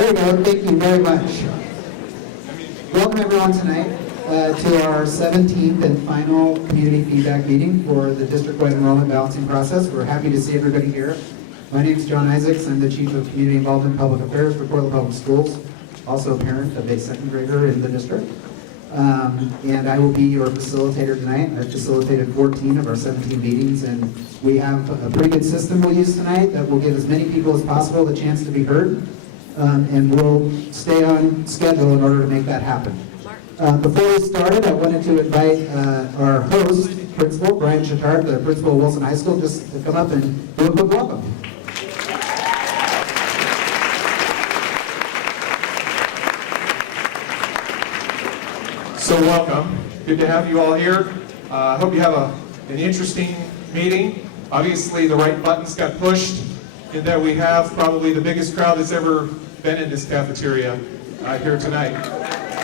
There you go. Thank you very much. Welcome everyone tonight to our 17th and final community feedback meeting for the district-wide enrollment balancing process. We're happy to see everybody here. My name is John Isaacs. I'm the Chief of Community Involvement and Public Affairs for Portland Public Schools, also a parent of a second grader in the district. And I will be your facilitator tonight. I've facilitated 14 of our 17 meetings, and we have a pretty good system we'll use tonight that will give as many people as possible the chance to be heard, and we'll stay on schedule in order to make that happen. Before we started, I wanted to invite our host, Principal Brian Chittard, the principal of Wilson High School, just to come up and do a quick welcome. So welcome. Good to have you all here. I hope you have an interesting meeting. Obviously, the right buttons got pushed in that we have probably the biggest crowd that's ever been in this cafeteria here tonight.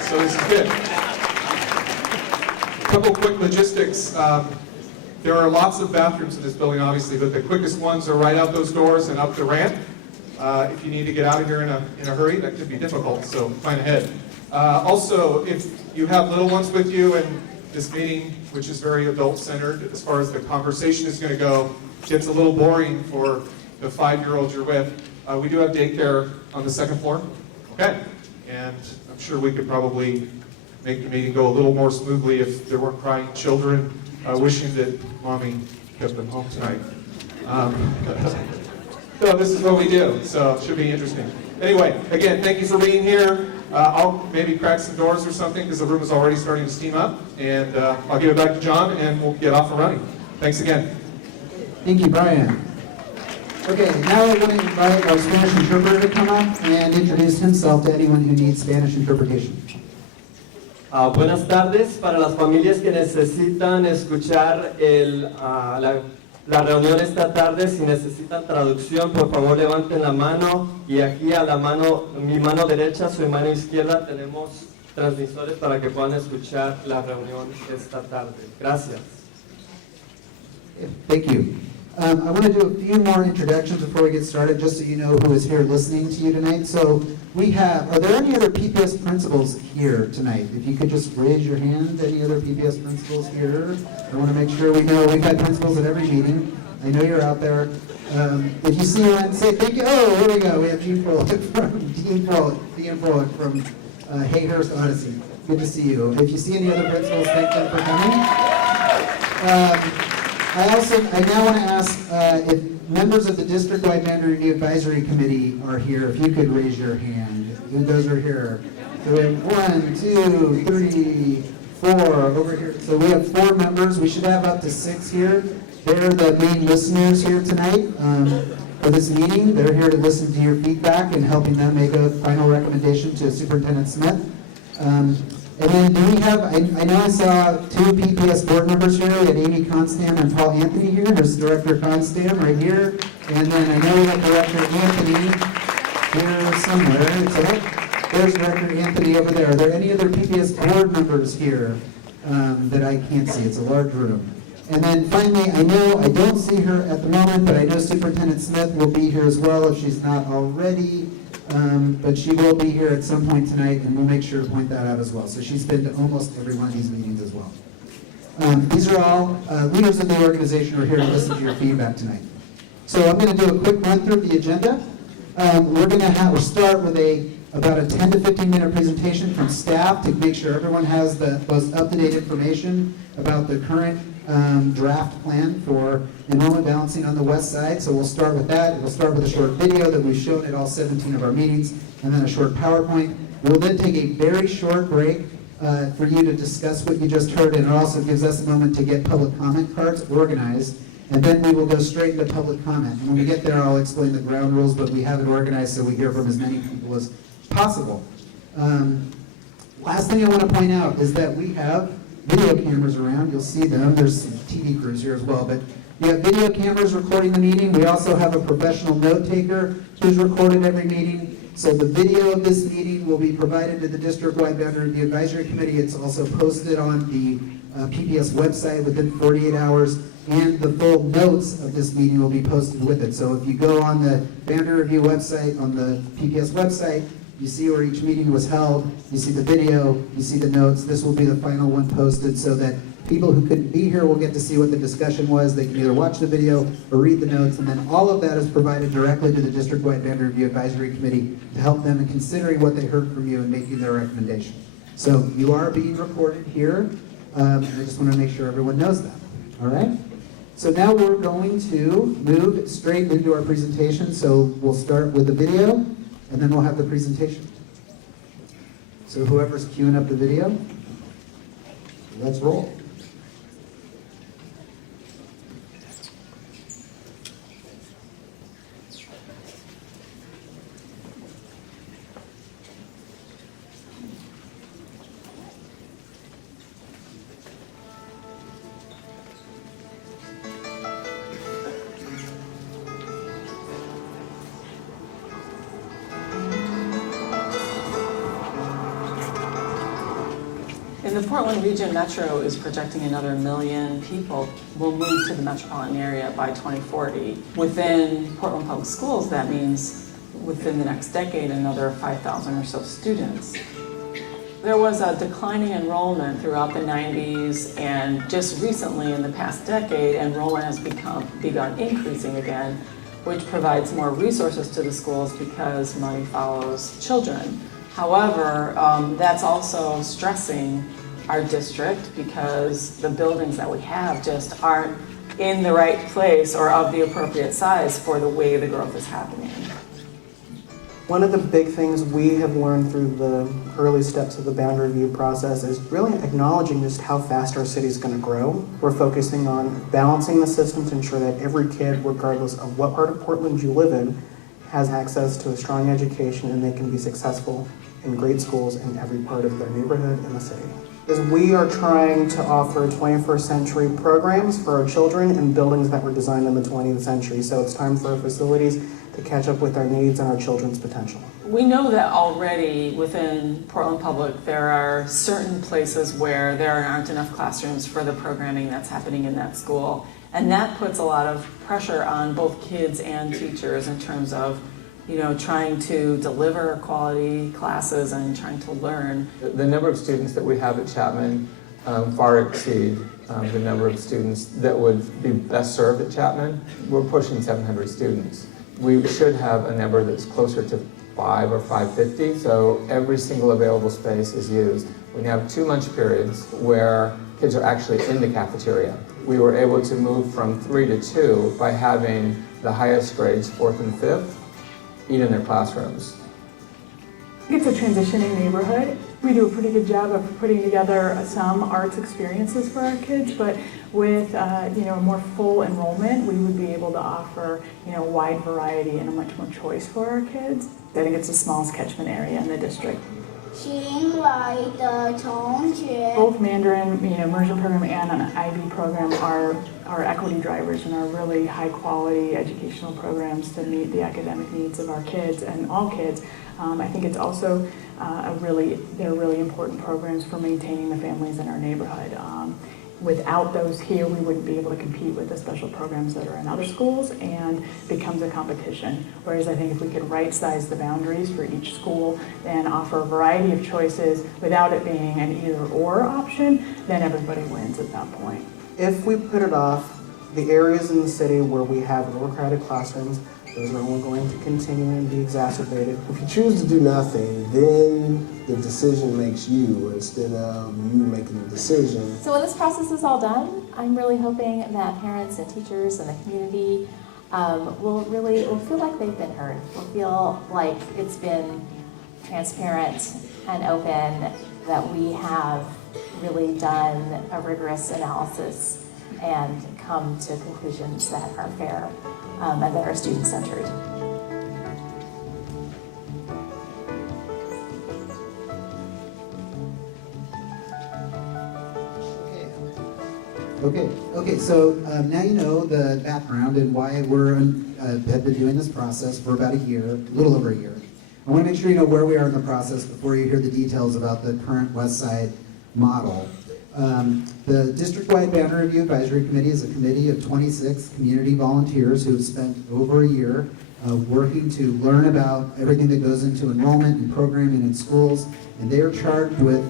So this is good. A couple quick logistics. There are lots of bathrooms in this building, obviously, but the quickest ones are right out those doors and up the ramp. If you need to get out of here in a hurry, that could be difficult, so plan ahead. Also, if you have little ones with you and this meeting, which is very adult-centered as far as the conversation is going to go, gets a little boring for the 5-year-old you're with, we do have daycare on the second floor. Okay. And I'm sure we could probably make the meeting go a little more smoothly if there weren't crying children wishing that Mommy kept them home tonight. So this is what we do, so it should be interesting. Anyway, again, thank you for being here. I'll maybe crack some doors or something because the room is already starting to steam up. And I'll give it back to John and we'll get off and running. Thanks again. Thank you, Brian. Okay, now we're going to invite our Spanish interpreter to come up and introduce himself to anyone who needs Spanish interpretation. Buenas tardes. Para las familias que necesitan escuchar la reunión esta tarde, si necesitan traducción, por favor levanten la mano, y aquí a mi mano derecha, su mano izquierda, tenemos transmisores para que puedan escuchar la reunión esta tarde. Gracias. Thank you. I want to do a few more introductions before we get started, just so you know who is here listening to you tonight. So are there any other PPS principals here tonight? If you could just raise your hand, any other PPS principals here? I want to make sure we know we've had principals at every meeting. I know you're out there. If you see one, say thank you. Oh, here we go. We have Dean Froelich from Hayhurst Odyssey. Good to see you. If you see any other principals, thank them for coming. I now want to ask if members of the District-Wide Boundary Review Advisory Committee are here, if you could raise your hand. Those are here. So we have 1, 2, 3, 4 over here. So we have 4 members. We should have up to 6 here. They're the main listeners here tonight for this meeting. They're here to listen to your feedback and helping them make a final recommendation to Superintendent Smith. And then do we have, I know I saw 2 PPS board members here. We had Amy Constam and Paul Anthony here. There's Director Constam right here. And then I know we have Director Anthony here somewhere. So there's Director Anthony over there. Are there any other PPS board members here that I can't see? It's a large room. And then finally, I don't see her at the moment, but I know Superintendent Smith will be here as well if she's not already. But she will be here at some point tonight, and we'll make sure to point that out as well. So she's been to almost every one of these meetings as well. These are all leaders of the organization who are here to listen to your feedback tonight. So I'm going to do a quick run through of the agenda. We'll start with about a 10 to 15 minute presentation from staff to make sure everyone has the most up-to-date information about the current draft plan for enrollment balancing on the west side. So we'll start with that. We'll start with a short video that we've shown at all 17 of our meetings, and then a short PowerPoint. We'll then take a very short break for you to discuss what you just heard, and it also gives us a moment to get public comment cards organized, and then we will go straight into public comment. And when we get there, I'll explain the ground rules, but we have it organized so we hear from as many people as possible. Last thing I want to point out is that we have video cameras around. You'll see them. There's some TV crews here as well, but we have video cameras recording the meeting. We also have a professional note taker who's recorded every meeting. So the video of this meeting will be provided to the District-Wide Boundary Review Advisory Committee. It's also posted on the PPS website within 48 hours, and the full notes of this meeting will be posted with it. So if you go on the Boundary Review website, on the PPS website, You see where each meeting was held, you see the video, you see the notes. This will be the final one posted so that people who couldn't be here will get to see what the discussion was. They can either watch the video or read the notes, and then all of that is provided directly to the District-Wide Boundary Review Advisory Committee to help them in considering what they heard from you and making their recommendation. So you are being recorded here. I just want to make sure everyone knows that. All right? So now we're going to move straight into our presentation. So we'll start with the video, and then we'll have the presentation. So whoever's queuing up the video, let's roll. And the Portland Region Metro is projecting another 1 million people will move to the metropolitan area by 2040. Within Portland Public Schools, that means within the next decade, another 5,000 or so students. There was a declining enrollment throughout the 90s, and just recently in the past decade, enrollment has begun increasing again, which provides more resources to the schools because money follows children. However, that's also stressing our district because the buildings that we have just aren't in the right place or of the appropriate size for the way the growth is happening. One of the big things we have learned through the early steps of the boundary review process is really acknowledging just how fast our city is going to grow. We're focusing on balancing the system to ensure that every kid, regardless of what part of Portland you live in, has access to a strong education and they can be successful in great schools in every part of their neighborhood in the city. Is we are trying to offer 21st century programs for our children in buildings that were designed in the 20th century. So it's time for our facilities to catch up with our needs and our children's potential. We know that already within Portland Public there are certain places where there aren't enough classrooms for the programming that's happening in that school. And that puts a lot of pressure on both kids and teachers in terms of trying to deliver quality classes and trying to learn. The number of students that we have at Chapman far exceed the number of students that would be best served at Chapman. We're pushing 700 students. We should have a number that's closer to 5 or 550, so every single available space is used. We have 2 lunch periods where kids are actually in the cafeteria. We were able to move from 3 to 2 by having the highest grades, 4th and 5th, eat in their classrooms. It's a transitioning neighborhood. We do a pretty good job of putting together some arts experiences for our kids, but with a more full enrollment, we would be able to offer a wide variety and a much more choice for our kids. I think it's the smallest catchment area in the district. 亲爱的同学 Both Mandarin immersion program and an IB program are equity drivers and are really high quality educational programs to meet the academic needs of our kids and all kids. I think it's also they're really important programs for maintaining the families in our neighborhood. Without those here, we wouldn't be able to compete with the special programs that are in other schools and becomes a competition. Whereas I think if we could right-size the boundaries for each school and offer a variety of choices without it being an either-or option, then everybody wins at that point. If we put it off, the areas in the city where we have overcrowded classrooms, those are only going to continue and be exacerbated. If you choose to do nothing, then the decision makes you instead of you making the decision. So when this process is all done, I'm really hoping that parents and teachers and the community will feel like they've been heard. Will feel like it's been transparent and open, that we have really done a rigorous analysis and come to conclusions that are fair and that are student-centered. Okay. So now you know the background and why have been doing this process for about a year, a little over a year. I want to make sure you know where we are in the process before you hear the details about the current Westside model. The District-Wide Boundary Review Advisory Committee is a committee of 26 community volunteers who have spent over a year working to learn about everything that goes into enrollment and programming in schools, and they are charged with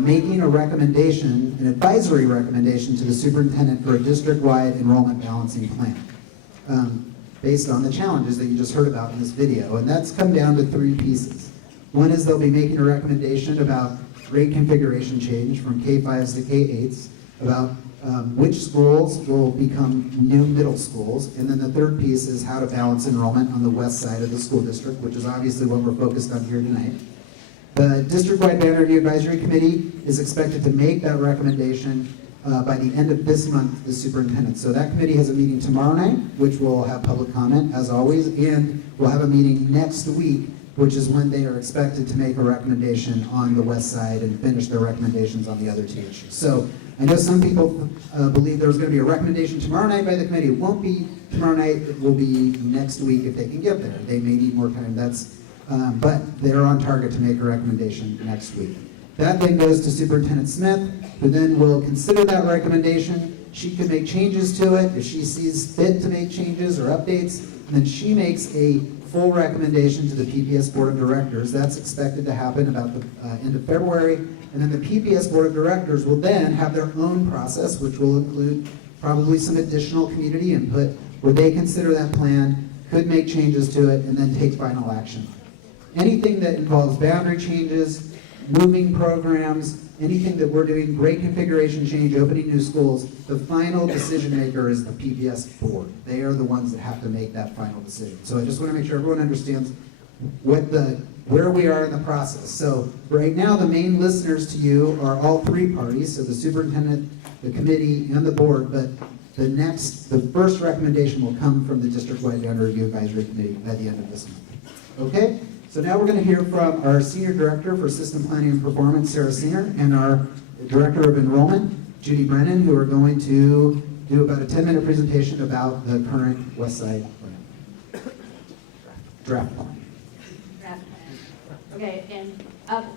making a recommendation, an advisory recommendation to the superintendent for a district-wide enrollment balancing plan, based on the challenges that you just heard about in this video. And that's come down to 3 pieces. One is they'll be making a recommendation about grade configuration change from K-5s to K-8s, about which schools will become new middle schools, and then the third piece is how to balance enrollment on the west side of the school district, which is obviously what we're focused on here tonight. The District-Wide Boundary Review Advisory Committee is expected to make that recommendation by the end of this month to the superintendent. So that committee has a meeting tomorrow night, which will have public comment as always, and we'll have a meeting next week, which is when they are expected to make a recommendation on the west side and finish their recommendations on the other 2 issues. So I know some people believe there's going to be a recommendation tomorrow night by the committee. It won't be tomorrow night, it will be next week if they can get there. They may need more time, but they're on target to make a recommendation next week. That then goes to Superintendent Smith, who then will consider that recommendation. She can make changes to it if she sees fit to make changes or updates, and then she makes a full recommendation to the PPS Board of Directors. That's expected to happen about the end of February, and then the PPS Board of Directors will then have their own process, which will include probably some additional community input, where they consider that plan, could make changes to it, and then take final action. Anything that involves boundary changes, moving programs, anything that we're doing, grade configuration change, opening new schools, the final decision maker is the PPS board. They are the ones that have to make that final decision. So I just want to make sure everyone understands where we are in the process. So right now, the main listeners to you are all 3 parties, so the superintendent, the committee, and the board, but the first recommendation will come from the District-Wide Boundary Review Advisory Committee by the end of this month. Okay? So now we're going to hear from our Senior Director for System Planning and Performance, Sarah Singer, and our Director of Enrollment, Judy Brennan, who are going to do about a 10-minute presentation about the current Westside plan. Draft plan. Okay, and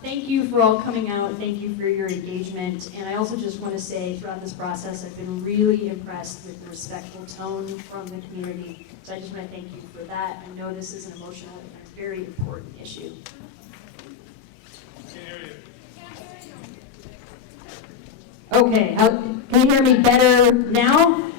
thank you for all coming out. Thank you for your engagement. And I also just want to say throughout this process, I've been really impressed with the respectful tone from the community. So I just want to thank you for that. I know this is an emotional and very important issue. Okay, can you hear me better now?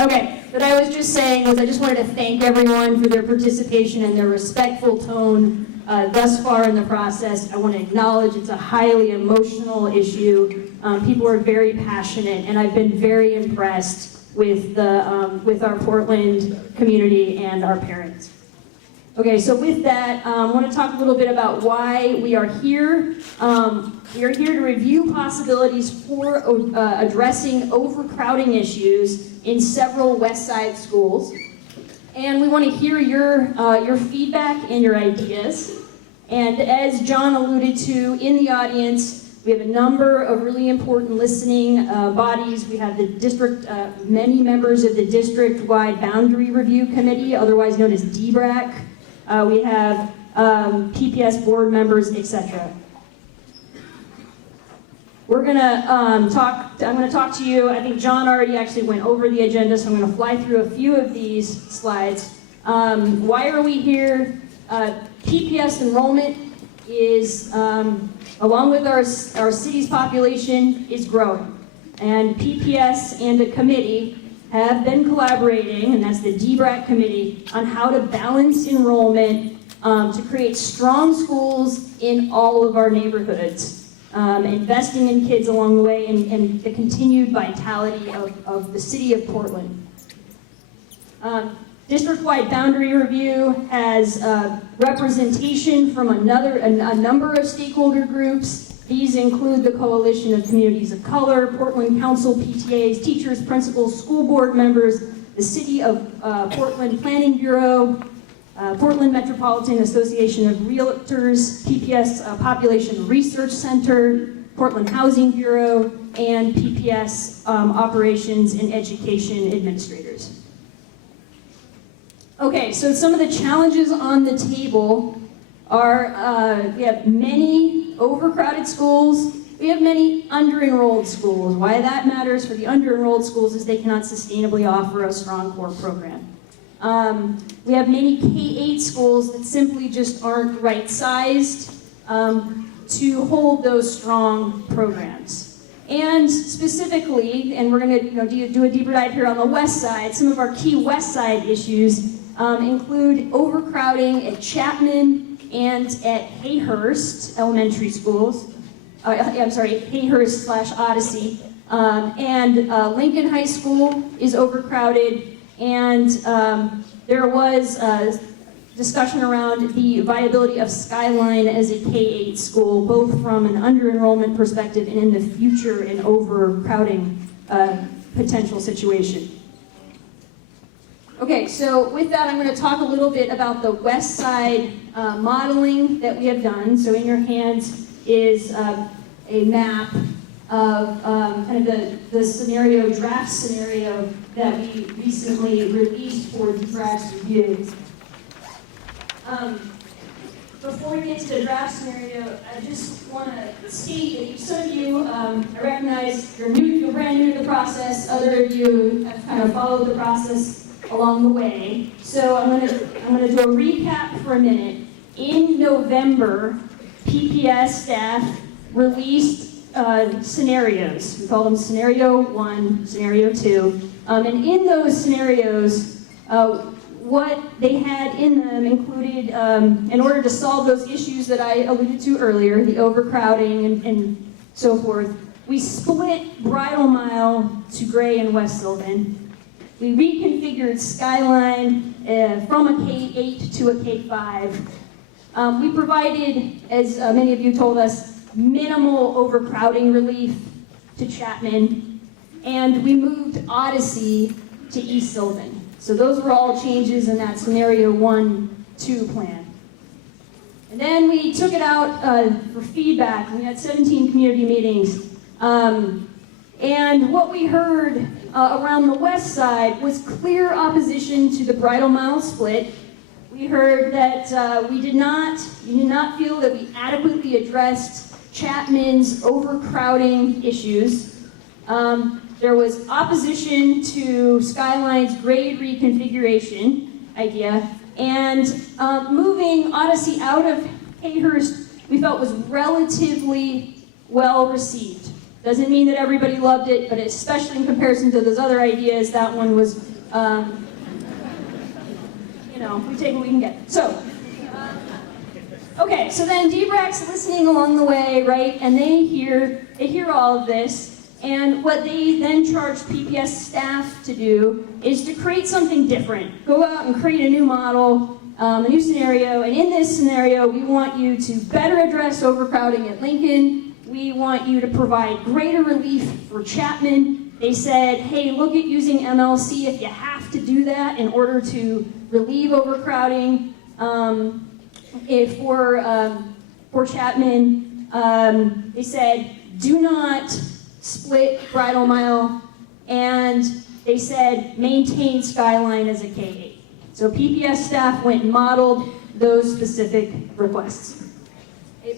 Okay, what I was just saying was I just wanted to thank everyone for their participation and their respectful tone thus far in the process. I want to acknowledge it's a highly emotional issue. People are very passionate, and I've been very impressed with our Portland community and our parents. Okay, so with that, I want to talk a little bit about why we are here. We are here to review possibilities for addressing overcrowding issues in several Westside schools. And we want to hear your feedback and your ideas. And as John alluded to in the audience, we have a number of really important listening bodies. We have the district, many members of the District-Wide Boundary Review Committee, otherwise known as DBRAC. We have PPS board members, etc. We're gonna I'm gonna talk to you. I think John already actually went over the agenda, so I'm gonna fly through a few of these slides. Why are we here? PPS enrollment is, along with our city's population, is growing. And PPS and a committee have been collaborating, and that's the DBRAC committee, on how to balance enrollment to create strong schools in all of our neighborhoods, investing in kids along the way and the continued vitality of the city of Portland. District-wide boundary review has representation from a number of stakeholder groups. These include the Coalition of Communities of Color, Portland Council, PTAs, teachers, principals, school board members, the City of Portland Planning Bureau, Portland Metropolitan Association of Realtors, PPS Population Research Center, Portland Housing Bureau, and PPS Operations and Education Administrators. Okay, so some of the challenges on the table are we have many overcrowded schools, we have many under-enrolled schools. Why that matters for the under-enrolled schools is they cannot sustainably offer a strong core program. We have many K-8 schools that simply just aren't right-sized to hold those strong programs. And specifically, and we're going to do a deeper dive here on the west side, some of our key west side issues include overcrowding at Chapman and at Hayhurst elementary schools. I'm sorry, Hayhurst/Odyssey. And Lincoln High School is overcrowded, and there was discussion around the viability of Skyline as a K-8 school, both from an under-enrollment perspective and in the future an overcrowding potential situation. Okay, so with that, I'm going to talk a little bit about the West Side modeling that we have done. So in your hands is a map of kind of the scenario, draft scenario that we recently released for DBRAC's review. Before we get to the draft scenario, I just want to state that some of you, I recognize you're brand new to the process. Other of you have kind of followed the process along the way. So I'm going to do a recap for a minute. In November, PPS staff released scenarios. We call them Scenario 1, Scenario 2. And in those scenarios, what they had in them included, in order to solve those issues that I alluded to earlier, the overcrowding and so forth, we split Bridle Mile to Gray and West Sylvan. We reconfigured Skyline from a K-8 to a K-5. We provided, as many of you told us, minimal overcrowding relief to Chapman, and we moved Odyssey to East Sylvan. So those were all changes in that Scenario 1-2 plan. And then we took it out for feedback. We had 17 community meetings. And what we heard around the west side was clear opposition to the Bridle Mile split. We heard that you did not feel that we adequately addressed Chapman's overcrowding issues. There was opposition to Skyline's grade reconfiguration idea, and moving Odyssey out of Hayhurst we felt was relatively well received. Doesn't mean that everybody loved it, but especially in comparison to those other ideas, that one was, we take what we can get. So, okay, so then DBRAC's listening along the way, right? And they hear all of this. And what they then charged PPS staff to do is to create something different. Go out and create a new model, a new scenario. And in this scenario, we want you to better address overcrowding at Lincoln. We want you to provide greater relief for Chapman. They said, hey, look at using MLC if you have to do that in order to relieve overcrowding. For Chapman, they said, do not split Bridle Mile, and they said maintain Skyline as a K-8. So PPS staff went and modeled those specific requests.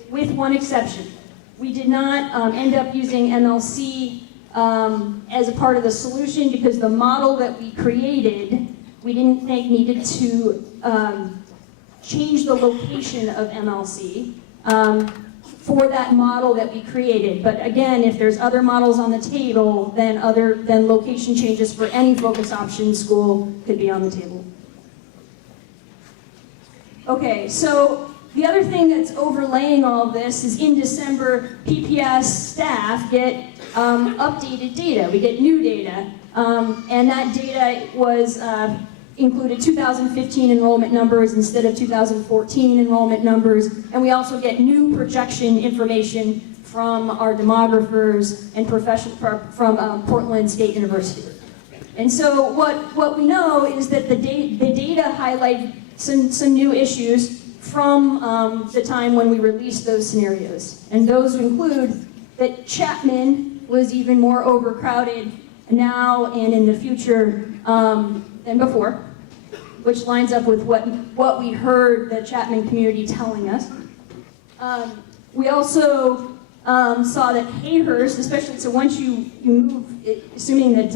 With one exception. We did not end up using MLC as a part of the solution because the model that we created, we didn't think needed to change the location of MLC. For that model that we created. But again, if there's other models on the table, then location changes for any focus option school could be on the table. Okay, so the other thing that's overlaying all of this is in December, PPS staff get updated data. We get new data, and that data was included 2015 enrollment numbers instead of 2014 enrollment numbers, and we also get new projection information from our demographers and from Portland State University. And so what we know is that the data highlight some new issues from the time when we released those scenarios. And those include that Chapman was even more overcrowded now and in the future than before, which lines up with what we heard the Chapman community telling us. We also saw that Hayhurst, especially, so once you move, assuming that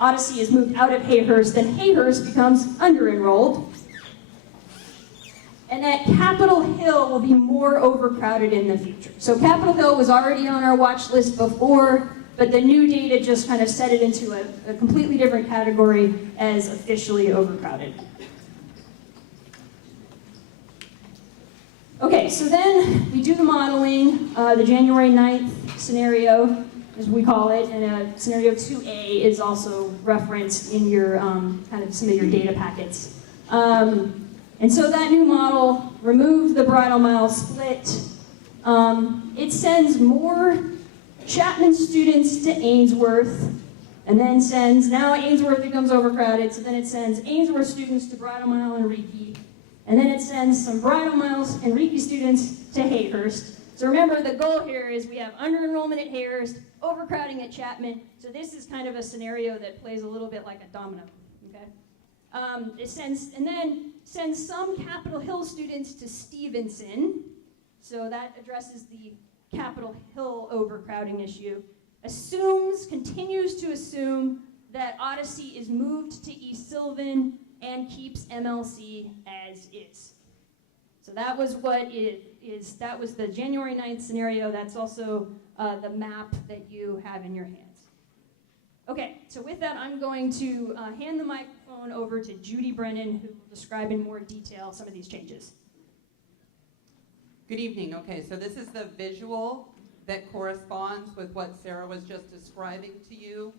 Odyssey is moved out of Hayhurst, then Hayhurst becomes under-enrolled. And that Capitol Hill will be more overcrowded in the future. So Capitol Hill was already on our watch list before, but the new data just kind of set it into a completely different category as officially overcrowded. Okay, so then we do the modeling, the January 9th scenario, as we call it, and scenario 2A is also referenced in your kind of some of your data packets. And so that new model removed the bridle mile split. It sends more Chapman students to Ainsworth, and then sends, now Ainsworth becomes overcrowded, so then it sends Ainsworth students to Bridle Mile and Reiki, and then it sends some Bridle Miles and Reiki students to Hayhurst. So remember, the goal here is we have under-enrollment at Hayhurst, overcrowding at Chapman, so this is kind of a scenario that plays a little bit like a domino, okay? It sends some Capitol Hill students to Stevenson, so that addresses the Capitol Hill overcrowding issue. Continues to assume that Odyssey is moved to East Sylvan and keeps MLC as is. So that was what it is. That was the January 9th scenario. That's also the map that you have in your hands. Okay, so with that, I'm going to hand the microphone over to Judy Brennan, who will describe in more detail some of these changes. Good evening. Okay, so this is the visual that corresponds with what Sarah was just describing to you.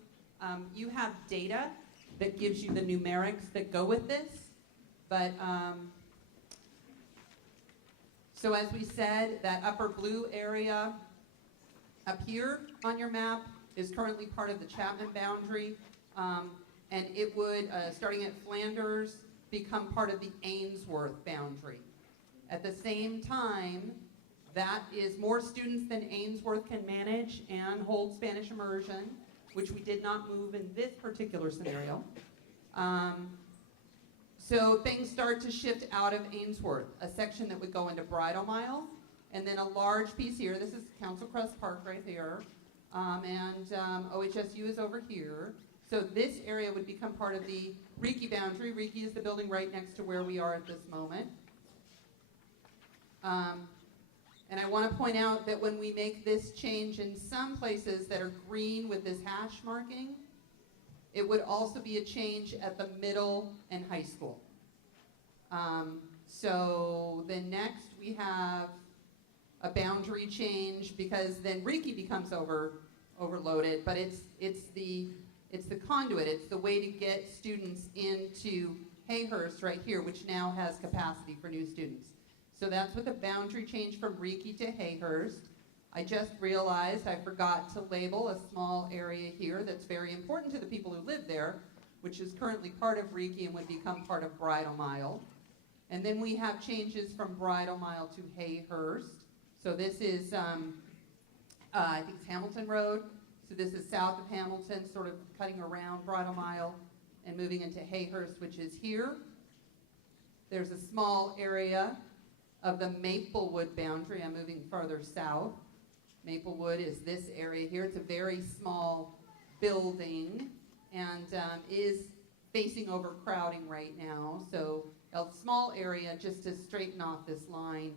You have data that gives you the numerics that go with this, but so as we said, that upper blue area up here on your map is currently part of the Chapman boundary, and it would, starting at Flanders, become part of the Ainsworth boundary. At the same time, that is more students than Ainsworth can manage and hold Spanish immersion, which we did not move in this particular scenario. So things start to shift out of Ainsworth, a section that would go into Bridle Mile, and then a large piece here. This is Council Crest Park right here, and OHSU is over here. So this area would become part of the Reiki boundary. Reiki is the building right next to where we are at this moment. And I want to point out that when we make this change in some places that are green with this hash marking, it would also be a change at the middle and high school. So then next we have a boundary change because then Reiki becomes overloaded, but it's the conduit. It's the way to get students into Hayhurst right here, which now has capacity for new students. So that's with a boundary change from Reiki to Hayhurst. I just realized I forgot to label a small area here that's very important to the people who live there, which is currently part of Reiki and would become part of Bridle Mile. And then we have changes from Bridle Mile to Hayhurst. So this is, I think it's Hamilton Road. So this is south of Hamilton, sort of cutting around Bridle Mile and moving into Hayhurst, which is here. There's a small area of the Maplewood boundary. I'm moving farther south. Maplewood is this area here. It's a very small building and is facing overcrowding right now. So a small area, just to straighten off this line,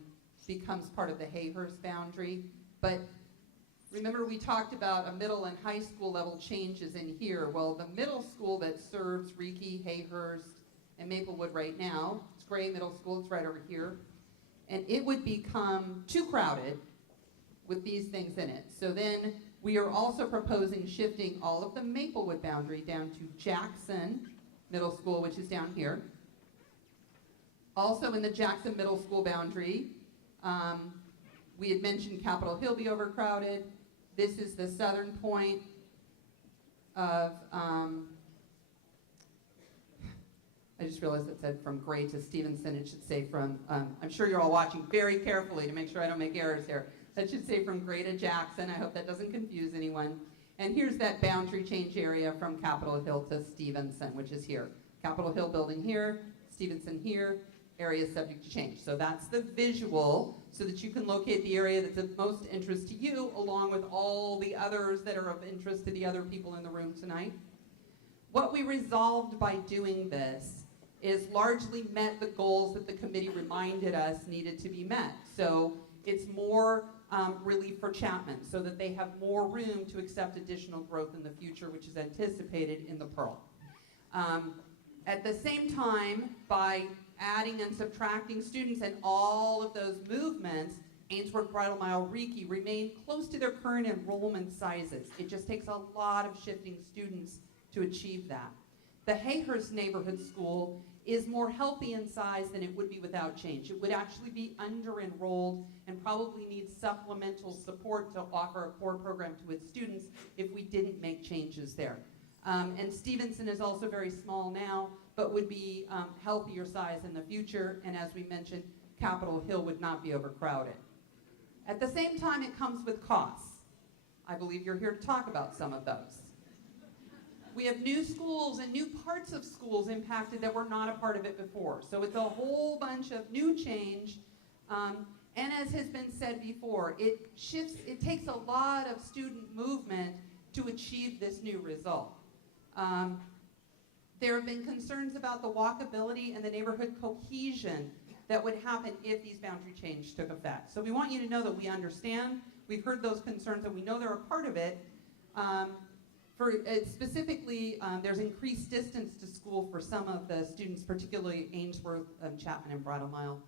becomes part of the Hayhurst boundary. But remember we talked about a middle and high school level changes in here. Well, the middle school that serves Reiki, Hayhurst, and Maplewood right now, it's Gray Middle School, it's right over here. And it would become too crowded with these things in it. So then we are also proposing shifting all of the Maplewood boundary down to Jackson Middle School, which is down here. Also in the Jackson Middle School boundary, we had mentioned Capitol Hill be overcrowded. This is the southern point of, I just realized it said from Gray to Stevenson. It should say from, I'm sure you're all watching very carefully to make sure I don't make errors here. That should say from Gray to Jackson. I hope that doesn't confuse anyone. And here's that boundary change area from Capitol Hill to Stevenson, which is here. Capitol Hill building here, Stevenson here, area subject to change. So that's the visual so that you can locate the area that's of most interest to you along with all the others that are of interest to the other people in the room tonight. What we resolved by doing this is largely met the goals that the committee reminded us needed to be met. So it's more relief for Chapman so that they have more room to accept additional growth in the future, which is anticipated in the Pearl. At the same time, by adding and subtracting students and all of those movements, Ainsworth, Bridle Mile, Reiki remain close to their current enrollment sizes. It just takes a lot of shifting students to achieve that. The Hayhurst Neighborhood School is more healthy in size than it would be without change. It would actually be under-enrolled and probably need supplemental support to offer a core program to its students if we didn't make changes there. And Stevenson is also very small now, but would be healthier size in the future, and as we mentioned, Capitol Hill would not be overcrowded. At the same time, it comes with costs. I believe you're here to talk about some of those. We have new schools and new parts of schools impacted that were not a part of it before. So it's a whole bunch of new change. And as has been said before, it takes a lot of student movement to achieve this new result. There have been concerns about the walkability and the neighborhood cohesion that would happen if these boundary changes took effect. So we want you to know that we understand, we've heard those concerns, and we know they're a part of it. Specifically, there's increased distance to school for some of the students, particularly Ainsworth, Chapman, and Bridle Mile.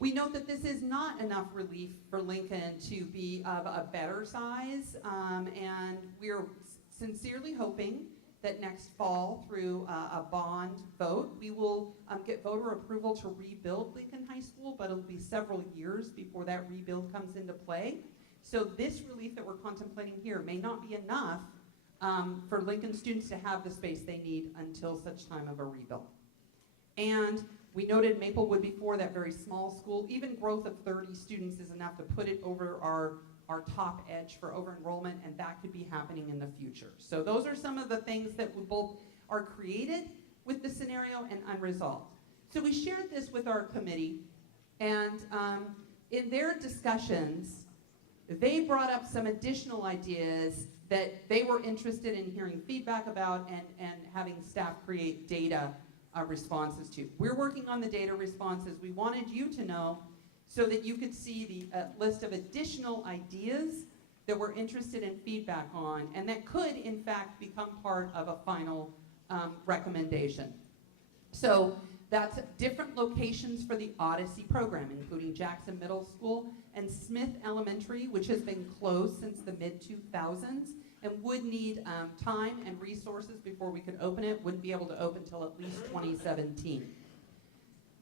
We note that this is not enough relief for Lincoln to be of a better size, and we're sincerely hoping that next fall, through a bond vote, we will get voter approval to rebuild Lincoln High School, but it'll be several years before that rebuild comes into play. So this relief that we're contemplating here may not be enough for Lincoln students to have the space they need until such time of a rebuild. And we noted Maplewood before, that very small school. Even growth of 30 students is enough to put it over our top edge for over-enrollment, and that could be happening in the future. So those are some of the things that both are created with the scenario and unresolved. So we shared this with our committee, and in their discussions, they brought up some additional ideas that they were interested in hearing feedback about and having staff create data responses to. We're working on the data responses. We wanted you to know so that you could see the list of additional ideas that we're interested in feedback on, and that could, in fact, become part of a final recommendation. So that's different locations for the Odyssey program, including Jackson Middle School and Smith Elementary, which has been closed since the mid-2000s and would need time and resources before we could open it. Wouldn't be able to open until at least 2017.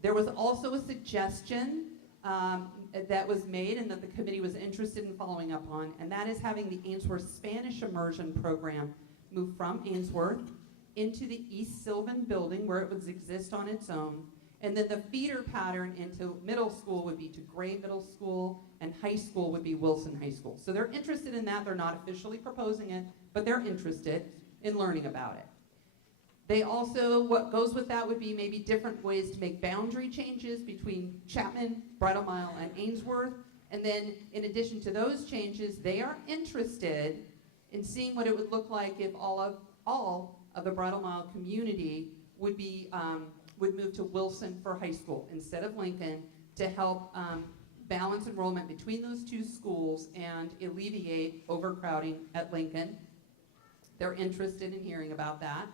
There was also a suggestion that was made and that the committee was interested in following up on, and that is having the Ainsworth Spanish Immersion Program move from Ainsworth into the East Sylvan building where it would exist on its own, and then the feeder pattern into middle school would be to Gray Middle School, and high school would be Wilson High School. So they're interested in that. They're not officially proposing it, but they're interested in learning about it. They also, what goes with that would be maybe different ways to make boundary changes between Chapman, Bridle Mile, and Ainsworth. And then in addition to those changes, they are interested in seeing what it would look like if all of the Bridle Mile community would move to Wilson for high school instead of Lincoln, to help balance enrollment between those two schools and alleviate overcrowding at Lincoln. They're interested in hearing about that.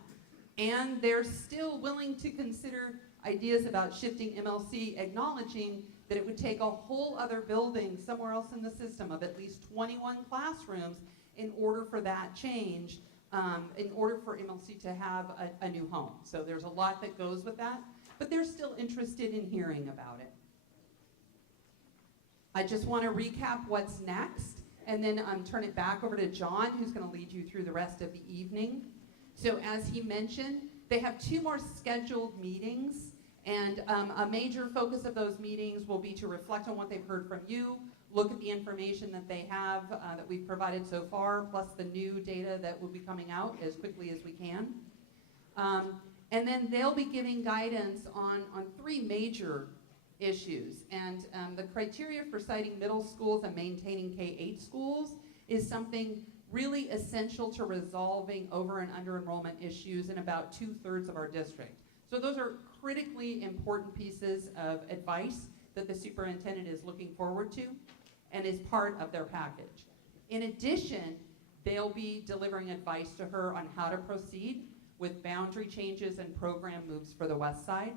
And they're still willing to consider ideas about shifting MLC, acknowledging that it would take a whole other building somewhere else in the system of at least 21 classrooms in order for that change, in order for MLC to have a new home. So there's a lot that goes with that, but they're still interested in hearing about it. I just want to recap what's next, and then turn it back over to John, who's going to lead you through the rest of the evening. So as he mentioned, they have 2 more scheduled meetings, and a major focus of those meetings will be to reflect on what they've heard from you, look at the information that they have that we've provided so far, plus the new data that will be coming out as quickly as we can. And then they'll be giving guidance on 3 major issues. And the criteria for citing middle schools and maintaining K-8 schools is something really essential to resolving over and under enrollment issues in about 2/3 of our district. So those are critically important pieces of advice that the superintendent is looking forward to and is part of their package. In addition, they'll be delivering advice to her on how to proceed with boundary changes and program moves for the Westside.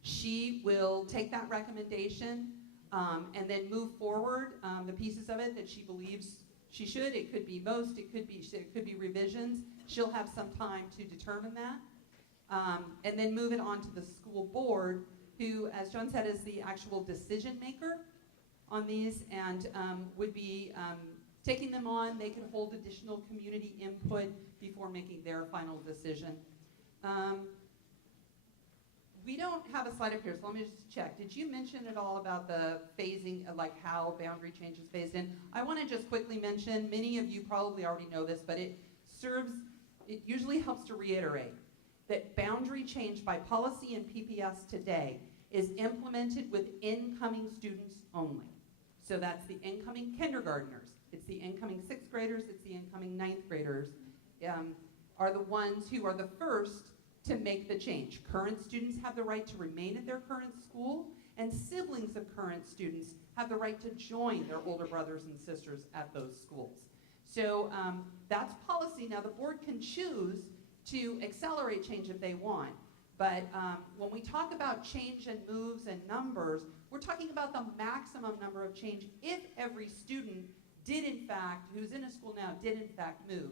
She will take that recommendation and then move forward the pieces of it that she believes she should. It could be most, it could be revisions. She'll have some time to determine that. And then move it on to the school board, who, as John said, is the actual decision maker on these and would be taking them on. They can hold additional community input before making their final decision. We don't have a slide up here, so let me just check. Did you mention at all about the phasing, like how boundary change is phased in? I want to just quickly mention, many of you probably already know this, but it usually helps to reiterate that boundary change by policy and PPS today is implemented with incoming students only. So that's the incoming kindergartners, it's the incoming 6th graders, it's the incoming 9th graders, are the ones who are the first to make the change. Current students have the right to remain at their current school, and siblings of current students have the right to join their older brothers and sisters at those schools. So that's policy. Now the board can choose to accelerate change if they want, but when we talk about change and moves and numbers, we're talking about the maximum number of change if every student did in fact, who's in a school now, did in fact move.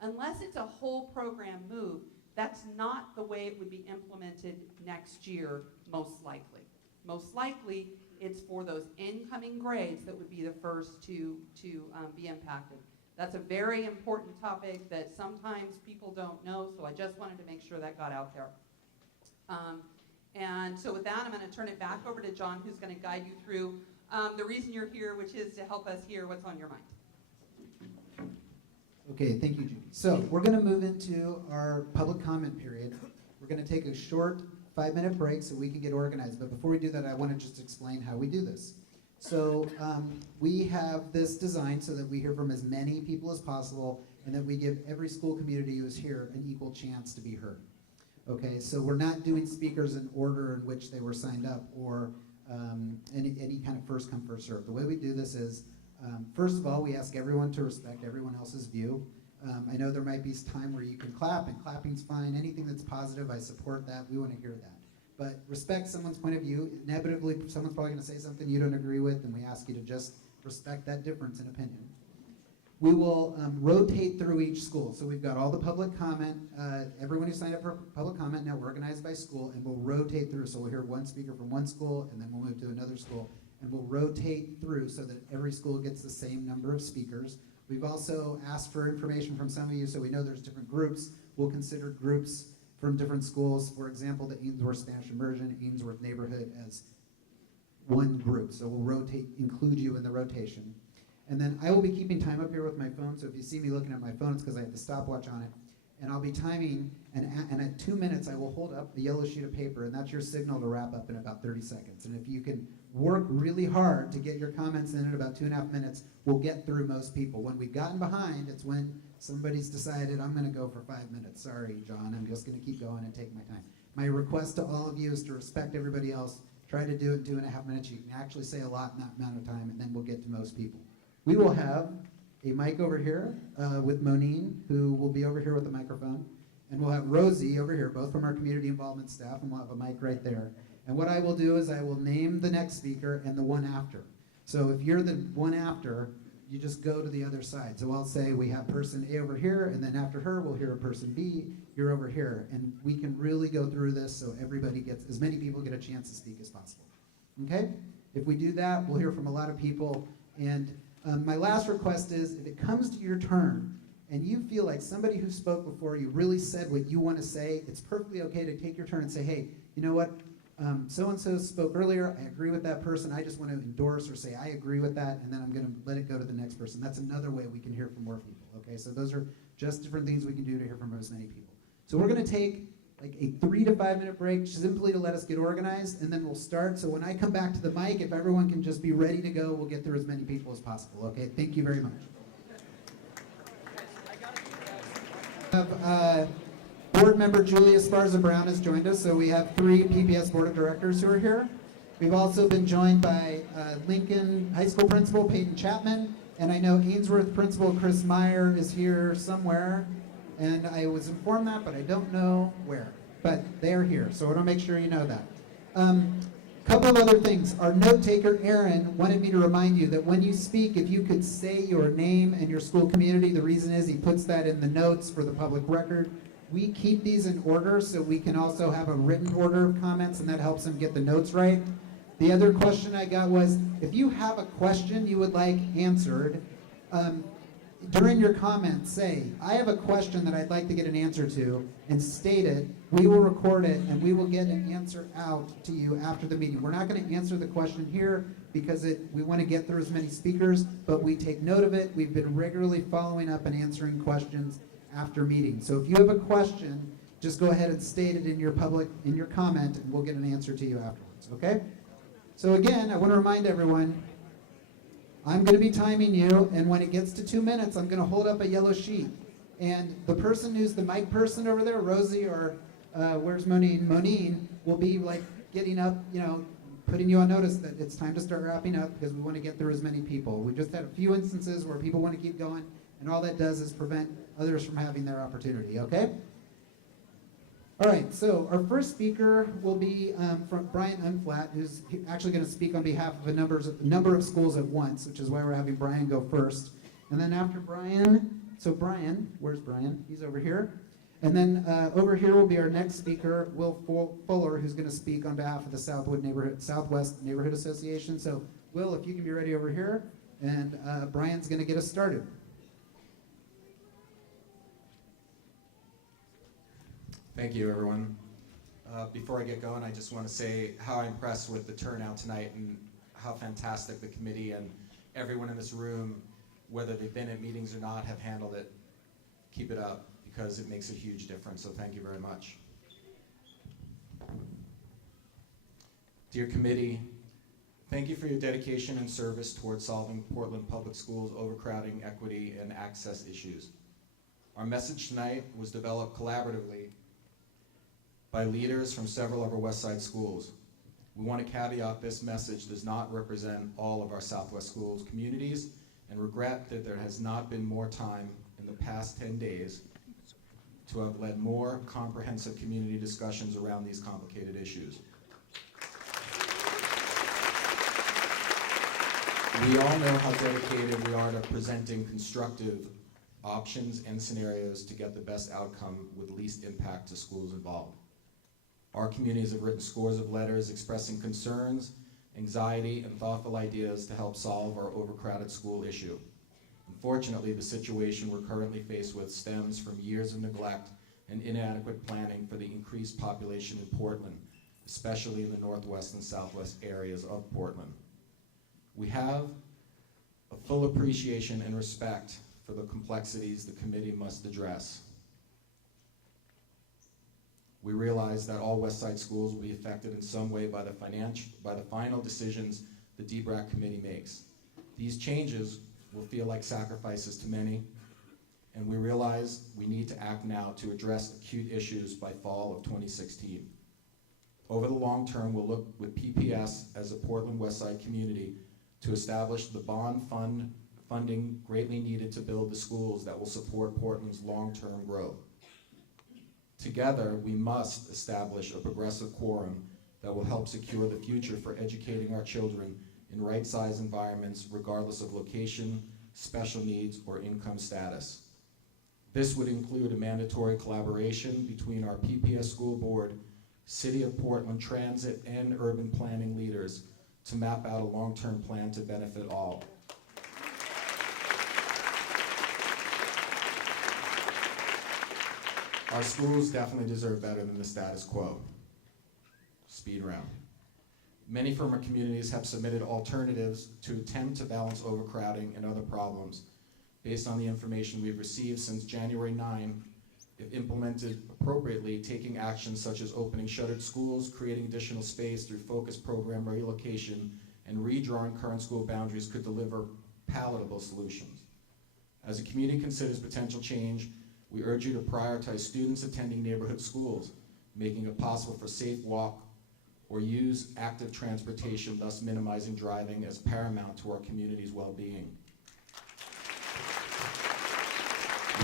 Unless it's a whole program move, that's not the way it would be implemented next year, most likely. Most likely, it's for those incoming grades that would be the first to be impacted. That's a very important topic that sometimes people don't know, so I just wanted to make sure that got out there. And so with that, I'm going to turn it back over to John, who's going to guide you through the reason you're here, which is to help us hear what's on your mind. Okay, thank you, Judy. So we're going to move into our public comment period. We're going to take a short 5-minute break so we can get organized. But before we do that, I want to just explain how we do this. So we have this designed so that we hear from as many people as possible and that we give every school community who is here an equal chance to be heard. Okay, so we're not doing speakers in order in which they were signed up or any kind of first come, first serve. The way we do this is, first of all, we ask everyone to respect everyone else's view. I know there might be time where you can clap, and clapping's fine. Anything that's positive, I support that. We want to hear that. But respect someone's point of view. Inevitably, someone's probably going to say something you don't agree with, and we ask you to just respect that difference in opinion. We will rotate through each school. So we've got all the public comment, everyone who signed up for public comment now organized by school, and we'll rotate through. So we'll hear one speaker from one school, and then we'll move to another school. And we'll rotate through so that every school gets the same number of speakers. We've also asked for information from some of you, so we know there's different groups. We'll consider groups from different schools. For example, the Ainsworth Spanish Immersion, Ainsworth Neighborhood as one group. So we'll rotate, include you in the rotation. And then I will be keeping time up here with my phone, so if you see me looking at my phone, it's because I have the stopwatch on it. And I'll be timing, and at 2 minutes, I will hold up a yellow sheet of paper, and that's your signal to wrap up in about 30 seconds. And if you can work really hard to get your comments in about 2.5 minutes, we'll get through most people. When we've gotten behind, it's when somebody's decided, I'm going to go for 5 minutes. Sorry, John, I'm just going to keep going and take my time. My request to all of you is to respect everybody else. Try to do it in 2.5 minutes. You can actually say a lot in that amount of time, and then we'll get to most people. We will have a mic over here with Monine, who will be over here with the microphone. And we'll have Rosie over here, both from our community involvement staff, and we'll have a mic right there. And what I will do is I will name the next speaker and the one after. So if you're the one after, you just go to the other side. So I'll say we have person A over here, and then after her, we'll hear a person B, you're over here. And we can really go through this so everybody gets, as many people get a chance to speak as possible. Okay? If we do that, we'll hear from a lot of people. And my last request is, if it comes to your turn and you feel like somebody who spoke before you really said what you want to say, it's perfectly okay to take your turn and say, hey, you know what, so-and-so spoke earlier, I agree with that person, I just want to endorse or say I agree with that, and then I'm going to let it go to the next person. That's another way we can hear from more people, okay? So those are just different things we can do to hear from as many people. So we're going to take like a 3 to 5 minute break simply to let us get organized, and then we'll start. So when I come back to the mic, if everyone can just be ready to go, we'll get through as many people as possible, okay? Thank you very much. Board member Julia Esparza Brown has joined us, so we have 3 PPS Board of Directors who are here. We've also been joined by Lincoln High School Principal Peyton Chapman, and I know Ainsworth Principal Chris Meyer is here somewhere, and I was informed that, but I don't know where. But they're here, so I want to make sure you know that. Couple of other things. Our note taker, Aaron, wanted me to remind you that when you speak, if you could say your name and your school community, the reason is he puts that in the notes for the public record. We keep these in order so we can also have a written order of comments, and that helps them get the notes right. The other question I got was, if you have a question you would like answered, during your comments, say, I have a question that I'd like to get an answer to, and state it. We will record it, and we will get an answer out to you after the meeting. We're not going to answer the question here because we want to get through as many speakers, but we take note of it. We've been regularly following up and answering questions after meetings. So if you have a question, just go ahead and state it in your comment, and we'll get an answer to you afterwards, okay? So again, I want to remind everyone, I'm going to be timing you, and when it gets to 2 minutes, I'm going to hold up a yellow sheet. And the person who's the mic person over there, Rosie, or where's Monine? Monine will be like getting up, putting you on notice that it's time to start wrapping up because we want to get through as many people. We just had a few instances where people want to keep going, and all that does is prevent others from having their opportunity, okay? All right, so our first speaker will be from Brian Unflat, who's actually going to speak on behalf of a number of schools at once, which is why we're having Brian go first. And then after Brian, where's Brian? He's over here. And then over here will be our next speaker, Will Fuller, who's going to speak on behalf of the Southwest Neighborhood Association. So Will, if you can be ready over here, and Brian's going to get us started. Thank you, everyone. Before I get going, I just want to say how I'm impressed with the turnout tonight and how fantastic the committee and everyone in this room, whether they've been at meetings or not, have handled it. Keep it up, because it makes a huge difference, so thank you very much. Dear committee, thank you for your dedication and service towards solving Portland Public Schools' overcrowding, equity, and access issues. Our message tonight was developed collaboratively by leaders from several of our Westside schools. We want to caveat this message does not represent all of our Southwest schools communities, and regret that there has not been more time in the past 10 days to have led more comprehensive community discussions around these complicated issues. We all know how dedicated we are to presenting constructive options and scenarios to get the best outcome with least impact to schools involved. Our communities have written scores of letters expressing concerns, anxiety, and thoughtful ideas to help solve our overcrowded school issue. Unfortunately, the situation we're currently faced with stems from years of neglect and inadequate planning for the increased population in Portland, especially in the northwest and southwest areas of Portland. We have a full appreciation and respect for the complexities the committee must address. We realize that all Westside schools will be affected in some way by the final decisions the DBRAC committee makes. These changes will feel like sacrifices to many, and we realize we need to act now to address acute issues by fall of 2016. Over the long term, we'll look with PPS as a Portland Westside community to establish the bond funding greatly needed to build the schools that will support Portland's long-term growth. Together, we must establish a progressive quorum that will help secure the future for educating our children in right-sized environments, regardless of location, special needs, or income status. This would include a mandatory collaboration between our PPS school board, City of Portland transit, and urban planning leaders to map out a long-term plan to benefit all. Our schools definitely deserve better than the status quo. Speed round. Many from our communities have submitted alternatives to attempt to balance overcrowding and other problems. Based on the information we've received since January 9, if implemented appropriately, taking actions such as opening shuttered schools, creating additional space through focused program relocation, and redrawing current school boundaries could deliver palatable solutions. As the community considers potential change, We urge you to prioritize students attending neighborhood schools, making it possible for safe walk or use active transportation, thus minimizing driving as paramount to our community's well-being.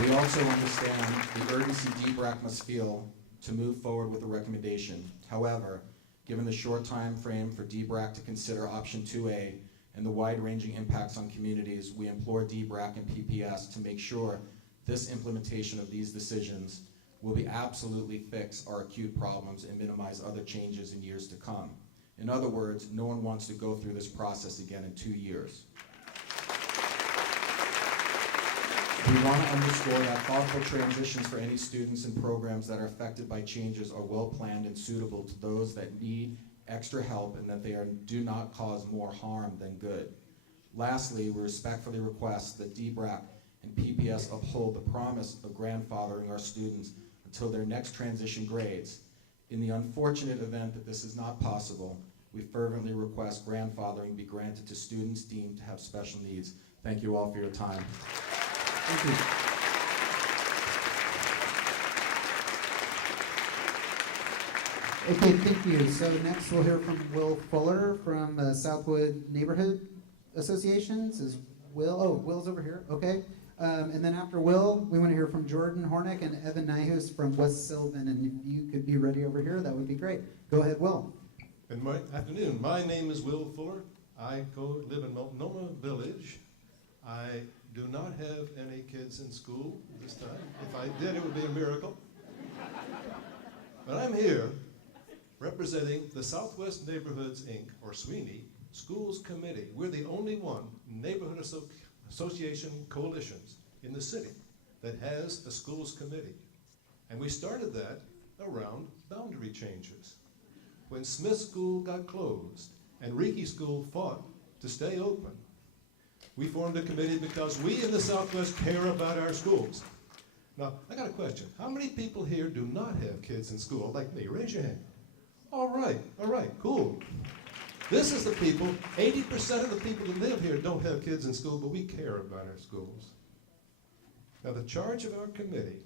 We also understand the urgency DBRAC must feel to move forward with the recommendation. However, given the short time frame for DBRAC to consider option 2A and the wide-ranging impacts on communities, we implore DBRAC and PPS to make sure this implementation of these decisions will be absolutely fix our acute problems and minimize other changes in years to come. In other words, no one wants to go through this process again in 2 years. We want to underscore that thoughtful transitions for any students and programs that are affected by changes are well planned and suitable to those that need extra help and that they do not cause more harm than good. Lastly, we respectfully request that DBRAC and PPS uphold the promise of grandfathering our students until their next transition grades. In the unfortunate event that this is not possible, we fervently request grandfathering be granted to students deemed to have special needs. Thank you all for your time. Thank you. Okay, thank you. So next we'll hear from Will Fuller from Southwood Neighborhood Associations. Is Will? Oh, Will's over here. Okay. And then after Will, we want to hear from Jordan Hornick and Evan Nyhus from West Sylvan. And if you could be ready over here, that would be great. Go ahead, Will. Good afternoon. My name is Will Fuller. I live in Multnomah Village. I do not have any kids in school this time. If I did, it would be a miracle. But I'm here representing the Southwest Neighborhoods, Inc., or SWENY, Schools Committee. We're the only one neighborhood association coalitions in the city that has a schools committee. And we started that around boundary changes. When Smith School got closed and Reiki School fought to stay open, we formed a committee because we in the Southwest care about our schools. Now, I got a question. How many people here do not have kids in school like me? Raise your hand. All right, cool. This is the people, 80% of the people that live here don't have kids in school, but we care about our schools. Now, the charge of our committee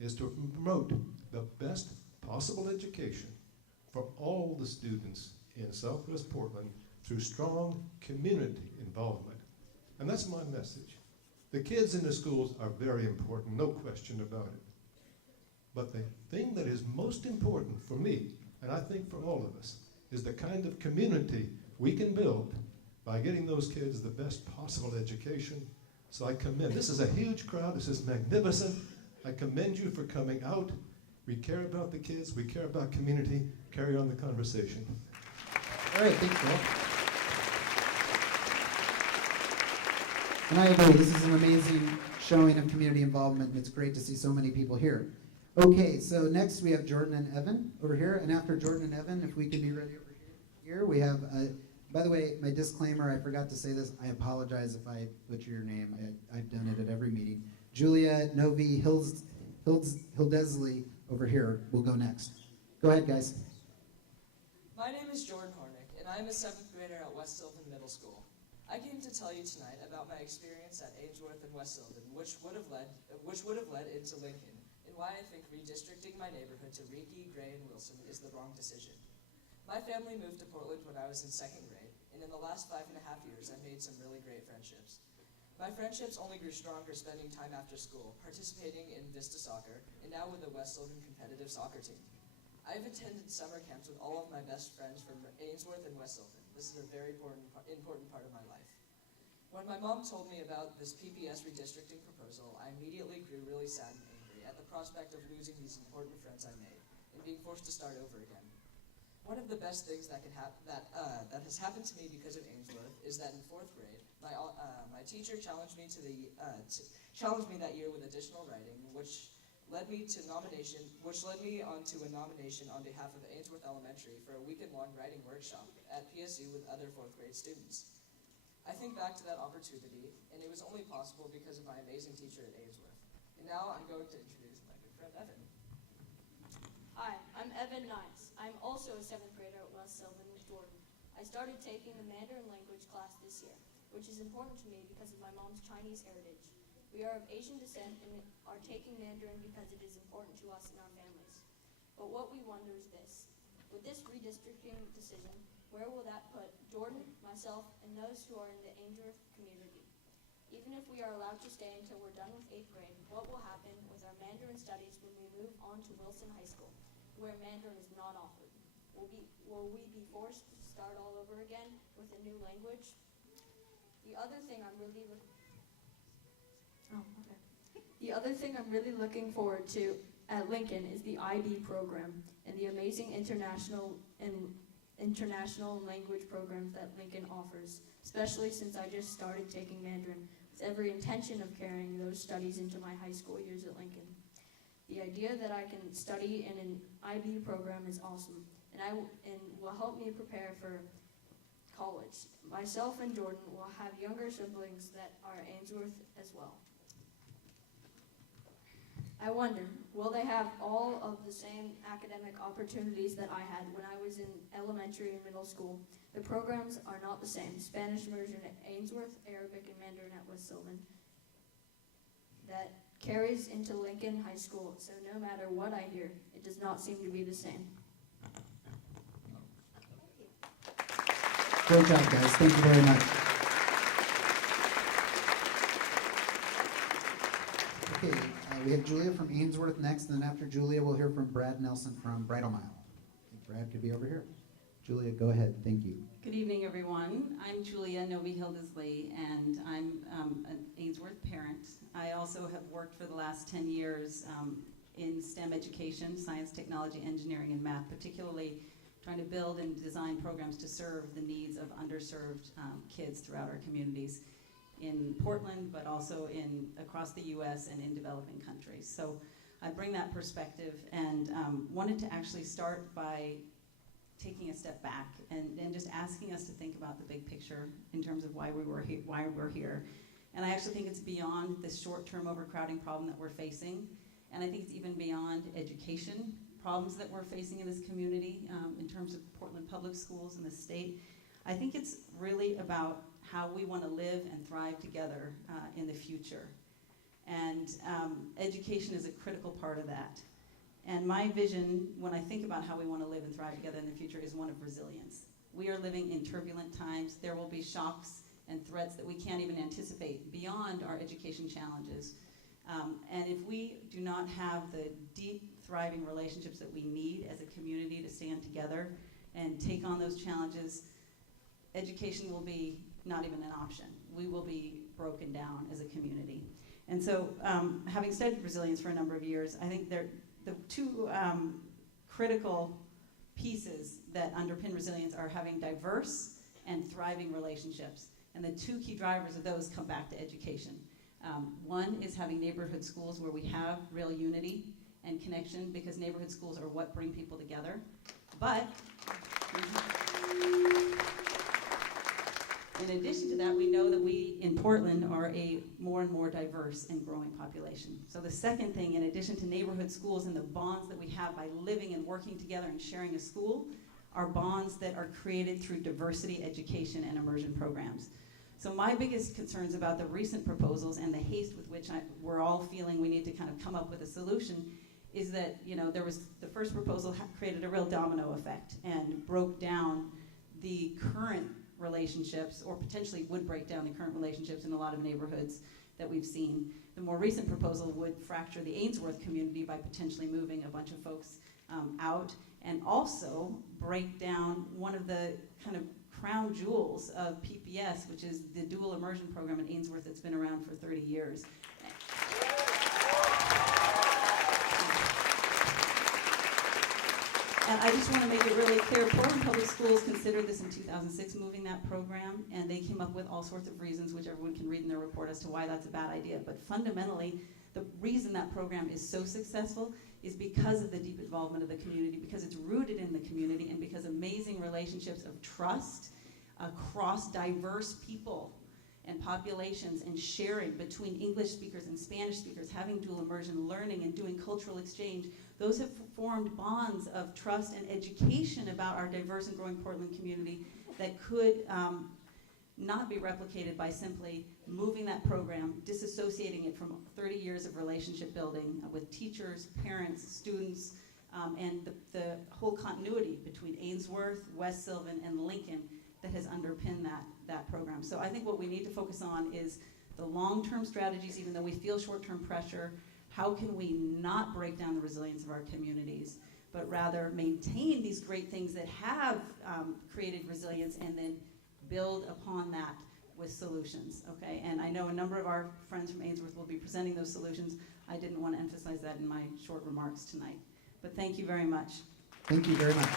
is to promote the best possible education for all the students in Southwest Portland through strong community involvement. And that's my message. The kids in the schools are very important, no question about it. But the thing that is most important for me, and I think for all of us, is the kind of community we can build by getting those kids the best possible education. So I commend, this is a huge crowd, this is magnificent. I commend you for coming out. We care about the kids, we care about community. Carry on the conversation. All right, thanks, Will. And I agree, this is an amazing showing of community involvement, and it's great to see so many people here. Okay, so next we have Jordan and Evan over here, and after Jordan and Evan, if we could be ready over here, we have, by the way, my disclaimer, I forgot to say this, I apologize if I butcher your name, I've done it at every meeting. Julia Novi Hildesley over here will go next. Go ahead, guys. My name is Jordan Hornick, and I'm a 7th grader at West Sylvan Middle School. I came to tell you tonight about my experience at Ainsworth and West Sylvan, which would have led into Lincoln, and why I think redistricting my neighborhood to Reiki, Gray, and Wilson is the wrong decision. My family moved to Portland when I was in 2nd grade, and in the last 5.5 years, I made some really great friendships. My friendships only grew stronger spending time after school, participating in Vista Soccer, and now with the West Sylvan competitive soccer team. I've attended summer camps with all of my best friends from Ainsworth and West Sylvan. This is a very important part of my life. When my mom told me about this PPS redistricting proposal, I immediately grew really sad and angry at the prospect of losing these important friends I made and being forced to start over again. One of the best things that that has happened to me because of Ainsworth is that in 4th grade, my teacher challenged me that year with additional writing, which led me onto a nomination on behalf of Ainsworth Elementary for a weekend-long writing workshop at PSU with other 4th grade students. I think back to that opportunity, and it was only possible because of my amazing teacher at Ainsworth. And now I'm going to introduce my good friend Evan. Hi, I'm Evan Nyhus. I'm also a 7th grader at West Sylvan with Jordan. I started taking the Mandarin language class this year, which is important to me because of my mom's Chinese heritage. We are of Asian descent and are taking Mandarin because it is important to us and our families. But what we wonder is this. With this redistricting decision, where will that put Jordan, myself, and those who are in the Ainsworth community? Even if we are allowed to stay until we're done with 8th grade, what will happen with our Mandarin studies when we move on to Wilson High School, where Mandarin is not offered? Will we be forced to start all over again with a new language? The other thing I'm really looking forward to at Lincoln is the IB program and the amazing international language programs that Lincoln offers, especially since I just started taking Mandarin with every intention of carrying those studies into my high school years at Lincoln. The idea that I can study in an IB program is awesome, and will help me prepare for college. Myself and Jordan will have younger siblings that are Ainsworth as well. I wonder, will they have all of the same academic opportunities that I had when I was in elementary and middle school? The programs are not the same. Spanish immersion at Ainsworth, Arabic and Mandarin at West Sylvan. That carries into Lincoln High School, so no matter what I hear, it does not seem to be the same. Great job, guys. Thank you very much. Okay, we have Julia from Ainsworth next, and then after Julia, we'll hear from Brad Nelson from Bridal Mile. Brad could be over here. Julia, go ahead. Thank you. Good evening, everyone. I'm Julia Novi-Hildesley, and I'm an Ainsworth parent. I also have worked for the last 10 years in STEM education, science, technology, engineering, and math, particularly trying to build and design programs to serve the needs of underserved kids throughout our communities in Portland, but also across the U.S. and in developing countries. So I bring that perspective and wanted to actually start by taking a step back and just asking us to think about the big picture in terms of why we're here. And I actually think it's beyond the short-term overcrowding problem that we're facing, and I think it's even beyond education problems that we're facing in this community in terms of Portland Public Schools and the state. I think it's really about how we want to live and thrive together in the future. And education is a critical part of that. And my vision, when I think about how we want to live and thrive together in the future, is one of resilience. We are living in turbulent times. There will be shocks and threats that we can't even anticipate beyond our education challenges. And if we do not have the deep, thriving relationships that we need as a community to stand together and take on those challenges, education will be not even an option. We will be broken down as a community. And so, having studied resilience for a number of years, I think the two critical pieces that underpin resilience are having diverse and thriving relationships. And the two key drivers of those come back to education. One is having neighborhood schools where we have real unity and connection, because neighborhood schools are what bring people together. But in addition to that, we know that we in Portland are a more and more diverse and growing population. So the second thing, in addition to neighborhood schools and the bonds that we have by living and working together and sharing a school, are bonds that are created through diversity education and immersion programs. So my biggest concerns about the recent proposals and the haste with which we're all feeling we need to kind of come up with a solution is that, there was the first proposal created a real domino effect and broke down the current relationships, or potentially would break down the current relationships in a lot of neighborhoods that we've seen. The more recent proposal would fracture the Ainsworth community by potentially moving a bunch of folks out, and also break down one of the kind of crown jewels of PPS, which is the dual immersion program at Ainsworth that's been around for 30 years. And I just want to make it really clear, Portland Public Schools considered this in 2006, moving that program, and they came up with all sorts of reasons, which everyone can read in their report, as to why that's a bad idea. But fundamentally, the reason that program is so successful is because of the deep involvement of the community, because it's rooted in the community, and because amazing relationships of trust across diverse people and populations, and sharing between English speakers and Spanish speakers, having dual immersion learning and doing cultural exchange. Those have formed bonds of trust and education about our diverse and growing Portland community that could not be replicated by simply moving that program, disassociating it from 30 years of relationship building with teachers, parents, students, and the whole continuity between Ainsworth, West Sylvan, and Lincoln that has underpinned that program. So I think what we need to focus on is the long-term strategies, even though we feel short-term pressure. How can we not break down the resilience of our communities, but rather maintain these great things that have created resilience and then build upon that with solutions, okay? And I know a number of our friends from Ainsworth will be presenting those solutions. I didn't want to emphasize that in my short remarks tonight. But thank you very much. Thank you very much.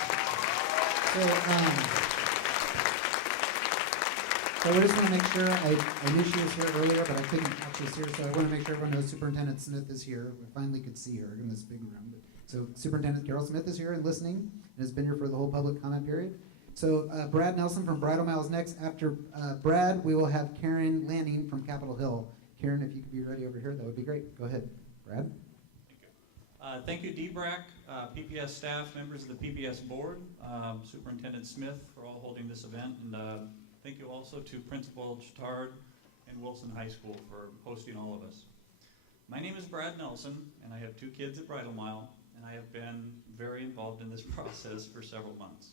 So I just want to make sure, I knew she was here earlier, but I couldn't actually see her, so I want to make sure everyone knows Superintendent Smith is here. We finally could see her in this big room. So Superintendent Carol Smith is here and listening, and has been here for the whole public comment period. So Brad Nelson from Bridal Mile is next. After Brad, we will have Karen Lanning from Capitol Hill. Karen, if you could be ready over here, that would be great. Go ahead, Brad. Thank you, DBRAC, PPS staff, members of the PPS board, Superintendent Smith for all holding this event, and thank you also to Principal Chittard and Wilson High School for hosting all of us. My name is Brad Nelson, and I have 2 kids at Bridal Mile, and I have been very involved in this process for several months.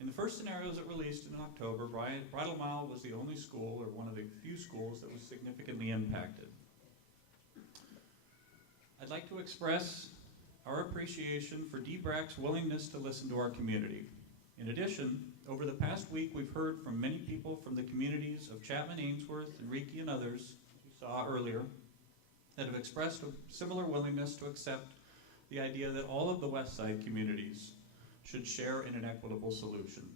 In the first scenarios that released in October, Bridal Mile was the only school, or one of the few schools, that was significantly impacted. I'd like to express our appreciation for DBRAC's willingness to listen to our community. In addition, over the past week, we've heard from many people from the communities of Chapman, Ainsworth, Enrique, and others, as you saw earlier, that have expressed a similar willingness to accept the idea that all of the Westside communities should share in an equitable solution,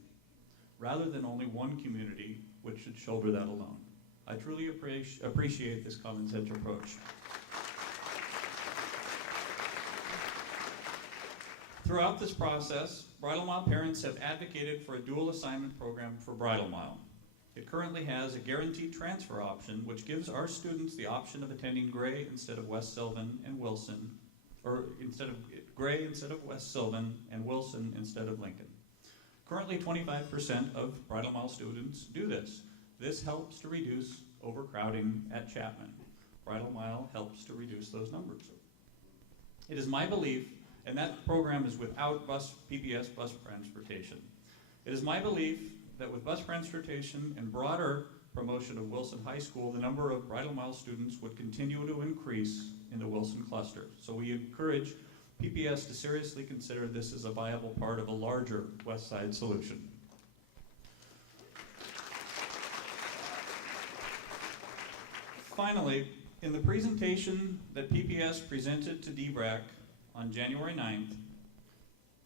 rather than only one community which should shoulder that alone. I truly appreciate this common sense approach. Throughout this process, Bridal Mile parents have advocated for a dual assignment program for Bridal Mile. It currently has a guaranteed transfer option, which gives our students the option of attending Gray instead of West Sylvan and Wilson, or instead of Gray instead of West Sylvan, and Wilson instead of Lincoln. Currently, 25% of Bridal Mile students do this. This helps to reduce overcrowding at Chapman. Bridal Mile helps to reduce those numbers. It is my belief, and that program is without PPS bus transportation. It is my belief that with bus transportation and broader promotion of Wilson High School, the number of Bridal Mile students would continue to increase in the Wilson cluster. So we encourage PPS to seriously consider this as a viable part of a larger Westside solution. Finally, in the presentation that PPS presented to DBRAC on January 9th,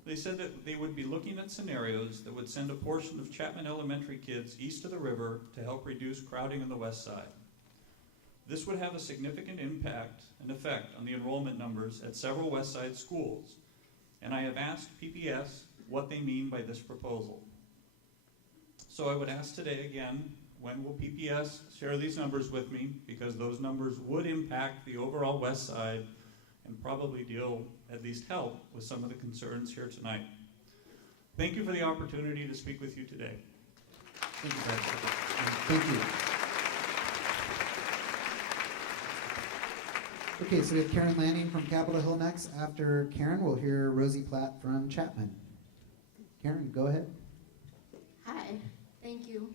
they said that they would be looking at scenarios that would send a portion of Chapman Elementary kids east of the river to help reduce crowding on the west side. This would have a significant impact and effect on the enrollment numbers at several west side schools, and I have asked PPS what they mean by this proposal. So I would ask today again, when will PPS share these numbers with me, because those numbers would impact the overall west side and probably deal, at least help, with some of the concerns here tonight. Thank you for the opportunity to speak with you today. Thank you, Brad. Thank you. Okay, so we have Karen Lanning from Capitol Hill next. After Karen, we'll hear Rosie Platt from Chapman. Karen, go ahead. Hi, thank you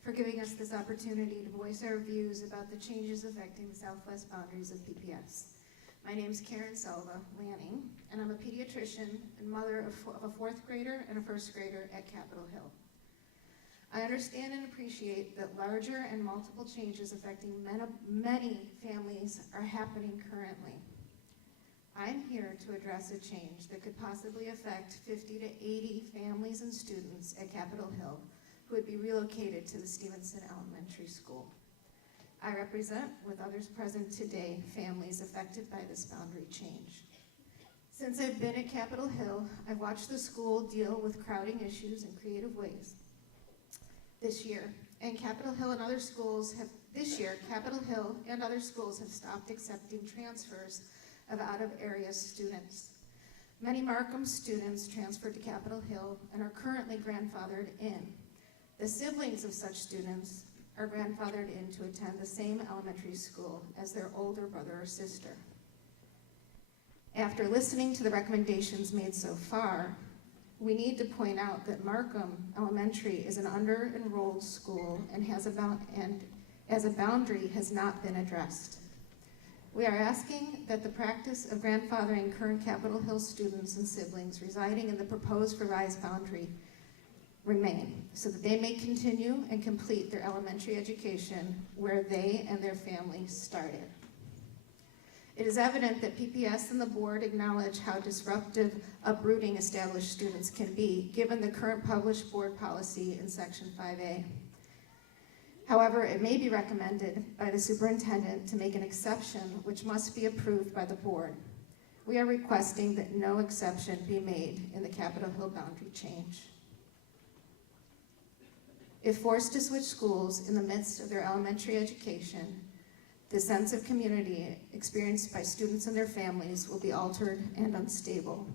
for giving us this opportunity to voice our views about the changes affecting the southwest boundaries of PPS. My name is Karen Selva Lanning, and I'm a pediatrician and mother of a 4th grader and a 1st grader at Capitol Hill. I understand and appreciate that larger and multiple changes affecting many families are happening currently. I'm here to address a change that could possibly affect 50 to 80 families and students at Capitol Hill who would be relocated to the Stevenson Elementary School. I represent, with others present today, families affected by this boundary change. Since I've been at Capitol Hill, I've watched the school deal with crowding issues in creative ways. This year, Capitol Hill and other schools have stopped accepting transfers of out-of-area students. Many Markham students transferred to Capitol Hill and are currently grandfathered in. The siblings of such students are grandfathered in to attend the same elementary school as their older brother or sister. After listening to the recommendations made so far, we need to point out that Markham Elementary is an under-enrolled school and as a boundary has not been addressed. We are asking that the practice of grandfathering current Capitol Hill students and siblings residing in the proposed revised boundary remain, so that they may continue and complete their elementary education where they and their families started. It is evident that PPS and the board acknowledge how disruptive uprooting established students can be, given the current published board policy in Section 5A. However, it may be recommended by the superintendent to make an exception which must be approved by the board. We are requesting that no exception be made in the Capitol Hill boundary change. If forced to switch schools in the midst of their elementary education, the sense of community experienced by students and their families will be altered and unstable.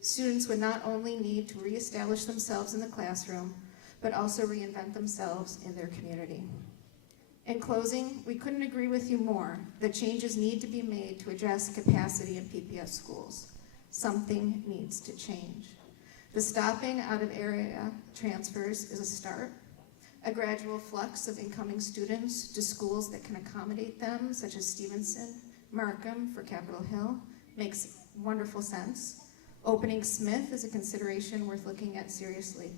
Students would not only need to reestablish themselves in the classroom, but also reinvent themselves in their community. In closing, we couldn't agree with you more that changes need to be made to address capacity in PPS schools. Something needs to change. The stopping out of area transfers is a start. A gradual flux of incoming students to schools that can accommodate them, such as Stevenson, Markham for Capitol Hill, makes wonderful sense. Opening Smith is a consideration worth looking at seriously.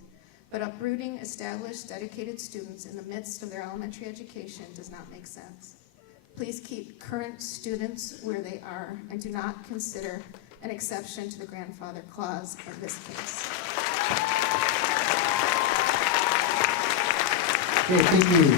But uprooting established, dedicated students in the midst of their elementary education does not make sense. Please keep current students where they are and do not consider an exception to the grandfather clause in this case. Okay, thank you.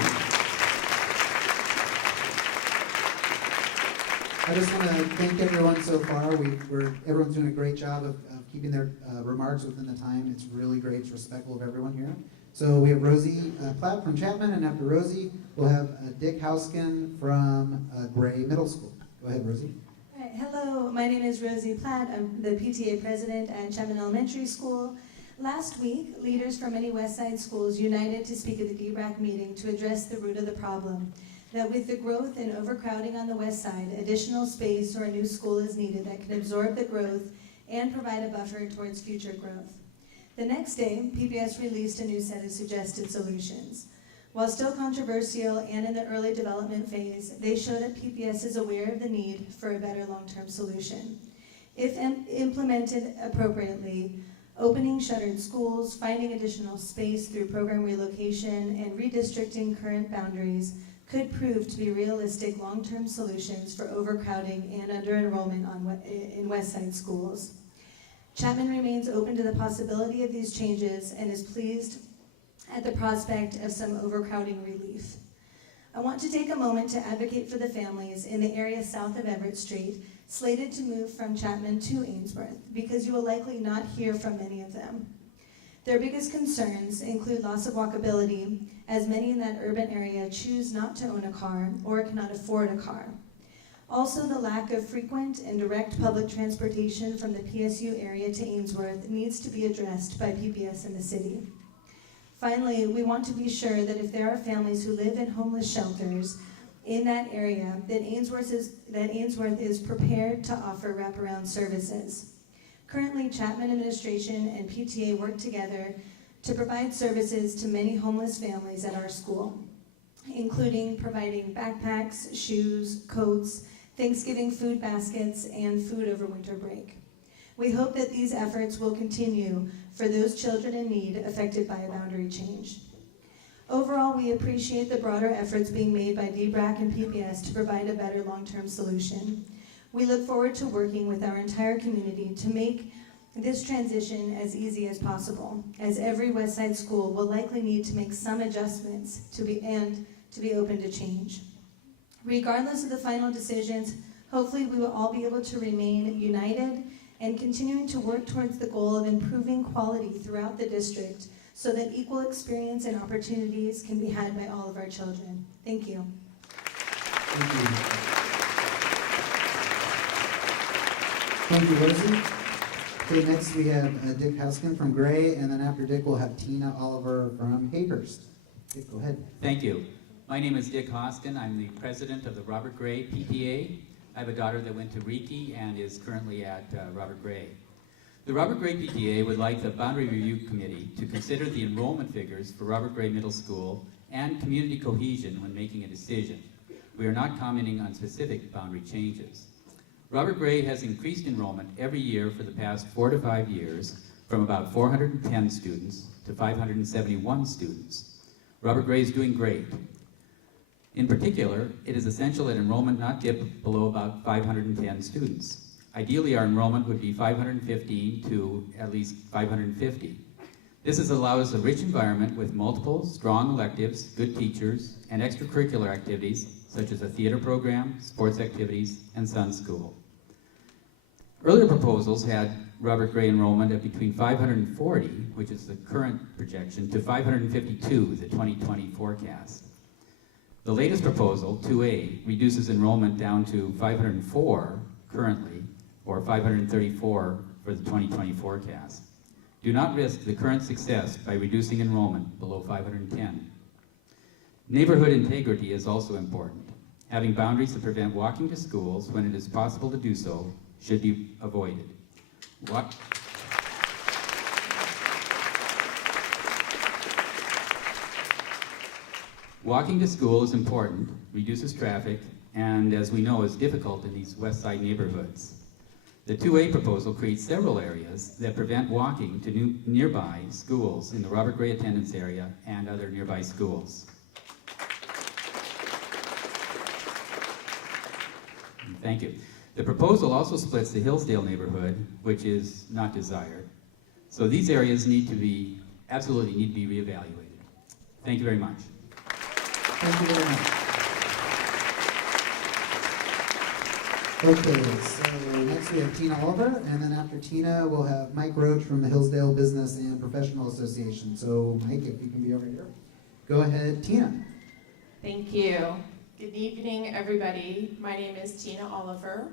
I just want to thank everyone so far. Everyone's doing a great job of keeping their remarks within the time. It's really great. It's respectful of everyone here. So we have Rosie Platt from Chapman, and after Rosie, we'll have Dick Houskin from Gray Middle School. Go ahead, Rosie. All right, hello, my name is Rosie Platt. I'm the PTA president at Chapman Elementary School. Last week, leaders from many Westside schools united to speak at the DBRAC meeting to address the root of the problem, that with the growth and overcrowding on the West Side, additional space or a new school is needed that can absorb the growth and provide a buffer towards future growth. The next day, PPS released a new set of suggested solutions. While still controversial and in the early development phase, they show that PPS is aware of the need for a better long-term solution. If implemented appropriately, opening shuttered schools, finding additional space through program relocation, and redistricting current boundaries could prove to be realistic long-term solutions for overcrowding and under-enrollment in Westside schools. Chapman remains open to the possibility of these changes and is pleased at the prospect of some overcrowding relief. I want to take a moment to advocate for the families in the area south of Everett Street slated to move from Chapman to Ainsworth, because you will likely not hear from many of them. Their biggest concerns include loss of walkability, as many in that urban area choose not to own a car or cannot afford a car. Also, the lack of frequent and direct public transportation from the PSU area to Ainsworth needs to be addressed by PPS in the city. Finally, we want to be sure that if there are families who live in homeless shelters in that area, that Ainsworth is prepared to offer wraparound services. Currently, Chapman administration and PTA work together to provide services to many homeless families at our school, including providing backpacks, shoes, coats, Thanksgiving food baskets, and food over winter break. We hope that these efforts will continue for those children in need affected by a boundary change. Overall, we appreciate the broader efforts being made by DBRAC and PPS to provide a better long-term solution. We look forward to working with our entire community to make this transition as easy as possible, as every Westside school will likely need to make some adjustments to be open to change. Regardless of the final decisions, hopefully we will all be able to remain united and continuing to work towards the goal of improving quality throughout the district so that equal experience and opportunities can be had by all of our children. Thank you. Thank you, Rosie. Okay, next we have Dick Haskin from Gray, and then after Dick we'll have Tina Oliver from Hayhurst. Dick, go ahead. Thank you. My name is Dick Hoskin. I'm the president of the Robert Gray PTA. I have a daughter that went to Riki and is currently at Robert Gray. The Robert Gray PTA would like the Boundary Review Committee to consider the enrollment figures for Robert Gray Middle School and community cohesion when making a decision. We are not commenting on specific boundary changes. Robert Gray has increased enrollment every year for the past 4 to 5 years from about 410 students to 571 students. Robert Gray is doing great. In particular, it is essential that enrollment not dip below about 510 students. Ideally, our enrollment would be 515 to at least 550. This has allowed us a rich environment with multiple strong electives, good teachers, and extracurricular activities such as a theater program, sports activities, and Sun School. Earlier proposals had Robert Gray enrollment at between 540, which is the current projection, to 552, the 2020 forecast. The latest proposal, 2A, reduces enrollment down to 504 currently, or 534 for the 2020 forecast. Do not risk the current success by reducing enrollment below 510. Neighborhood integrity is also important. Having boundaries to prevent walking to schools when it is possible to do so should be avoided. Walking to school is important, reduces traffic, and as we know is difficult in these Westside neighborhoods. The 2A proposal creates several areas that prevent walking to nearby schools in the Robert Gray attendance area and other nearby schools. Thank you. The proposal also splits the Hillsdale neighborhood, which is not desired. So these areas absolutely need to be reevaluated. Thank you very much. Thank you very much. Okay, so next we have Tina Oliver, and then after Tina, we'll have Mike Roach from the Hillsdale Business and Professional Association. So Mike, if you can be over here. Go ahead, Tina. Thank you. Good evening, everybody. My name is Tina Oliver.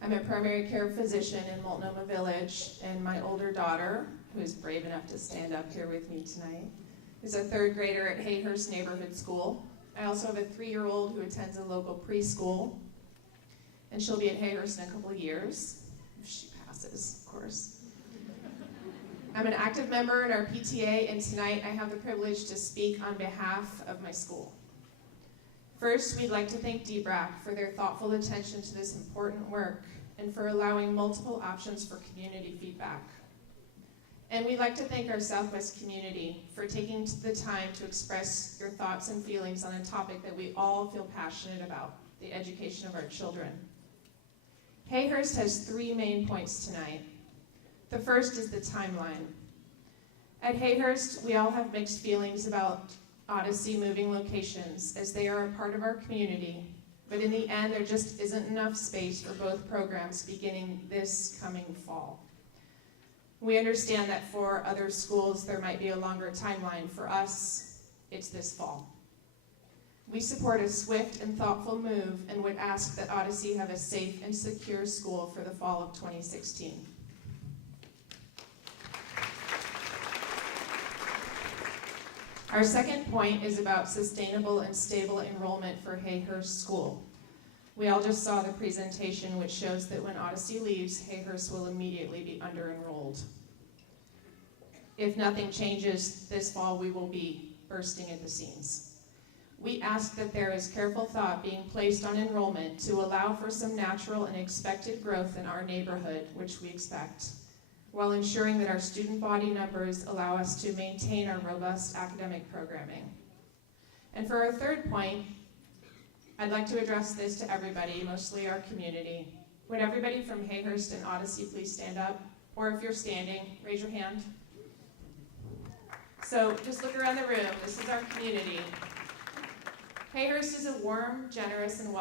I'm a primary care physician in Multnomah Village, and my older daughter, who is brave enough to stand up here with me tonight, is a 3rd grader at Hayhurst Neighborhood School. I also have a 3-year-old who attends a local preschool, and she'll be at Hayhurst in a couple of years, if she passes, of course. I'm an active member in our PTA, and tonight I have the privilege to speak on behalf of my school. First, we'd like to thank DBRAC for their thoughtful attention to this important work and for allowing multiple options for community feedback. And we'd like to thank our Southwest community for taking the time to express your thoughts and feelings on a topic that we all feel passionate about, the education of our children. Hayhurst has 3 main points tonight. The first is the timeline. At Hayhurst, we all have mixed feelings about Odyssey moving locations as they are a part of our community, but in the end, there just isn't enough space for both programs beginning this coming fall. We understand that for other schools, there might be a longer timeline. For us, it's this fall. We support a swift and thoughtful move and would ask that Odyssey have a safe and secure school for the fall of 2016. Our second point is about sustainable and stable enrollment for Hayhurst School. We all just saw the presentation which shows that when Odyssey leaves, Hayhurst will immediately be under-enrolled. If nothing changes this fall, we will be bursting at the seams. We ask that there is careful thought being placed on enrollment to allow for some natural and expected growth in our neighborhood, which we expect, while ensuring that our student body numbers allow us to maintain our robust academic programming. And for our third point, I'd like to address this to everybody, mostly our community. Would everybody from Hayhurst and Odyssey please stand up? Or if you're standing, raise your hand. So just look around the room. This is our community. Hayhurst is a warm, generous, and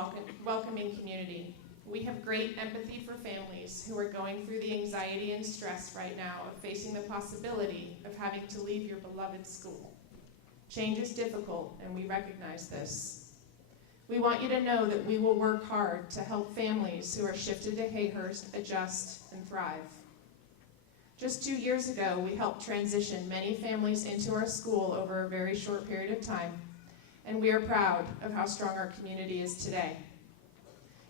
welcoming community. We have great empathy for families who are going through the anxiety and stress right now of facing the possibility of having to leave your beloved school. Change is difficult, and we recognize this. We want you to know that we will work hard to help families who are shifted to Hayhurst adjust and thrive. Just 2 years ago, we helped transition many families into our school over a very short period of time, and we are proud of how strong our community is today.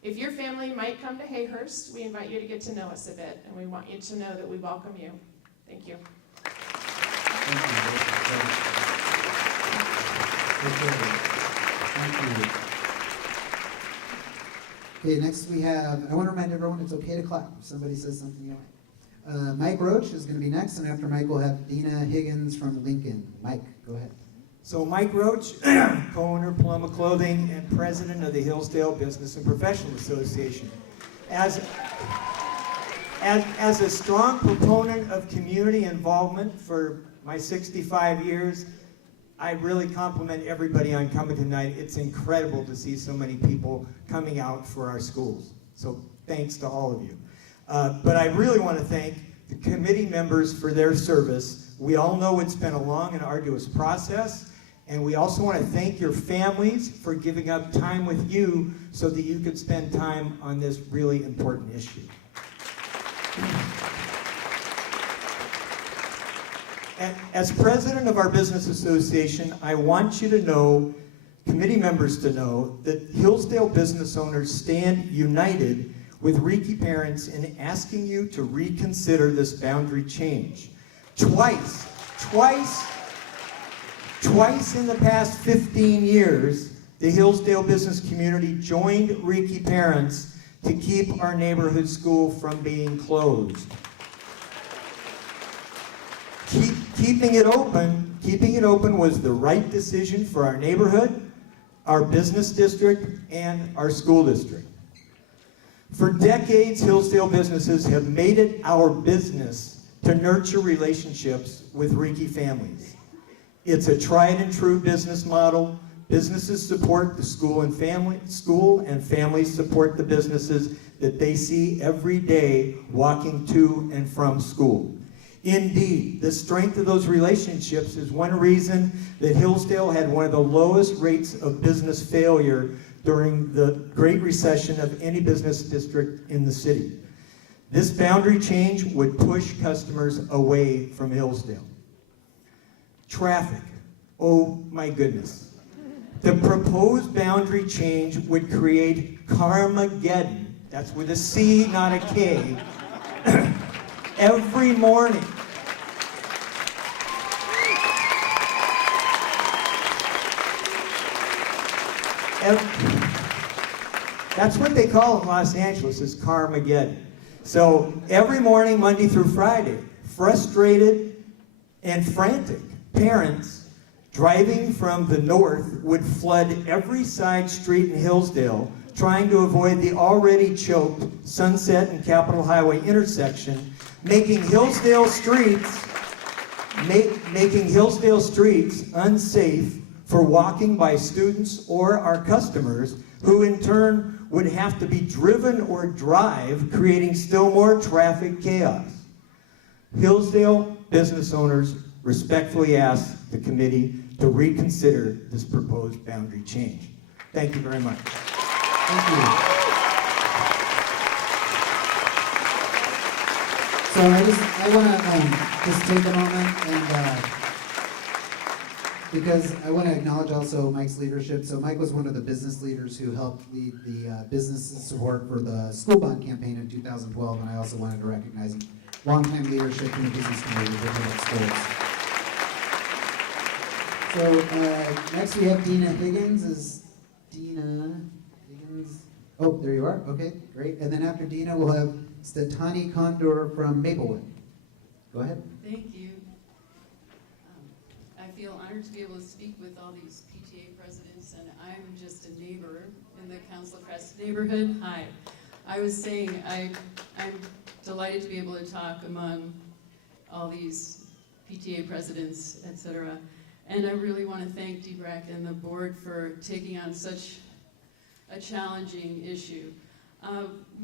If your family might come to Hayhurst, we invite you to get to know us a bit, and we want you to know that we welcome you. Thank you. Thank you. Okay, next we have, I want to remind everyone it's okay to clap if somebody says something you like. Mike Roach is going to be next, and after Mike we'll have Dina Higgins from Lincoln. Mike, go ahead. So Mike Roach, co-owner Paloma Clothing and president of the Hillsdale Business and Professional Association. As a strong proponent of community involvement for my 65 years, I really compliment everybody on coming tonight. It's incredible to see so many people coming out for our schools. So thanks to all of you. But I really want to thank the committee members for their service. We all know it's been a long and arduous process, and we also want to thank your families for giving up time with you so that you could spend time on this really important issue. As president of our business association, I want you to know, committee members to know, that Hillsdale business owners stand united with Reiki parents in asking you to reconsider this boundary change. Twice in the past 15 years, the Hillsdale business community joined Reiki parents to keep our neighborhood school from being closed. Keeping it open was the right decision for our neighborhood, our business district, and our school district. For decades, Hillsdale businesses have made it our business to nurture relationships with Reiki families. It's a tried and true business model. Businesses support the school, and families support the businesses that they see every day walking to and from school. Indeed, the strength of those relationships is one reason that Hillsdale had one of the lowest rates of business failure during the Great Recession of any business district in the city. This boundary change would push customers away from Hillsdale. Traffic. Oh my goodness. The proposed boundary change would create Carmageddon, that's with a C, not a K, every morning. That's what they call it in Los Angeles, is Carmageddon. So every morning, Monday through Friday, frustrated and frantic parents driving from the north would flood every side street in Hillsdale, trying to avoid the already choked Sunset and Capitol Highway intersection, making Hillsdale streets unsafe for walking by students or our customers, who in turn would have to be driven or drive, creating still more traffic chaos. Hillsdale business owners respectfully ask the committee to reconsider this proposed boundary change. Thank you very much. Thank you. So I want to just take a moment and because I want to acknowledge also Mike's leadership. So Mike was one of the business leaders who helped lead the business support for the school bond campaign in 2012, and I also wanted to recognize longtime leadership in the business community with schools. So next we have Dina Higgins. Is Dina Higgins? Oh, there you are. Okay, great. And then after Dina, we'll have Statani Condor from Maplewood. Go ahead. Thank you. I feel honored to be able to speak with all these PTA presidents, and I'm just a neighbor in the Council Crest neighborhood. Hi. I was saying I'm delighted to be able to talk among all these PTA presidents, etc. And I really want to thank DBRAC and the board for taking on such a challenging issue.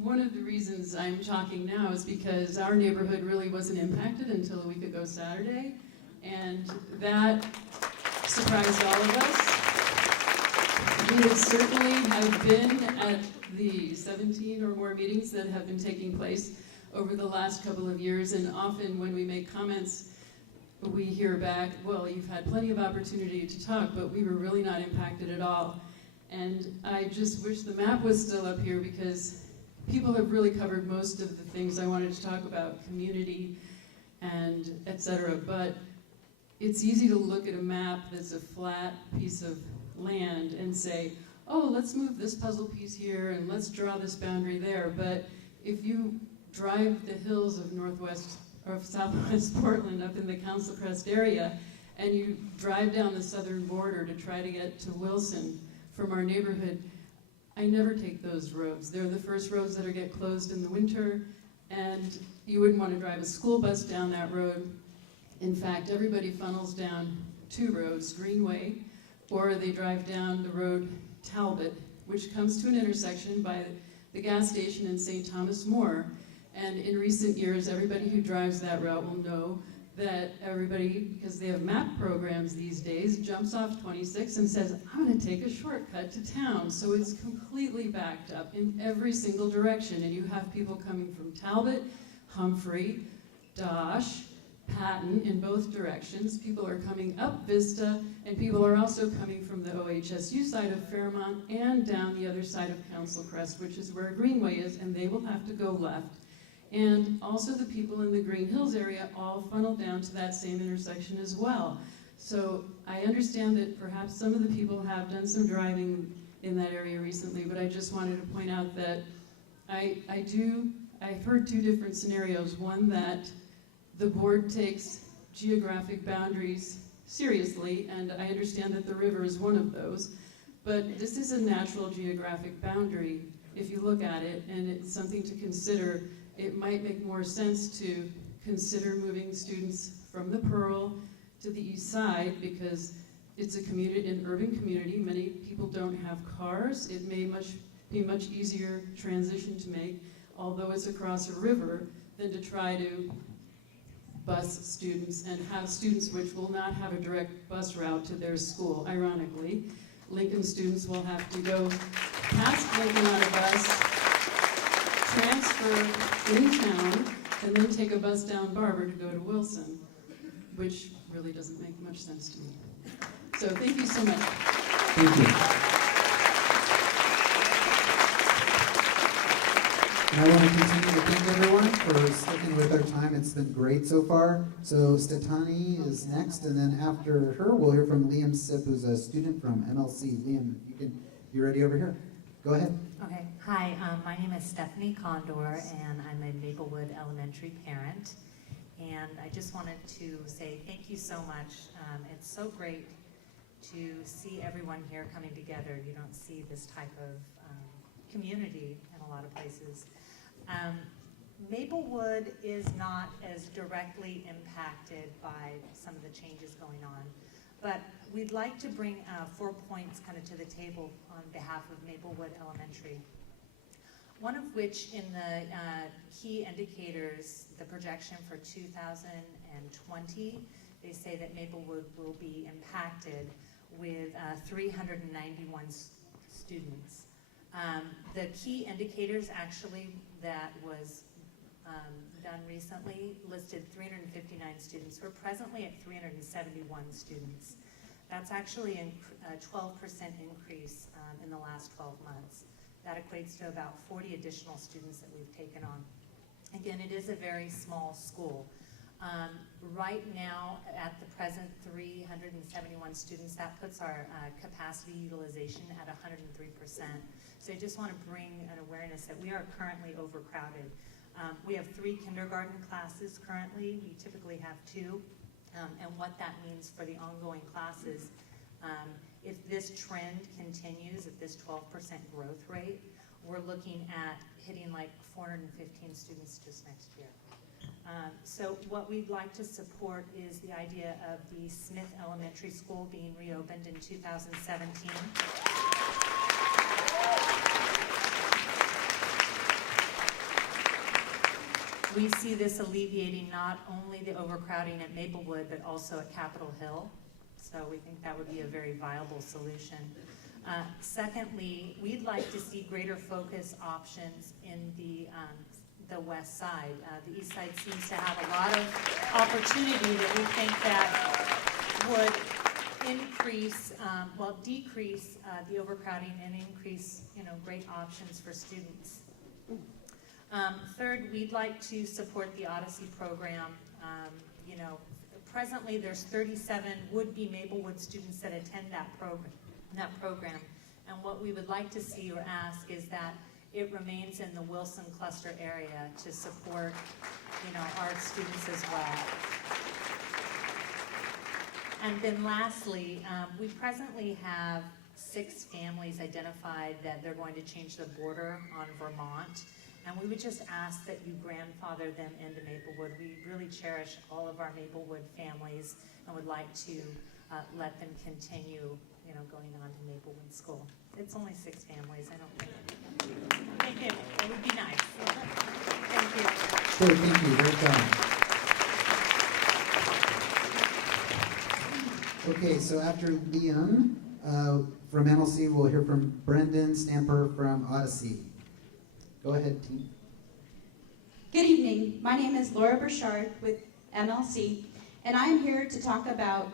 One of the reasons I'm talking now is because our neighborhood really wasn't impacted until a week ago Saturday, and that surprised all of us. We would certainly have been at the 17 or more meetings that have been taking place over the last couple of years, and often when we make comments, we hear back, well, you've had plenty of opportunity to talk, but we were really not impacted at all. And I just wish the map was still up here, because people have really covered most of the things I wanted to talk about, community and et cetera. But it's easy to look at a map that's a flat piece of land and say, oh, let's move this puzzle piece here and let's draw this boundary there. But if you drive the hills of northwest or southwest Portland up in the Council Crest area, and you drive down the southern border to try to get to Wilson from our neighborhood, I never take those roads. They're the first roads that get closed in the winter, and you wouldn't want to drive a school bus down that road. In fact, everybody funnels down two roads, Greenway, or they drive down the road Talbot, which comes to an intersection by the gas station in St. Thomas More. And in recent years, everybody who drives that route will know that everybody, because they have map programs these days, jumps off 26 and says, I'm going to take a shortcut to town. So it's completely backed up in every single direction. And you have people coming from Talbot, Humphrey, Dosh, Patton in both directions. People are coming up Vista, and people are also coming from the OHSU side of Fairmont and down the other side of Council Crest, which is where Greenway is, and they will have to go left. And also the people in the Green Hills area all funnel down to that same intersection as well. So I understand that perhaps some of the people have done some driving in that area recently, but I just wanted to point out that I've heard two different scenarios. One, that the board takes geographic boundaries seriously, and I understand that the river is one of those, but this is a natural geographic boundary if you look at it, and it's something to consider. It might make more sense to consider moving students from the Pearl to the east side, because it's a community, an urban community. Many people don't have cars. It may be much easier transition to make, although it's across a river, than to try to bus students and have students which will not have a direct bus route to their school. Ironically, Lincoln students will have to go past Lincoln on a bus, transfer in town, and then take a bus down Barber to go to Wilson, which really doesn't make much sense to me. So thank you so much. Thank you. And I want to continue to thank everyone for sticking with our time. It's been great so far. So Statani is next, and then after her, we'll hear from Liam Sipp, who's a student from MLC. Liam, you ready over here? Go ahead. Okay. Hi, my name is Stephanie Condor, and I'm a Maplewood Elementary parent. And I just wanted to say thank you so much. It's so great to see everyone here coming together. You don't see this type of community in a lot of places. Maplewood is not as directly impacted by some of the changes going on, but we'd like to bring 4 points kind of to the table on behalf of Maplewood Elementary. One of which in the key indicators, the projection for 2020, they say that Maplewood will be impacted with 391 students. The key indicators actually that was done recently listed 359 students. We're presently at 371 students. That's actually a 12% increase in the last 12 months. That equates to about 40 additional students that we've taken on. Again, it is a very small school. Right now, at the present 371 students, that puts our capacity utilization at 103%. So I just want to bring an awareness that we are currently overcrowded. We have 3 kindergarten classes currently. We typically have 2. And what that means for the ongoing classes, if this trend continues at this 12% growth rate, we're looking at hitting like 415 students just next year. So what we'd like to support is the idea of the Smith Elementary School being reopened in 2017. We see this alleviating not only the overcrowding at Maplewood, but also at Capitol Hill. So we think that would be a very viable solution. Secondly, we'd like to see greater focus options in the the west side. The east side seems to have a lot of opportunity that we think that would increase, decrease the overcrowding and increase, great options for students. Third, we'd like to support the Odyssey program. Presently there's 37 would-be Maplewood students that attend that program. And what we would like to see or ask is that it remains in the Wilson cluster area to support, our students as well. And then lastly, we presently have 6 families identified that they're going to change the border on Vermont. And we would just ask that you grandfather them into Maplewood. We really cherish all of our Maplewood families and would like to let them continue, going on to Maplewood School. It's only 6 families. I think it would be nice. Thank you. Great, thank you. Great job. Okay, so after Liam from MLC, we'll hear from Brendan Stamper from Odyssey. Go ahead, team. Good evening. My name is Laura Burchard with MLC, and I am here to talk about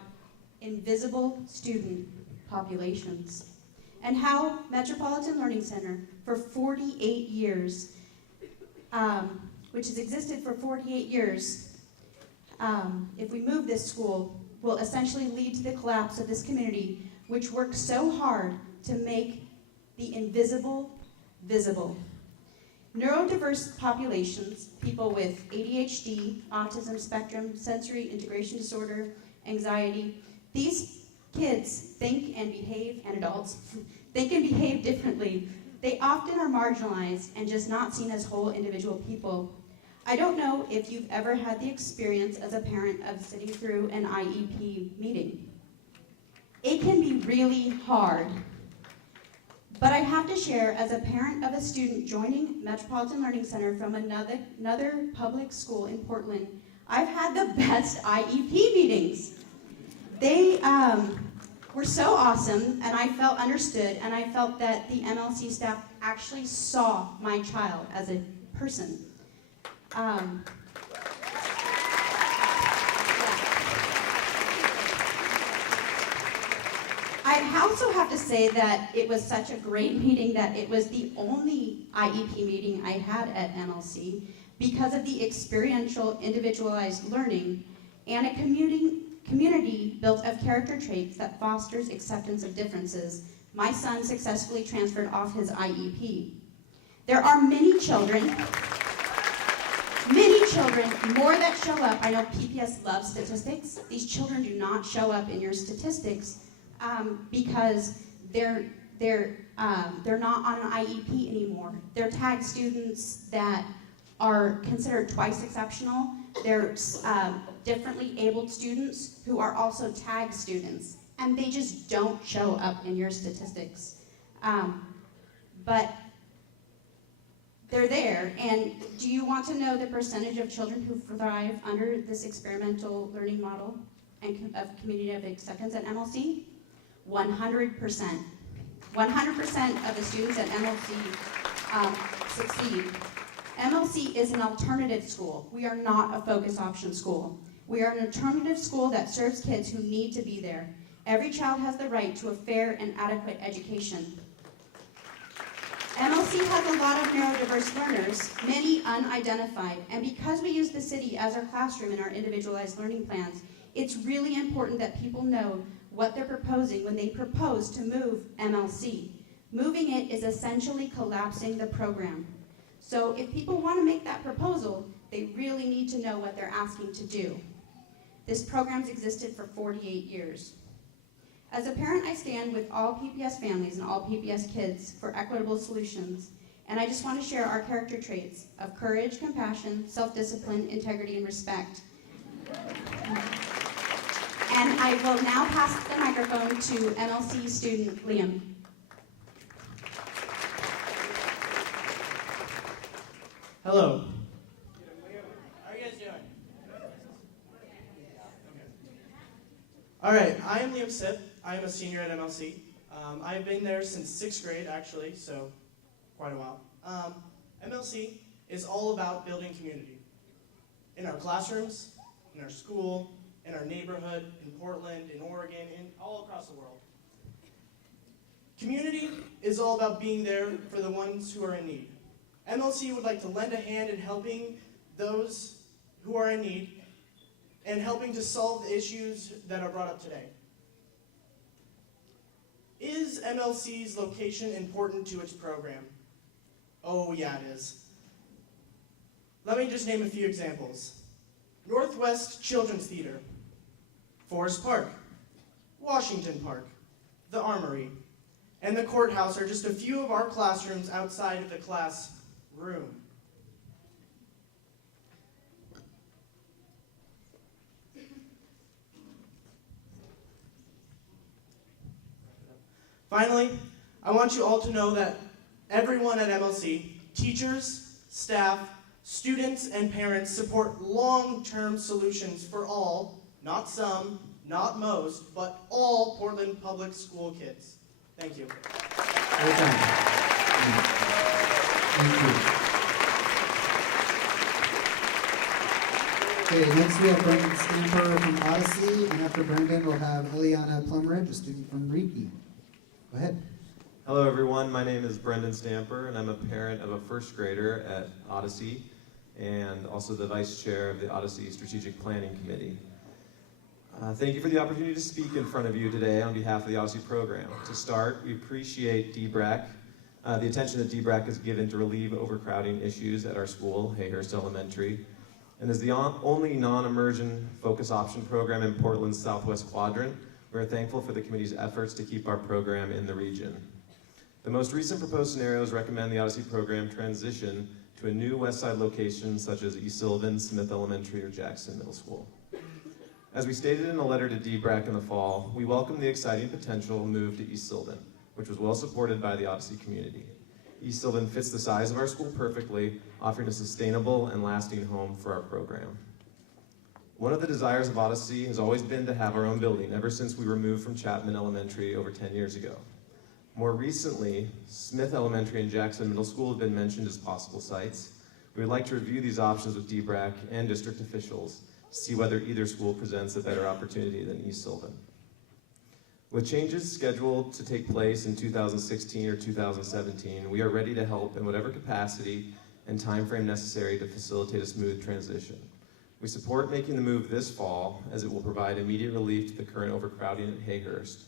invisible student populations and how Metropolitan Learning Center for 48 years, which has existed for 48 years, if we move this school, will essentially lead to the collapse of this community, which works so hard to make the invisible visible. Neurodiverse populations, people with ADHD, autism spectrum, sensory integration disorder, anxiety, these kids think and behave, and adults, think and behave differently. They often are marginalized and just not seen as whole individual people. I don't know if you've ever had the experience as a parent of sitting through an IEP meeting. It can be really hard. But I have to share, as a parent of a student joining Metropolitan Learning Center from another public school in Portland, I've had the best IEP meetings. They were so awesome, and I felt understood, and I felt that the MLC staff actually saw my child as a person. I also have to say that it was such a great meeting that it was the only IEP meeting I had at MLC because of the experiential, individualized learning and a community built of character traits that fosters acceptance of differences. My son successfully transferred off his IEP. There are many children, more that show up. I know PPS loves statistics. These children do not show up in your statistics because they're not on an IEP anymore. They're tag students that are considered twice exceptional. They're differently abled students who are also tag students, and they just don't show up in your statistics. But they're there, and do you want to know the percentage of children who thrive under this experimental learning model and of community of acceptance at MLC? 100%. 100% of the students at MLC succeed. MLC is an alternative school. We are not a focus option school. We are an alternative school that serves kids who need to be there. Every child has the right to a fair and adequate education. MLC has a lot of neurodiverse learners, many unidentified, and because we use the city as our classroom in our individualized learning plans, it's really important that people know what they're proposing when they propose to move MLC. Moving it is essentially collapsing the program. So if people want to make that proposal, they really need to know what they're asking to do. This program's existed for 48 years. As a parent, I stand with all PPS families and all PPS kids for equitable solutions, and I just want to share our character traits of courage, compassion, self-discipline, integrity, and respect. And I will now pass the microphone to MLC student Liam. Hello. How are you guys doing? All right, I am Liam Sipp. I am a senior at MLC. I've been there since 6th grade, actually, so quite a while. MLC is all about building community. In our classrooms, in our school, in our neighborhood, in Portland, in Oregon, and all across the world. Community is all about being there for the ones who are in need. MLC would like to lend a hand in helping those who are in need and helping to solve the issues that are brought up today. Is MLC's location important to its program? Oh yeah, it is. Let me just name a few examples. Northwest Children's Theater, Forest Park, Washington Park, the Armory, and the courthouse are just a few of our classrooms outside of the classroom. Finally, I want you all to know that everyone at MLC, teachers, staff, students, and parents support long-term solutions for all, not some, not most, but all Portland Public School kids. Thank you. Thank you. Okay, next we have Brendan Stamper from Odyssey, and after Brendan we'll have Eliana Plumridge, a student from Reiki. Go ahead. Hello everyone, my name is Brendan Stamper and I'm a parent of a first grader at Odyssey and also the vice chair of the Odyssey Strategic Planning Committee. Thank you for the opportunity to speak in front of you today on behalf of the Odyssey program. To start, we appreciate DBRAC, the attention that DBRAC has given to relieve overcrowding issues at our school, Hayhurst Elementary, and as the only non-immersion focus option program in Portland's Southwest Quadrant, we're thankful for the committee's efforts to keep our program in the region. The most recent proposed scenarios recommend the Odyssey program transition to a new Westside location such as East Sylvan, Smith Elementary, or Jackson Middle School. As we stated in a letter to DBRAC in the fall, we welcome the exciting potential move to East Sylvan, which was well supported by the Odyssey community. East Sylvan fits the size of our school perfectly, offering a sustainable and lasting home for our program. One of the desires of Odyssey has always been to have our own building, ever since we were moved from Chapman Elementary over 10 years ago. More recently, Smith Elementary and Jackson Middle School have been mentioned as possible sites. We would like to review these options with DBRAC and district officials to see whether either school presents a better opportunity than East Sylvan. With changes scheduled to take place in 2016 or 2017, we are ready to help in whatever capacity and timeframe necessary to facilitate a smooth transition. We support making the move this fall, as it will provide immediate relief to the current overcrowding at Hayhurst.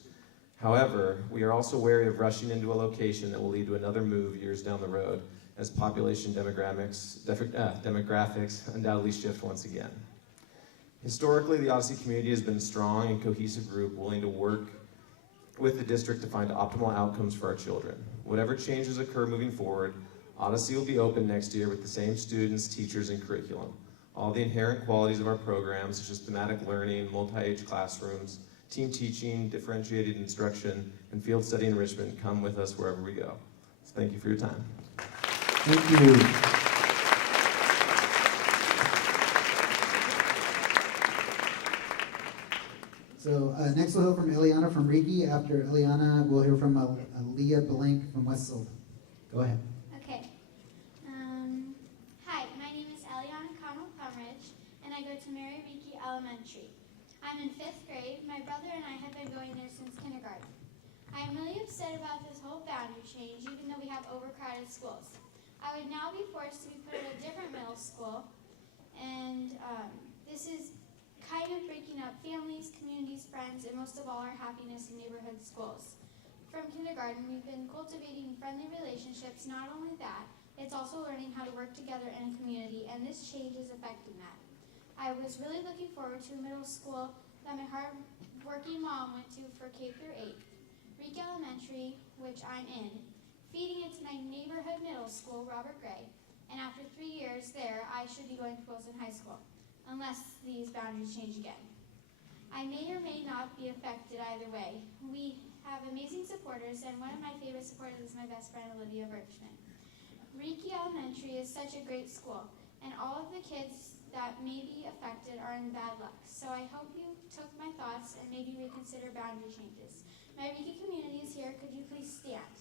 However, we are also wary of rushing into a location that will lead to another move years down the road, as population demographics undoubtedly shift once again. Historically, the Odyssey community has been a strong and cohesive group willing to work with the district to find optimal outcomes for our children. Whatever changes occur moving forward, Odyssey will be open next year with the same students, teachers, and curriculum. All the inherent qualities of our programs, such as thematic learning, multi-age classrooms, team teaching, differentiated instruction, and field study enrichment come with us wherever we go. So thank you for your time. Thank you. So next we'll hear from Eliana from Reiki. After Eliana, we'll hear from Aaliyah Blank from Westside. Go ahead. Okay. Hi, my name is Eliana Plumridge, and I go to Mary Reiki Elementary. I'm in 5th grade. My brother and I have been going there since kindergarten. I am really upset about this whole boundary change, even though we have overcrowded schools. I would now be forced to be put in a different middle school, and this is kind of breaking up families, communities, friends, and most of all our happiness in neighborhood schools. From kindergarten, we've been cultivating friendly relationships. Not only that, it's also learning how to work together in a community, and this change is affecting that. I was really looking forward to a middle school that my hard-working mom went to for K through 8, Reiki Elementary, which I'm in, feeding into my neighborhood middle school, Robert Gray, and after 3 years there, I should be going to Wilson High School, unless these boundaries change again. I may or may not be affected either way. We have amazing supporters, and one of my favorite supporters is my best friend, Olivia Birchman. Reiki Elementary is such a great school, and all of the kids that may be affected are in bad luck. So I hope you took my thoughts and maybe reconsider boundary changes. My Reiki community is here. Could you please stand?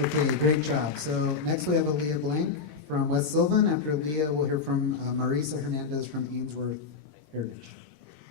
Okay, great job. So next we have Aaliyah Blank from West Sylvan. After Aaliyah, we'll hear from Marisa Hernandez from Ainsworth Heritage.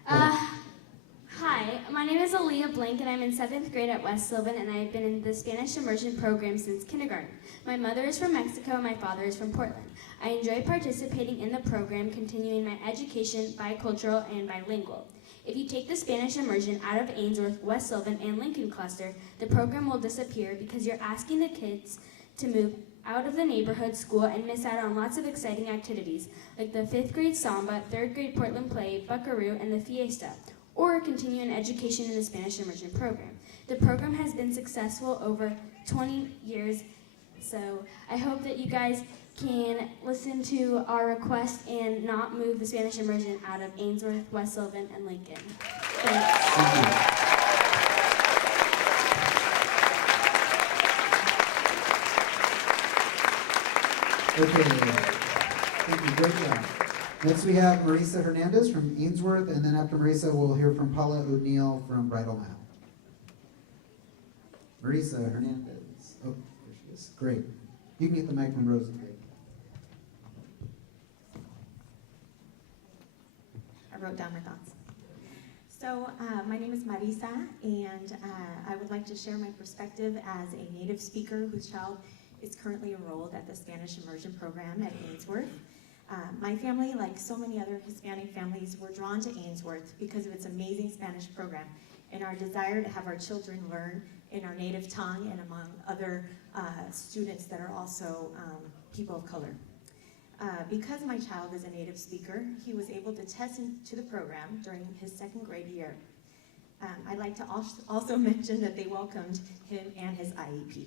Hi, my name is Aaliyah Blank and I'm in 7th grade at West Sylvan and I've been in the Spanish immersion program since kindergarten. My mother is from Mexico and my father is from Portland. I enjoy participating in the program, continuing my education bicultural and bilingual. If you take the Spanish immersion out of Ainsworth, West Sylvan, and Lincoln cluster, the program will disappear because you're asking the kids to move out of the neighborhood school and miss out on lots of exciting activities, like the 5th grade Samba, 3rd grade Portland Play, Buckaroo, and the Fiesta, or continue an education in the Spanish immersion program. The program has been successful over 20 years, so I hope that you guys can listen to our request and not move the Spanish immersion out of Ainsworth, West Sylvan, and Lincoln. Thanks. Okay, thank you, great job. Next we have Marisa Hernandez from Ainsworth, and then after Marisa, we'll hear from Paula O'Neill from Bridal Mile. Marisa Hernandez. Oh, there she is. Great. You can get the mic from Rosa. I wrote down my thoughts. So my name is Marisa, and I would like to share my perspective as a native speaker whose child is currently enrolled at the Spanish Immersion Program at Ainsworth. My family, like so many other Hispanic families, were drawn to Ainsworth because of its amazing Spanish program and our desire to have our children learn in our native tongue and among other students that are also people of color. Because my child is a native speaker, he was able to test into the program during his 2nd grade year. I'd like to also mention that they welcomed him and his IEP.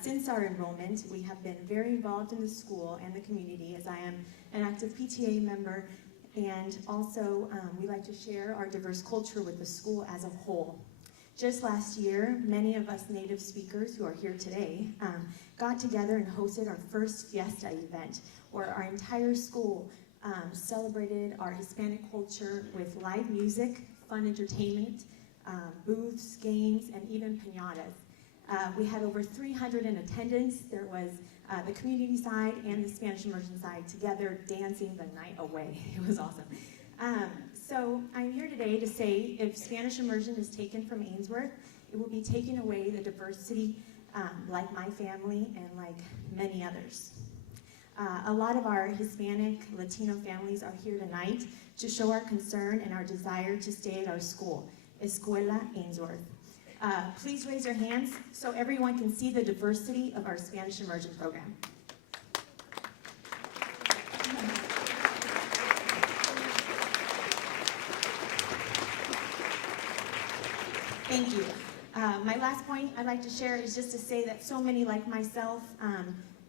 Since our enrollment, we have been very involved in the school and the community, as I am an active PTA member, and also we like to share our diverse culture with the school as a whole. Just last year, many of us native speakers who are here today got together and hosted our first Fiesta event, where our entire school celebrated our Hispanic culture with live music, fun entertainment, booths, games, and even piñatas. We had over 300 in attendance. There was the community side and the Spanish immersion side together dancing the night away. It was awesome. So I'm here today to say if Spanish immersion is taken from Ainsworth, it will be taking away the diversity like my family and like many others. A lot of our Hispanic, Latino families are here tonight to show our concern and our desire to stay at our school, Escuela Ainsworth. Please raise your hands so everyone can see the diversity of our Spanish immersion program. Thank you. My last point I'd like to share is just to say that so many like myself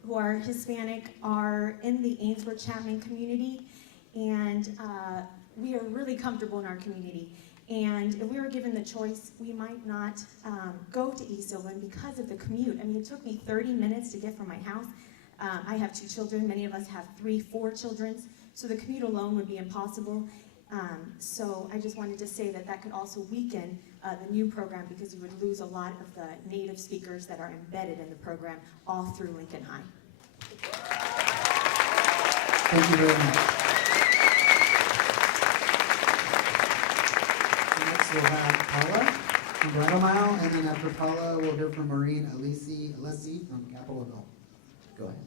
who are Hispanic are in the Ainsworth Chapman community, and we are really comfortable in our community. And if we were given the choice, we might not go to East Sylvan because of the commute. I mean, it took me 30 minutes to get from my house. I have 2 children. Many of us have 3, 4 children. So the commute alone would be impossible. So I just wanted to say that that could also weaken the new program because you would lose a lot of the native speakers that are embedded in the program all through Lincoln High. Thank you very much. Next we'll have Paula from Bridal Mile, and then after Paula, we'll hear from Maureen Alessi from Capitol Hill. Go ahead.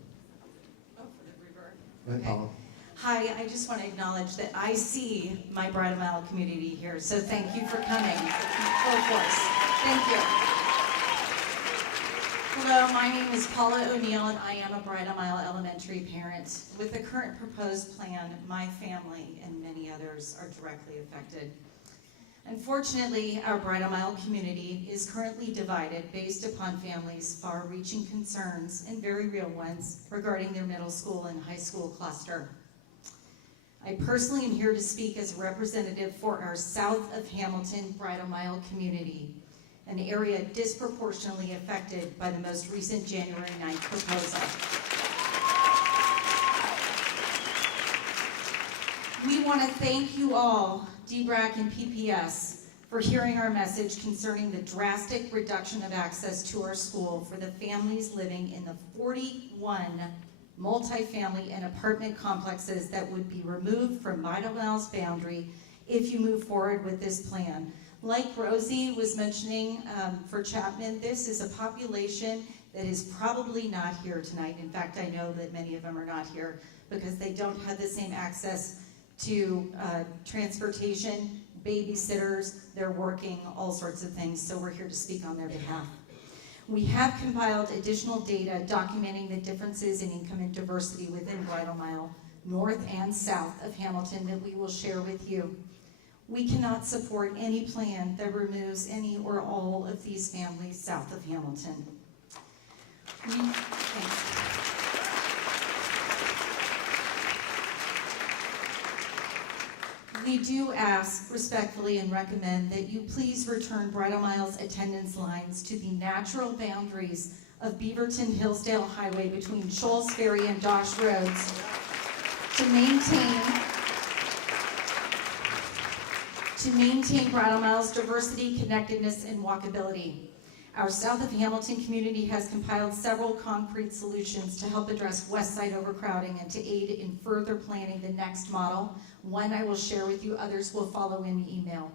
Oh, for the revert. Go ahead, Paula. Hi, I just want to acknowledge that I see my Bridal Mile community here, so thank you for coming. Full force. Thank you. Hello, my name is Paula O'Neill, and I am a Bridal Mile elementary parent. With the current proposed plan, my family and many others are directly affected. Unfortunately, our Bridal Mile community is currently divided based upon families' far-reaching concerns, and very real ones, regarding their middle school and high school cluster. I personally am here to speak as a representative for our south of Hamilton Bridal Mile community, an area disproportionately affected by the most recent January 9th proposal. We want to thank you all, DBRAC and PPS, for hearing our message concerning the drastic reduction of access to our school for the families living in the 41 multifamily and apartment complexes that would be removed from Vital Mile's boundary if you move forward with this plan. Like Rosie was mentioning for Chapman, this is a population that is probably not here tonight. In fact, I know that many of them are not here because they don't have the same access to transportation, babysitters, they're working, all sorts of things, so we're here to speak on their behalf. We have compiled additional data documenting the differences in income and diversity within Bridal Mile, north and south of Hamilton, that we will share with you. We cannot support any plan that removes any or all of these families south of Hamilton. We do ask respectfully and recommend that you please return Bridal Mile's attendance lines to the natural boundaries of Beaverton Hillsdale Highway between Shoals Ferry and Dosh Roads to maintain Bridal Mile's diversity, connectedness, and walkability. Our South of Hamilton community has compiled several concrete solutions to help address Westside overcrowding and to aid in further planning the next model. One I will share with you, others will follow in the email.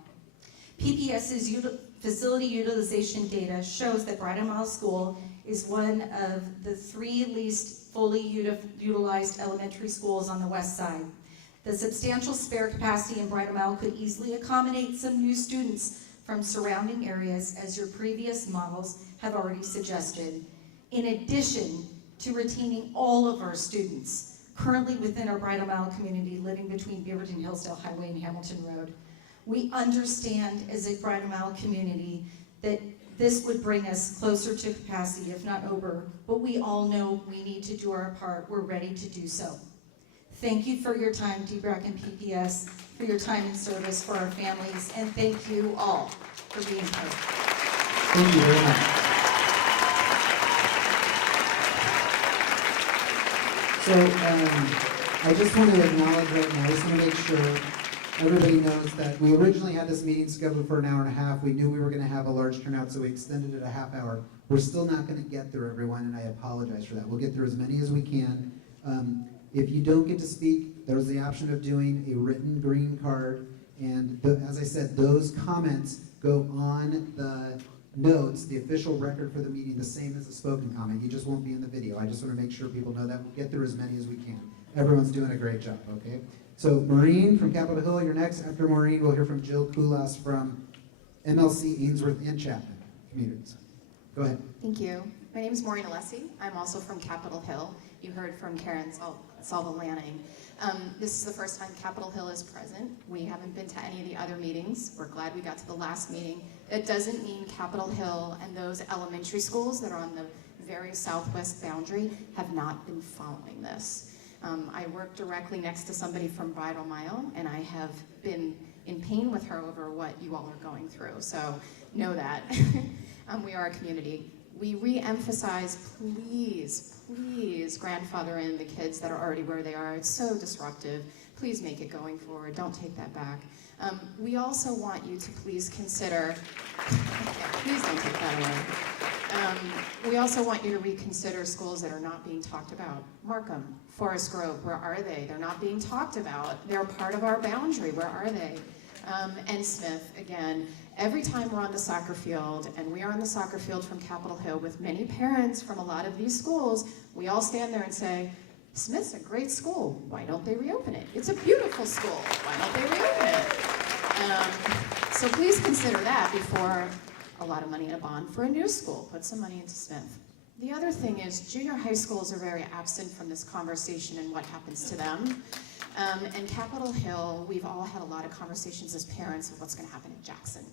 PPS's facility utilization data shows that Bridal Mile School is one of the 3 least fully utilized elementary schools on the west side. The substantial spare capacity in Bridal Mile could easily accommodate some new students from surrounding areas, as your previous models have already suggested, in addition to retaining all of our students currently within our Bridal Mile community living between Beaverton Hillsdale Highway and Hamilton Road. We understand as a Bridal Mile community that this would bring us closer to capacity, if not over, but we all know we need to do our part. We're ready to do so. Thank you for your time, DBRAC and PPS, for your time and service for our families, and thank you all for being here. Thank you very much. So I just want to acknowledge right now, I just want to make sure everybody knows that we originally had this meeting scheduled for an hour and a half. We knew we were going to have a large turnout, so we extended it a half hour. We're still not going to get through everyone, and I apologize for that. We'll get through as many as we can. If you don't get to speak, there's the option of doing a written green card, and as I said, those comments go on the notes, the official record for the meeting, the same as a spoken comment. You just won't be in the video. I just want to make sure people know that. We'll get through as many as we can. Everyone's doing a great job, okay? So Maureen from Capitol Hill, you're next. After Maureen, we'll hear from Jill Kulas from MLC Ainsworth and Chapman communities. Go ahead. Thank you. My name is Maureen Alessi. I'm also from Capitol Hill. You heard from Karen Salva Lanning. This is the first time Capitol Hill is present. We haven't been to any of the other meetings. We're glad we got to the last meeting. It doesn't mean Capitol Hill and those elementary schools that are on the very southwest boundary have not been following this. I work directly next to somebody from Bridal Mile, and I have been in pain with her over what you all are going through. So know that. We are a community. We re-emphasize, please grandfather in the kids that are already where they are. It's so disruptive. Please make it going forward. Don't take that back. We also want you to please consider, please don't take that away. We also want you to reconsider schools that are not being talked about. Markham, Forest Grove, where are they? They're not being talked about. They're part of our boundary. Where are they? And Smith, again, every time we're on the soccer field, and we are on the soccer field from Capitol Hill with many parents from a lot of these schools, we all stand there and say, Smith's a great school. Why don't they reopen it? It's a beautiful school. Why don't they reopen it? So please consider that before a lot of money in a bond for a new school. Put some money into Smith. The other thing is junior high schools are very absent from this conversation and what happens to them. And Capitol Hill, we've all had a lot of conversations as parents of what's going to happen in Jackson.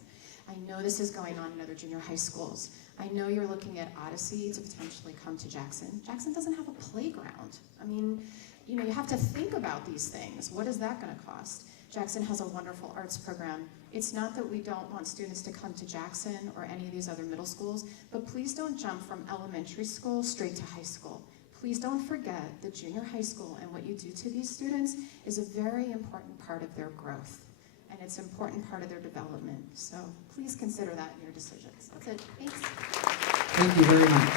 I know this is going on in other junior high schools. I know you're looking at Odyssey to potentially come to Jackson. Jackson doesn't have a playground. I mean, you know, you have to think about these things. What is that going to cost? Jackson has a wonderful arts program. It's not that we don't want students to come to Jackson or any of these other middle schools, but please don't jump from elementary school straight to high school. Please don't forget that junior high school and what you do to these students is a very important part of their growth. and it's an important part of their development. So please consider that in your decisions. That's it. Thanks. Thank you very much.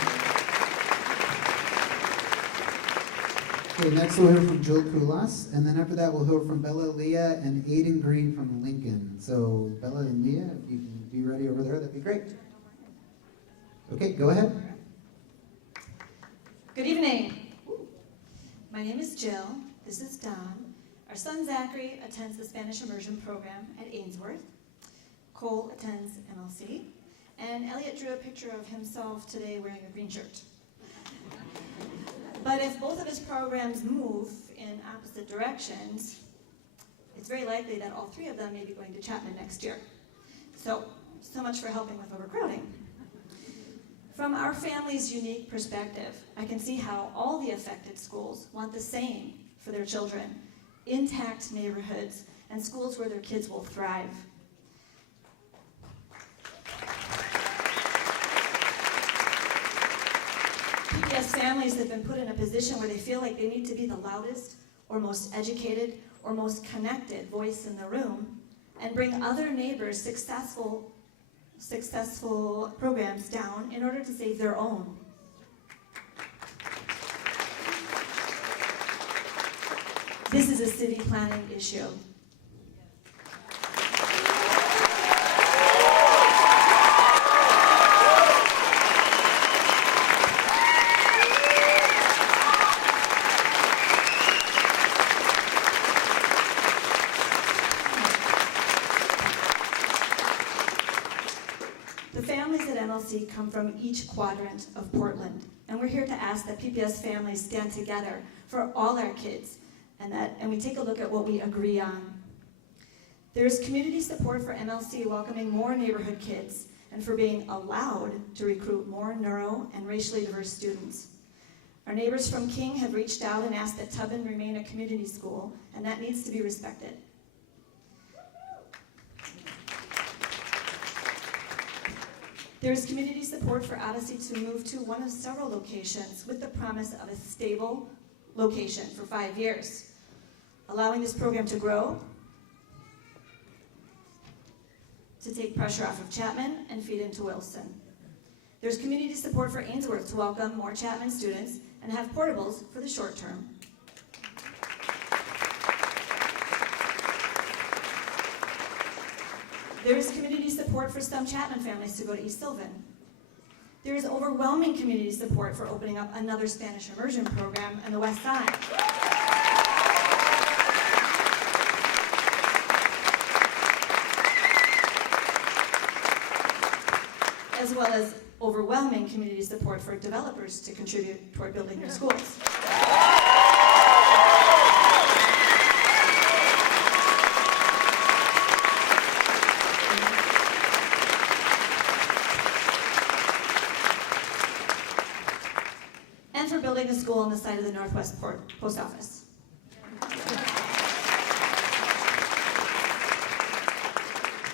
Okay, next we'll hear from Jill Kulas, and then after that we'll hear from Bella Leah and Aiden Green from Lincoln. So Bella and Leah, if you can be ready over there, that'd be great. Okay, go ahead. Good evening. My name is Jill. This is Don. Our son Zachary attends the Spanish immersion program at Ainsworth. Cole attends MLC. And Elliot drew a picture of himself today wearing a green shirt. But if both of his programs move in opposite directions, it's very likely that all three of them may be going to Chapman next year. So much for helping with overcrowding. From our family's unique perspective, I can see how all the affected schools want the same for their children: intact neighborhoods and schools where their kids will thrive. PPS families have been put in a position where they feel like they need to be the loudest or most educated or most connected voice in the room and bring other neighbors' successful programs down in order to save their own. This is a city planning issue. The families at MLC come from each quadrant of Portland, and we're here to ask that PPS families stand together for all our kids, and we take a look at what we agree on. There's community support for MLC welcoming more neighborhood kids and for being allowed to recruit more neuro and racially diverse students. Our neighbors from King have reached out and asked that Tubman remain a community school, and that needs to be respected. There is community support for Odyssey to move to one of several locations with the promise of a stable location for 5 years, allowing this program to grow, to take pressure off of Chapman and feed into Wilson. There's community support for Ainsworth to welcome more Chapman students and have portables for the short term. There is community support for some Chapman families to go to East Sylvan. There is overwhelming community support for opening up another Spanish immersion program on the Westside. As well as overwhelming community support for developers to contribute toward building their schools. And for building a school on the site of the Northwest Post Office.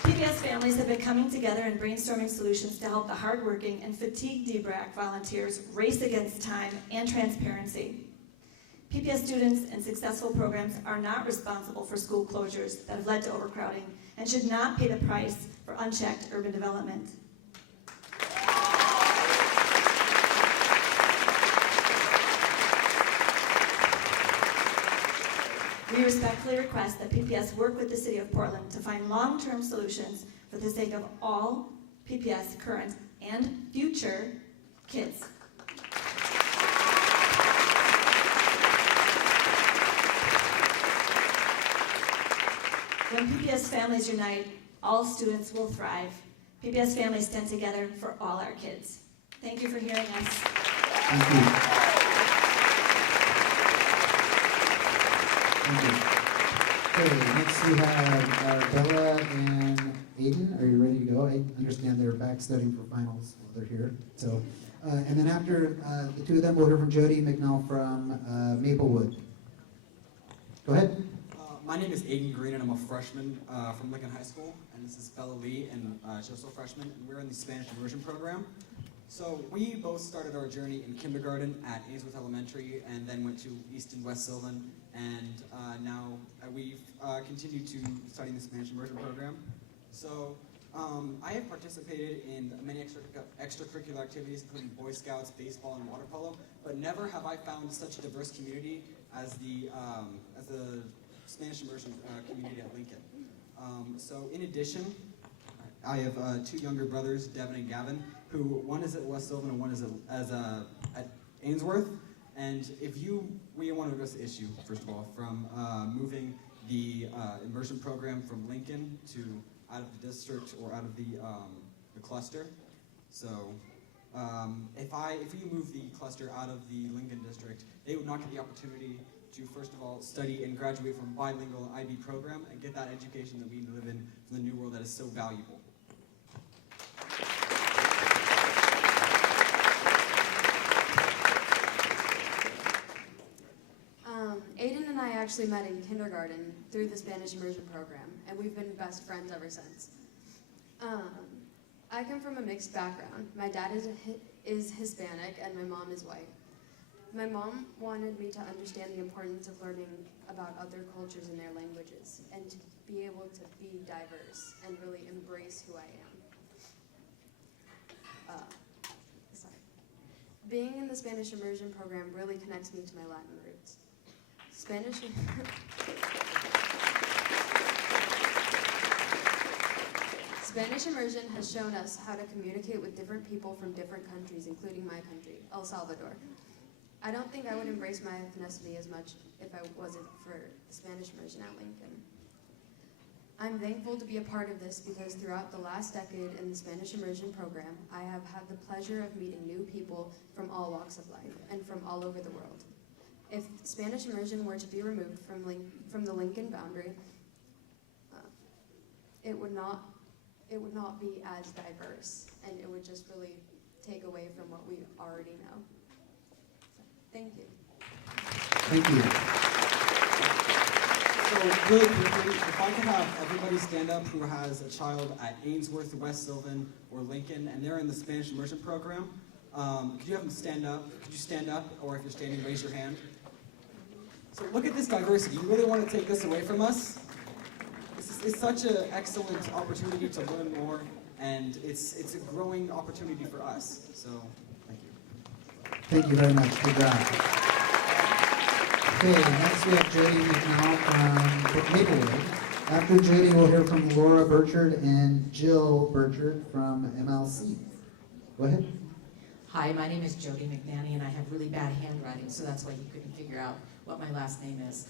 PPS families have been coming together and brainstorming solutions to help the hardworking and fatigued DBRAC volunteers race against time and transparency. PPS students and successful programs are not responsible for school closures that have led to overcrowding and should not pay the price for unchecked urban development. We respectfully request that PPS work with the City of Portland to find long-term solutions for the sake of all PPS current and future kids. When PPS families unite, all students will thrive. PPS families stand together for all our kids. Thank you for hearing us. Thank you. Okay, next we have Bella and Aiden. Are you ready to go? I understand they're back studying for finals while they're here. So, and then after the two of them, we'll hear from Jody McNall from Maplewood. Go ahead. My name is Aiden Green, and I'm a freshman from Lincoln High School. And this is Bella Lee, and she's also a freshman, and we're in the Spanish immersion program. So we both started our journey in kindergarten at Ainsworth Elementary, and then went to East and West Sylvan, and now we've continued to study the Spanish immersion program. So I have participated in many extracurricular activities, including Boy Scouts, baseball, and water polo, but never have I found such a diverse community as the Spanish immersion community at Lincoln. So in addition, I have two younger brothers, Devin and Gavin, who one is at West Sylvan and one is at Ainsworth. And we want to address the issue, first of all, from moving the immersion program from Lincoln to out of the district or out of the cluster. So if you move the cluster out of the Lincoln district, they would not get the opportunity to, first of all, study and graduate from a bilingual IB program and get that education that we live in from the new world that is so valuable. Aiden and I actually met in kindergarten through the Spanish immersion program, and we've been best friends ever since. I come from a mixed background. My dad is Hispanic and my mom is white. My mom wanted me to understand the importance of learning about other cultures and their languages, and to be able to be diverse and really embrace who I am. Being in the Spanish immersion program really connects me to my Latin roots. Spanish immersion has shown us how to communicate with different people from different countries, including my country, El Salvador. I don't think I would embrace my ethnicity as much if I wasn't for the Spanish immersion at Lincoln. I'm thankful to be a part of this because throughout the last decade in the Spanish immersion program, I have had the pleasure of meeting new people from all walks of life and from all over the world. If Spanish immersion were to be removed from the Lincoln boundary, it would not be as diverse, and it would just really take away from what we already know. So, thank you. Thank you. So really quickly, if I could have everybody stand up who has a child at Ainsworth, West Sylvan, or Lincoln, and they're in the Spanish immersion program, could you have them stand up? Could you stand up, or if you're standing, raise your hand? So look at this diversity. You really want to take this away from us? It's such an excellent opportunity to learn more, and it's a growing opportunity for us. So, thank you. Thank you very much. Good job. Okay, next we have Jody McNall from Maplewood. After Jody, we'll hear from Laura Burchard and Jill Burchard from MLC. Go ahead. Hi, my name is Jody McNanny, and I have really bad handwriting, so that's why you couldn't figure out what my last name is.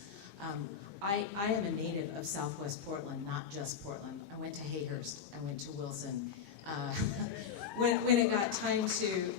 I am a native of Southwest Portland, not just Portland. I went to Hayhurst, I went to Wilson. When it got time to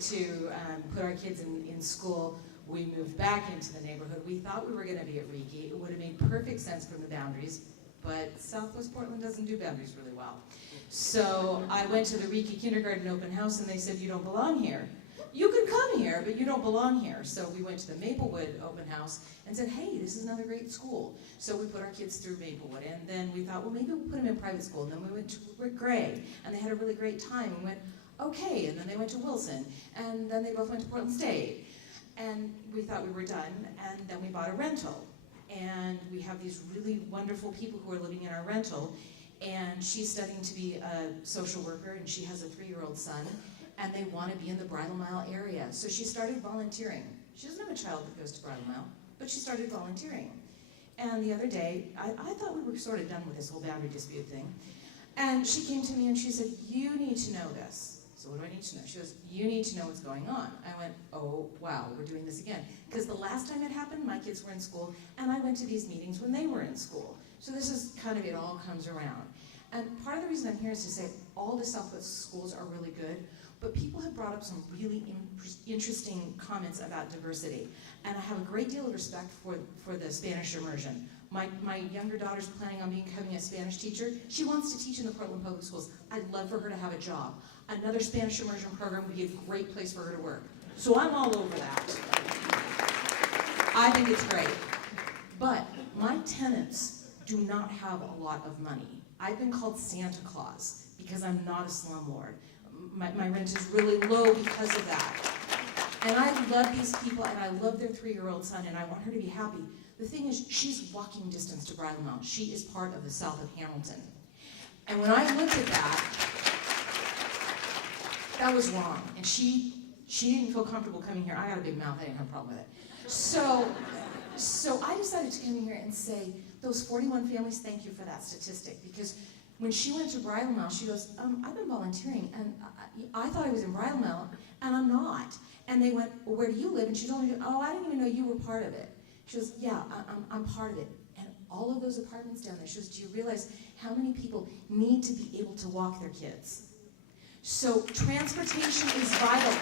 put our kids in school, we moved back into the neighborhood. We thought we were going to be at Reiki. It would have made perfect sense from the boundaries, but Southwest Portland doesn't do boundaries really well. So I went to the Reiki kindergarten open house, and they said, "You don't belong here. You can come here, but you don't belong here." So we went to the Maplewood open house and said, "Hey, this is another great school." So we put our kids through Maplewood, and then we thought, well, maybe we'll put them in private school. And then we went to Gray, and they had a really great time. We went, okay, and then they went to Wilson, and then they both went to Portland State. And we thought we were done, and then we bought a rental. And we have these really wonderful people who are living in our rental, and she's studying to be a social worker, and she has a 3-year-old son, and they want to be in the Bridal Mile area. So she started volunteering. She doesn't have a child that goes to Bridal Mile, but she started volunteering. And the other day, I thought we were sort of done with this whole boundary dispute thing. And she came to me and she said, "You need to know this." So what do I need to know? She goes, "You need to know what's going on." I went, oh, wow, we're doing this again. Because the last time it happened, my kids were in school, and I went to these meetings when they were in school. So this is kind of, it all comes around. And part of the reason I'm here is to say all the Southwest schools are really good, but people have brought up some really interesting comments about diversity. And I have a great deal of respect for the Spanish immersion. My younger daughter's planning on becoming a Spanish teacher. She wants to teach in the Portland Public Schools. I'd love for her to have a job. Another Spanish immersion program would be a great place for her to work. So I'm all over that. I think it's great. But my tenants do not have a lot of money. I've been called Santa Claus because I'm not a slumlord. My rent is really low because of that. And I love these people, and I love their 3-year-old son, and I want her to be happy. The thing is, she's walking distance to Bridal Mile. She is part of the south of Hamilton. And when I looked at that, that was wrong. And she didn't feel comfortable coming here. I got a big mouth, I didn't have a problem with it. So I decided to come here and say, those 41 families, thank you for that statistic. Because when she went to Bridal Mile, she goes, I've been volunteering, and I thought I was in Bridal Mile, and I'm not. And they went, well, where do you live? And she told me, oh, I didn't even know you were part of it. She goes, yeah, I'm part of it. And all of those apartments down there, she goes, do you realize how many people need to be able to walk their kids? So transportation is vital.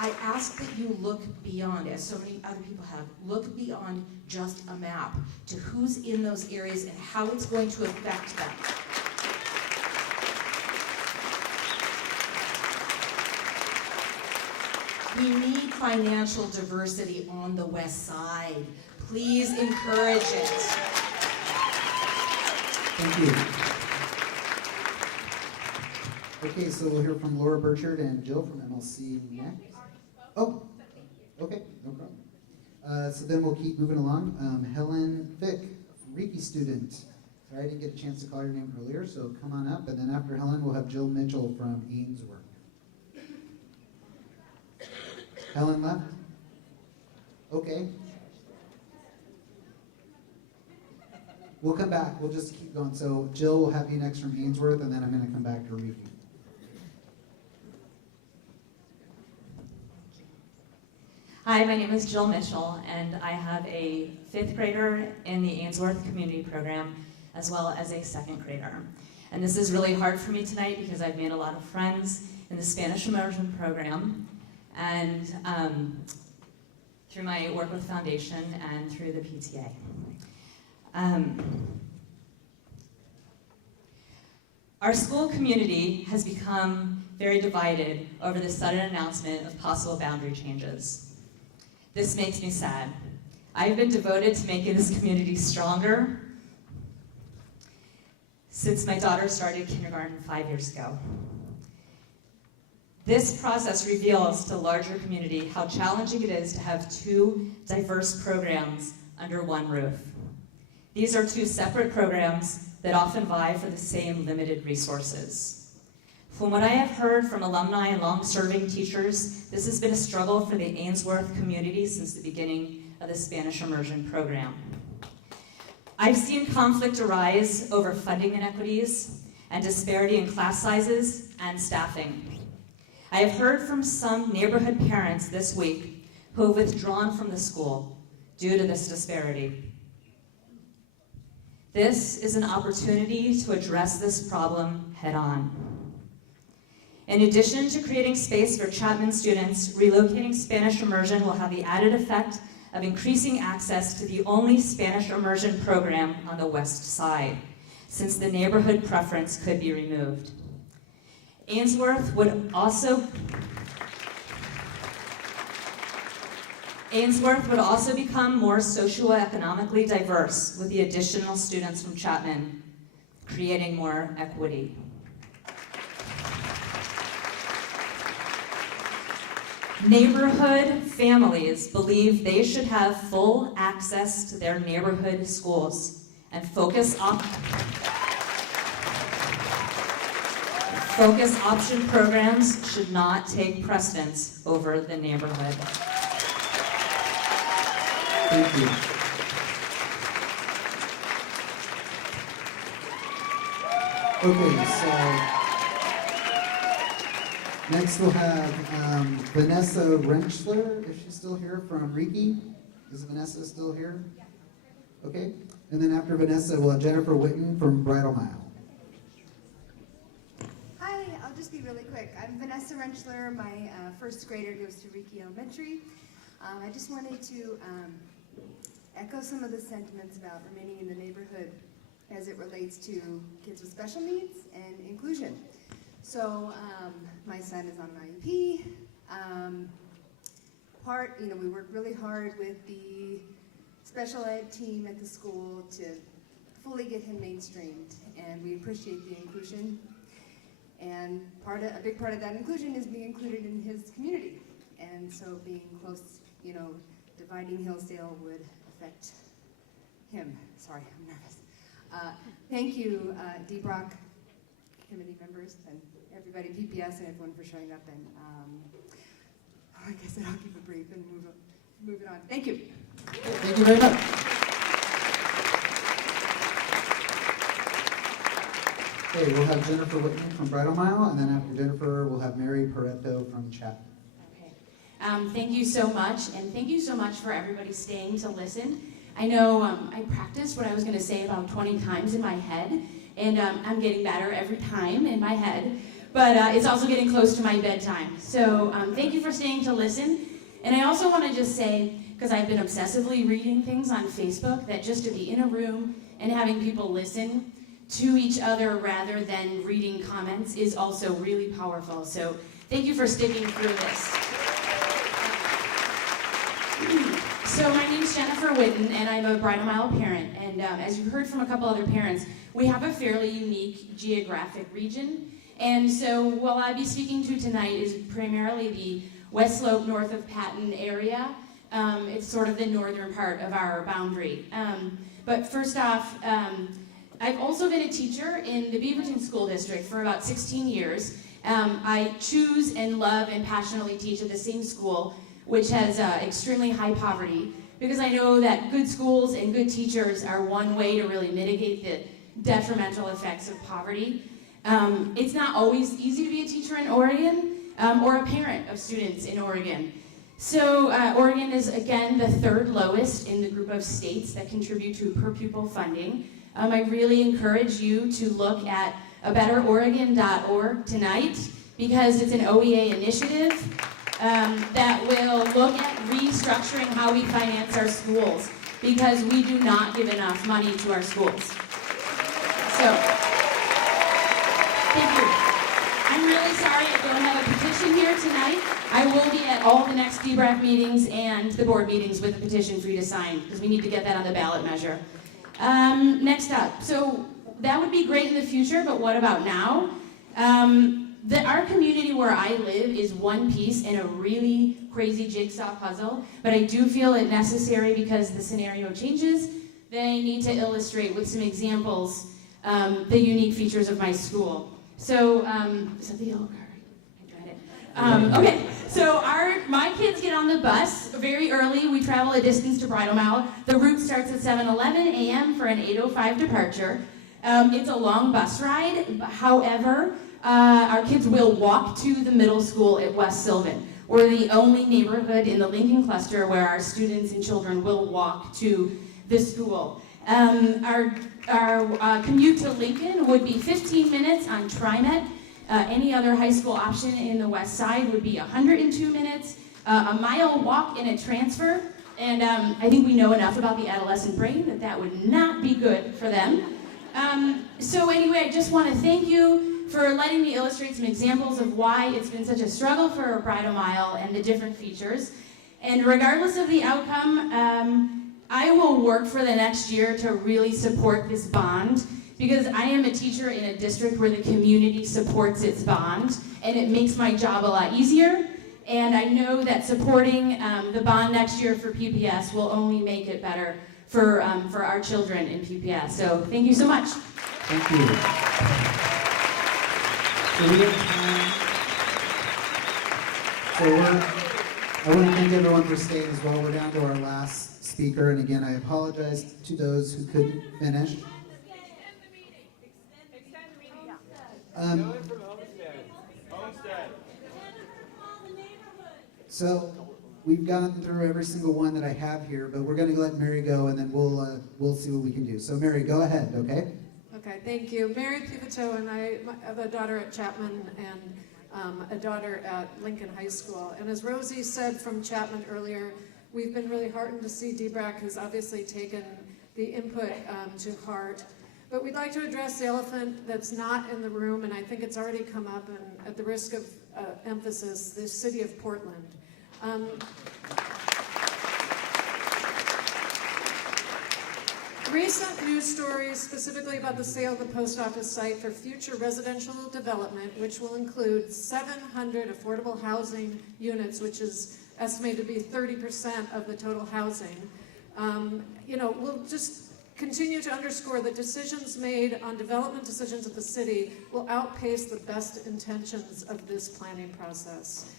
I ask that you look beyond, as so many other people have, look beyond just a map to who's in those areas and how it's going to affect them. We need financial diversity on the West Side. Please encourage it. Thank you. Okay, so we'll hear from Laura Burchard and Jill from MLC next. Oh, okay, no problem. So then we'll keep moving along. Helen Fick, Reiki student. Sorry, I didn't get a chance to call your name earlier, so come on up. And then after Helen, we'll have Jill Mitchell from Ainsworth. Helen left? Okay. We'll come back. We'll just keep going. So Jill will have you next from Ainsworth, and then I'm going to come back to Reiki. Hi, my name is Jill Mitchell, and I have a 5th grader in the Ainsworth Community Program, as well as a 2nd grader. And this is really hard for me tonight because I've made a lot of friends in the Spanish Immersion Program, and through my work with Foundation and through the PTA. Our school community has become very divided over the sudden announcement of possible boundary changes. This makes me sad. I've been devoted to making this community stronger since my daughter started kindergarten 5 years ago. This process reveals to the larger community how challenging it is to have 2 diverse programs under one roof. These are 2 separate programs that often vie for the same limited resources. From what I have heard from alumni and long-serving teachers, this has been a struggle for the Ainsworth community since the beginning of the Spanish Immersion Program. I've seen conflict arise over funding inequities and disparity in class sizes and staffing. I have heard from some neighborhood parents this week who have withdrawn from the school due to this disparity. This is an opportunity to address this problem head-on. In addition to creating space for Chapman students, relocating Spanish Immersion will have the added effect of increasing access to the only Spanish Immersion program on the West Side, since the neighborhood preference could be removed. Ainsworth would also become more socioeconomically diverse with the additional students from Chapman, creating more equity. Neighborhood families believe they should have full access to their neighborhood schools and focus option programs should not take precedence over the neighborhood. Thank you. Okay, so next we'll have Vanessa Rentschler, if she's still here, from Reiki. Is Vanessa still here? Okay. And then after Vanessa, we'll have Jennifer Witten from Bridal Mile. Hi, I'll just be really quick. I'm Vanessa Rentschler. My 1st grader goes to Reiki Elementary. I just wanted to echo some of the sentiments about remaining in the neighborhood as it relates to kids with special needs and inclusion. So my son is on an IEP. We work really hard with the special ed team at the school to fully get him mainstreamed, and we appreciate the inclusion. And a big part of that inclusion is being included in his community. And so being close, dividing Hillsdale would affect him. Sorry, I'm nervous. Thank you, D. Brock committee members and everybody, PPS, and everyone for showing up. And like I said, I'll keep it brief and move it on. Thank you. Thank you very much. Okay, we'll have Jennifer Whitman from Bridal Mile, and then after Jennifer, we'll have Mary Pareto from Chapman. Thank you so much, and thank you so much for everybody staying to listen. I know I practiced what I was going to say about 20 times in my head, and I'm getting better every time in my head, but it's also getting close to my bedtime. So thank you for staying to listen. And I also want to just say, because I've been obsessively reading things on Facebook, that just to be in a room and having people listen to each other rather than reading comments is also really powerful. So thank you for sticking through this. So my name's Jennifer Whitten, and I'm a Bridal Mile parent. And as you heard from a couple other parents, we have a fairly unique geographic region. And so what I'll be speaking to tonight is primarily the West Slope north of Patton area. It's sort of the northern part of our boundary. But first off, I've also been a teacher in the Beaverton School District for about 16 years. I choose and love and passionately teach at the same school, which has extremely high poverty, because I know that good schools and good teachers are one way to really mitigate the detrimental effects of poverty. It's not always easy to be a teacher in Oregon, or a parent of students in Oregon. So Oregon is, again, the third lowest in the group of states that contribute to per pupil funding. I really encourage you to look at abetteroregon.org tonight, because it's an OEA initiative that will look at restructuring how we finance our schools, because we do not give enough money to our schools. So, thank you. I'm really sorry I don't have a petition here tonight. I will be at all the next DBRAC meetings and the board meetings with a petition for you to sign, because we need to get that on the ballot measure. Next up, so that would be great in the future, but what about now? Our community where I live is one piece in a really crazy jigsaw puzzle, but I do feel it necessary because the scenario changes. Then I need to illustrate with some examples the unique features of my school. So, is that the yellow card? I tried it. Okay, so my kids get on the bus very early. We travel a distance to Bridal Mile. The route starts at 7:11 a.m. for an 8:05 departure. It's a long bus ride. However, our kids will walk to the middle school at West Sylvan. We're the only neighborhood in the Lincoln cluster where our students and children will walk to the school. Our commute to Lincoln would be 15 minutes on TriMet. Any other high school option in the West Side would be 102 minutes. A mile walk in a transfer. And I think we know enough about the adolescent brain that would not be good for them. So anyway, I just want to thank you for letting me illustrate some examples of why it's been such a struggle for a Bridal Mile and the different features. And regardless of the outcome, I will work for the next year to really support this bond, because I am a teacher in a district where the community supports its bond, and it makes my job a lot easier. And I know that supporting the bond next year for PPS will only make it better for our children in PPS. So thank you so much. Thank you. So we have time. I want to thank everyone for staying as well. We're down to our last speaker, and again, I apologize to those who couldn't finish. So we've gone through every single one that I have here, but we're going to let Mary go, and then we'll see what we can do. So Mary, go ahead, okay? Okay, thank you. Mary Pivito, and I have a daughter at Chapman and a daughter at Lincoln High School. And as Rosie said from Chapman earlier, we've been really heartened to see DBRAC has obviously taken the input to heart. But we'd like to address the elephant that's not in the room, and I think it's already come up, and at the risk of emphasis, the city of Portland. Recent news stories specifically about the sale of the post office site for future residential development, which will include 700 affordable housing units, which is estimated to be 30% of the total housing. We'll just continue to underscore that decisions made on development decisions of the city will outpace the best intentions of this planning process.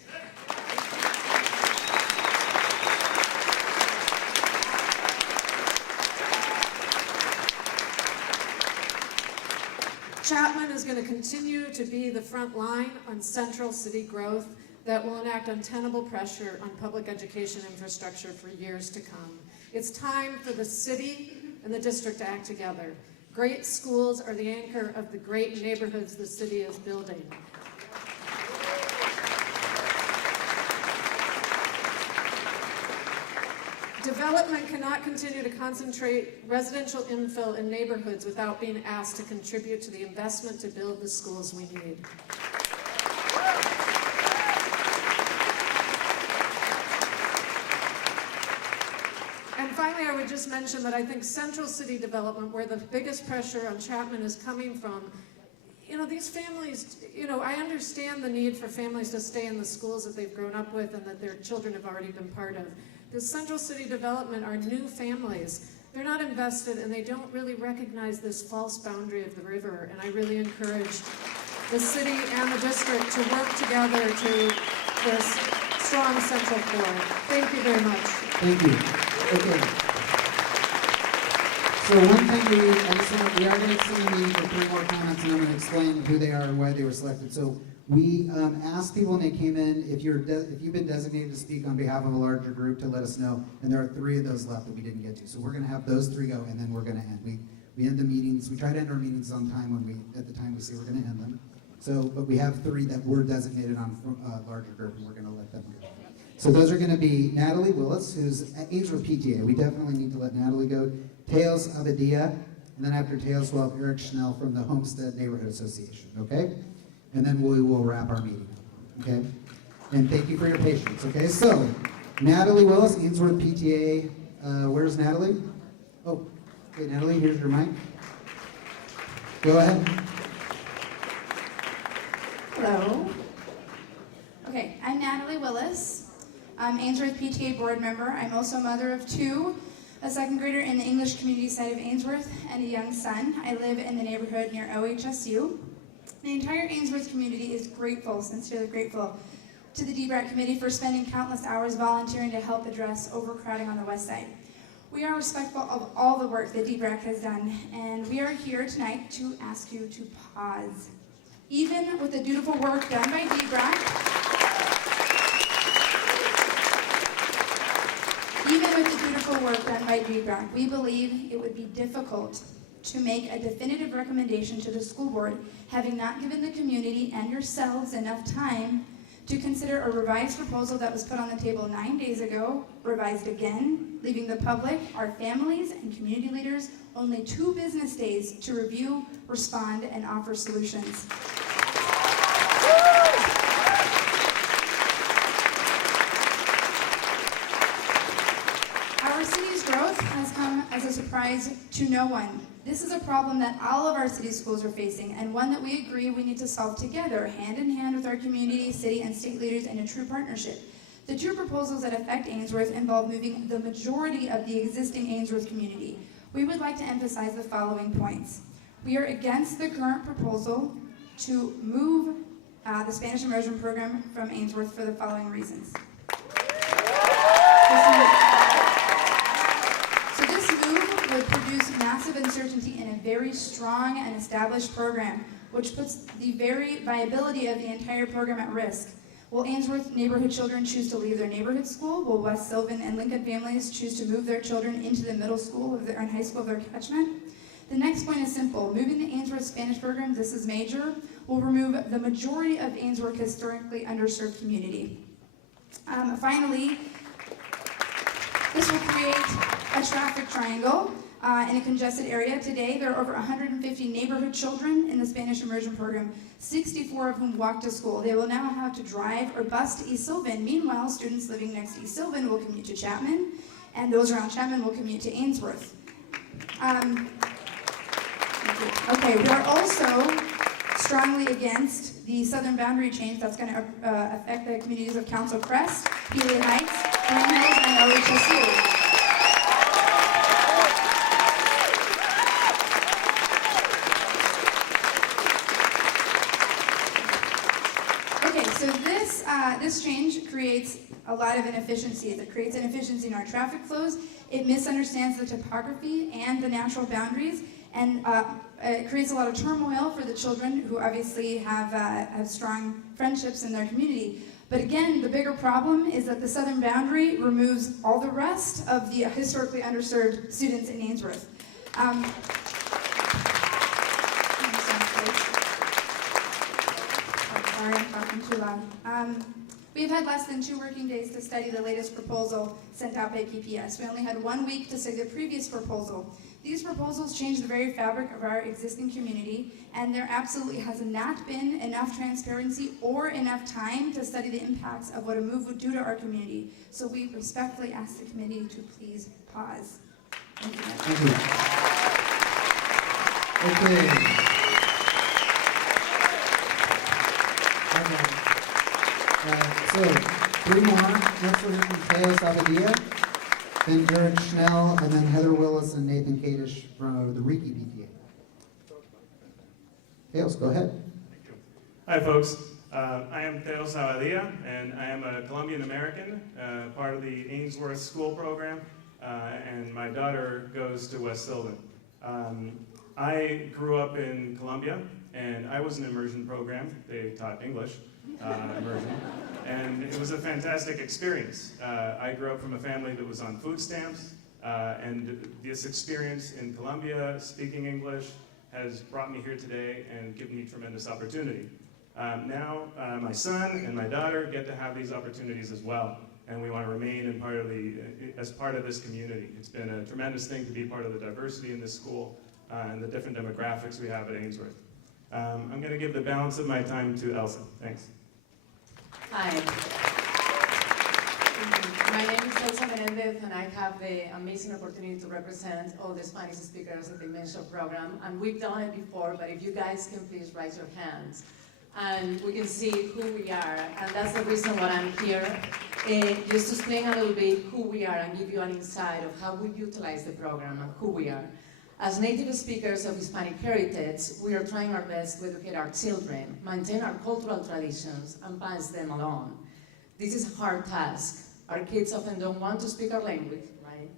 Chapman is going to continue to be the front line on central city growth that will enact untenable pressure on public education infrastructure for years to come. It's time for the city and the district to act together. Great schools are the anchor of the great neighborhoods the city is building. Development cannot continue to concentrate residential infill in neighborhoods without being asked to contribute to the investment to build the schools we need. And finally, I would just mention that I think central city development, where the biggest pressure on Chapman is coming from, these families, I understand the need for families to stay in the schools that they've grown up with and that their children have already been part of. The central city development are new families. They're not invested and they don't really recognize this false boundary of the river. And I really encourage the city and the district to work together to this strong central core. Thank you very much. Thank you. Okay. So one thing we are going to extend the meeting for 3 more comments, and I'm going to explain who they are and why they were selected. So we asked people when they came in if you've been designated to speak on behalf of a larger group to let us know, and there are 3 of those left that we didn't get to. So we're going to have those 3 go, and then we're going to end. We end the meetings. We try to end our meetings on time at the time we say we're going to end them. So, but we have 3 that were designated on larger group, and we're going to let them go. So those are going to be Natalie Willis, who's at Ainsworth PTA. We definitely need to let Natalie go. Tails Abadia, and then after Tails, we'll have Eric Schnell from the Homestead Neighborhood Association, okay? And then we will wrap our meeting, okay? And thank you for your patience, okay? So, Natalie Willis, Ainsworth PTA. Where's Natalie? Oh, okay, Natalie, here's your mic. Go ahead. Hello. Okay, I'm Natalie Willis. I'm Ainsworth PTA board member. I'm also a mother of 2, a 2nd grader in the English community side of Ainsworth, and a young son. I live in the neighborhood near OHSU. The entire Ainsworth community is grateful, sincerely grateful, to the DBRAC committee for spending countless hours volunteering to help address overcrowding on the Westside. We are respectful of all the work that DBRAC has done, and we are here tonight to ask you to pause. Even with the dutiful work done by DBRAC, we believe it would be difficult to make a definitive recommendation to the school board, having not given the community and yourselves enough time to consider a revised proposal that was put on the table 9 days ago, revised again, leaving the public, our families, and community leaders only 2 business days to review, respond, and offer solutions. Our city's growth has come as a surprise to no one. This is a problem that all of our city schools are facing, and one that we agree we need to solve together, hand in hand with our community, city, and state leaders in a true partnership. The 2 proposals that affect Ainsworth involve moving the majority of the existing Ainsworth community. We would like to emphasize the following points. We are against the current proposal to move the Spanish immersion program from Ainsworth for the following reasons. This move would produce massive uncertainty in a very strong and established program, which puts the very viability of the entire program at risk. Will Ainsworth neighborhood children choose to leave their neighborhood school? Will West Sylvan and Lincoln families choose to move their children into the middle school or high school of their catchment? The next point is simple. Moving the Ainsworth Spanish program, this is major, will remove the majority of Ainsworth historically underserved community. Finally, this will create a traffic triangle in a congested area. Today, there are over 150 neighborhood children in the Spanish immersion program, 64 of whom walk to school. They will now have to drive or bus to East Sylvan. Meanwhile, students living next to East Sylvan will commute to Chapman, and those around Chapman will commute to Ainsworth. Okay, we are also strongly against the southern boundary change that's going to affect the communities of Council Crest, Healy Heights, Green Hills, and LHSU. Okay, so this change creates a lot of inefficiencies. It creates inefficiency in our traffic flows. It misunderstands the topography and the natural boundaries, and it creates a lot of turmoil for the children who obviously have strong friendships in their community. But again, the bigger problem is that the southern boundary removes all the rest of the historically underserved students in Ainsworth. Sorry, I'm talking too loud. We've had less than 2 working days to study the latest proposal sent out by PPS. We only had 1 week to study the previous proposal. These proposals change the very fabric of our existing community, and there absolutely has not been enough transparency or enough time to study the impacts of what a move would do to our community. So we respectfully ask the committee to please pause. Thank you. Okay. So, 3 more. Next we'll hear from Teo Sabadia, then Eric Schnell, and then Heather Willis and Nathan Kadish from the Riki PTA. Teos, go ahead. Hi, folks. I am Teo Sabadia, and I am a Colombian American, part of the Ainsworth School Program, and my daughter goes to West Sylvan. I grew up in Colombia, and I was in an immersion program. They taught English immersion, and it was a fantastic experience. I grew up from a family that was on food stamps, and this experience in Colombia, speaking English, has brought me here today and given me tremendous opportunity. Now, my son and my daughter get to have these opportunities as well, and we want to remain as part of this community. It's been a tremendous thing to be part of the diversity in this school and the different demographics we have at Ainsworth. I'm going to give the balance of my time to Elsa. Thanks. Hi. My name is Elsa Menendez, and I have the amazing opportunity to represent all the Spanish speakers at the Mentor program. And we've done it before, but if you guys can please raise your hands, and we can see who we are. And that's the reason why I'm here, just to explain a little bit who we are and give you an insight of how we utilize the program and who we are. As native speakers of Hispanic heritage, we are trying our best to educate our children, maintain our cultural traditions, and pass them along. This is a hard task. Our kids often don't want to speak our language, right?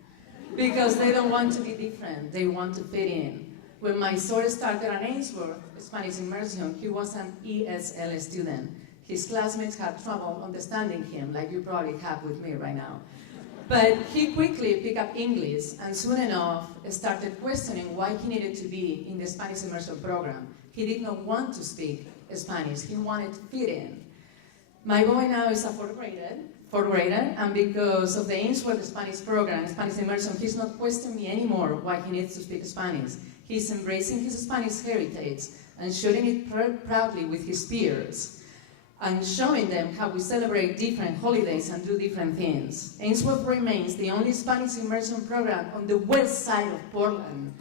Because they don't want to be different, they want to fit in. When my son started at Ainsworth Spanish immersion, he was an ESL student. His classmates had trouble understanding him, like you probably have with me right now. But he quickly picked up English, and soon enough started questioning why he needed to be in the Spanish immersion program. He did not want to speak Spanish, he wanted to fit in. My boy now is a fourth grader, and because of the Ainsworth Spanish program, Spanish immersion, he's not questioning me anymore why he needs to speak Spanish. He's embracing his Spanish heritage and sharing it proudly with his peers, and showing them how we celebrate different holidays and do different things. Ainsworth remains the only Spanish immersion program on the west side of Portland.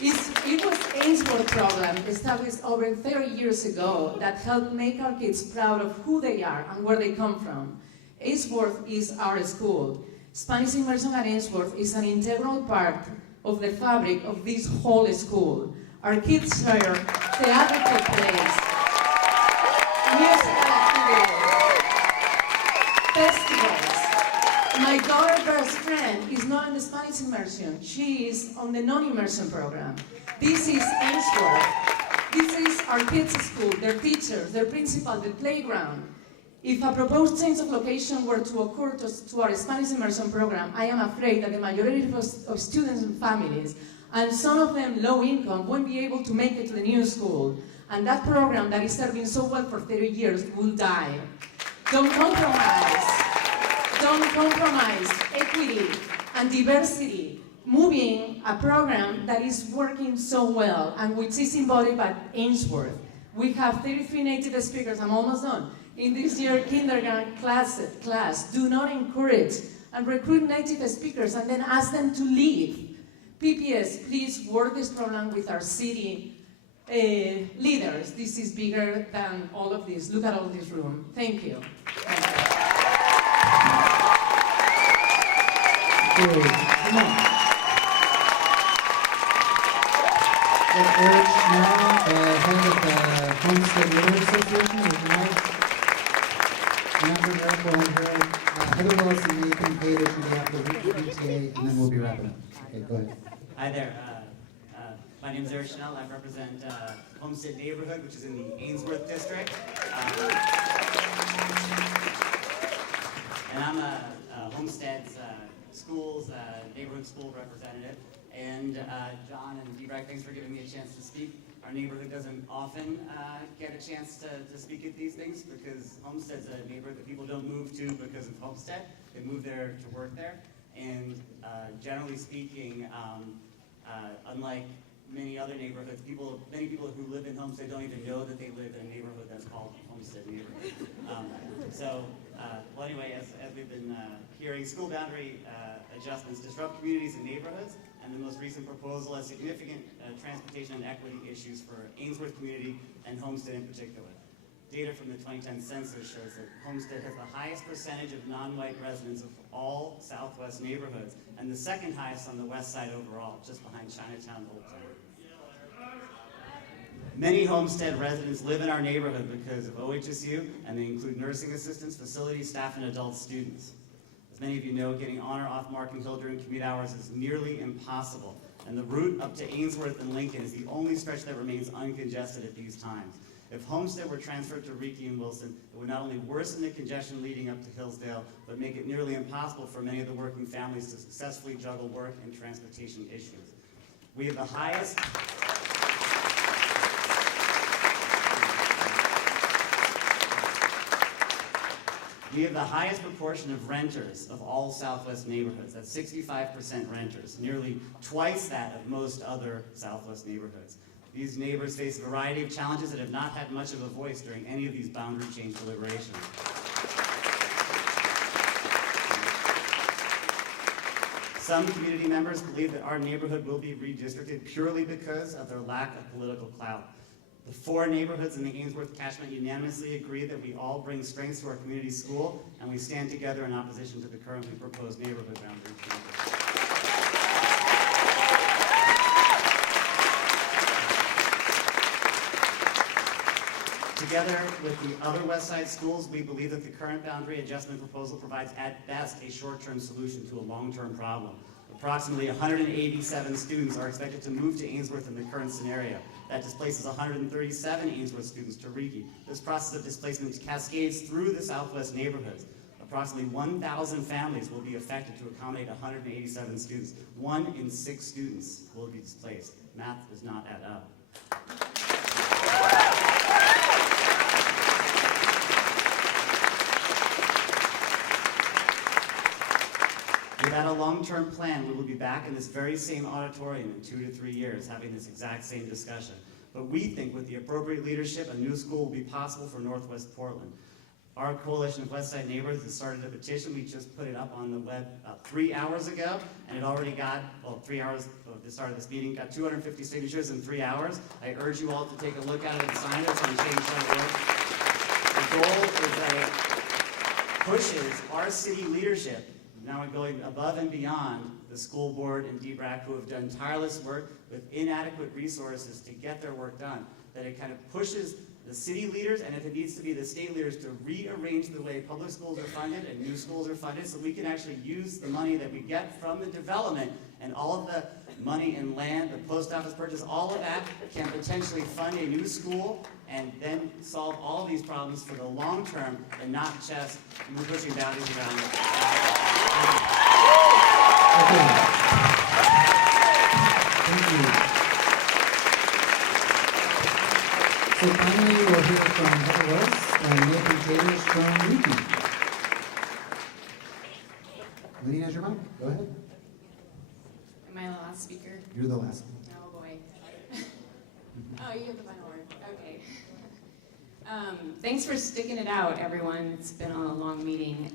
It was Ainsworth program established over 30 years ago that helped make our kids proud of who they are and where they come from. Ainsworth is our school. Spanish immersion at Ainsworth is an integral part of the fabric of this whole school. Our kids share theatrical plays, musical activities, festivals. My daughter's best friend is not in the Spanish immersion. She is on the non-immersion program. This is Ainsworth. This is our kids' school, their teachers, their principal, the playground. If a proposed change of location were to occur to our Spanish immersion program, I am afraid that the majority of students and families, and some of them low income, won't be able to make it to the new school. And that program that is serving so well for 30 years will die. Don't compromise. Don't compromise equity and diversity. Moving a program that is working so well and which is embodied by Ainsworth. We have 33 native speakers, I'm almost done, in this year kindergarten class. Do not encourage and recruit native speakers and then ask them to leave. PPS, please work this program with our city leaders. This is bigger than all of this. Look at all this room. Thank you. Come on. Eric Schnell, the head of the Homestead Neighborhood Association, is tonight. Amber, Eric, Heather Willis, and Nathan Page on behalf of the PTA, and then we'll be wrapping up. Okay, go ahead. Hi there. My name is Eric Schnell. I represent Homestead Neighborhood, which is in the Ainsworth district. And I'm a Homestead's schools, neighborhood school representative. And John and Debrak, thanks for giving me a chance to speak. Our neighborhood doesn't often get a chance to speak at these things because Homestead's a neighborhood that people don't move to because of Homestead. They move there to work there. And generally speaking, unlike many other neighborhoods, many people who live in Homestead don't even know that they live in a neighborhood that's called Homestead neighborhood. Well anyway, as we've been hearing, school boundary adjustments disrupt communities and neighborhoods, and the most recent proposal has significant transportation and equity issues for Ainsworth community and Homestead in particular. Data from the 2010 census shows that Homestead has the highest percentage of non-white residents of all Southwest neighborhoods, and the second highest on the West Side overall, just behind Chinatown and Old Town. Many Homestead residents live in our neighborhood because of OHSU, and they include nursing assistants, facility staff, and adult students. As many of you know, getting on or off Markham Hill during commute hours is nearly impossible, and the route up to Ainsworth and Lincoln is the only stretch that remains uncongested at these times. If Homestead were transferred to Reiki and Wilson, it would not only worsen the congestion leading up to Hillsdale, but make it nearly impossible for many of the working families to successfully juggle work and transportation issues. We have the highest proportion of renters of all Southwest neighborhoods. That's 65% renters, nearly twice that of most other Southwest neighborhoods. These neighbors face a variety of challenges that have not had much of a voice during any of these boundary change deliberations. Some community members believe that our neighborhood will be redistricted purely because of their lack of political clout. The 4 neighborhoods in the Ainsworth catchment unanimously agree that we all bring strengths to our community school, and we stand together in opposition to the currently proposed neighborhood boundary changes. Together with the other West Side schools, we believe that the current boundary adjustment proposal provides at best a short-term solution to a long-term problem. Approximately 187 students are expected to move to Ainsworth in the current scenario. That displaces 137 Ainsworth students to Reiki. This process of displacement cascades through the Southwest neighborhoods. Approximately 1,000 families will be affected to accommodate 187 students. 1 in 6 students will be displaced. Math does not add up. Without a long-term plan, we will be back in this very same auditorium in 2 to 3 years having this exact same discussion. But we think with the appropriate leadership, a new school will be possible for Northwest Portland. Our Coalition of Westside Neighborhoods has started a petition. We just put it up on the web 3 hours ago, and it already got, 3 hours of the start of this meeting, got 250 signatures in 3 hours. I urge you all to take a look at it and sign it. It's going to change how it works. The goal is that it pushes our city leadership, now we're going above and beyond the school board and DBRAC, who have done tireless work with inadequate resources to get their work done, that it kind of pushes the city leaders, and if it needs to be the state leaders, to rearrange the way public schools are funded and new schools are funded so we can actually use the money that we get from the development and all of the money in land, the post office purchase, all of that can potentially fund a new school and then solve all of these problems for the long term and not just pushing boundaries around. Thank you. So finally, we'll hear from Heather Willis and Nathan Taters from Reiki. Lenny has your mic. Go ahead. Am I the last speaker? You're the last one. Oh boy. Oh, you have the final word. Okay. Thanks for sticking it out, everyone. It's been a long meeting.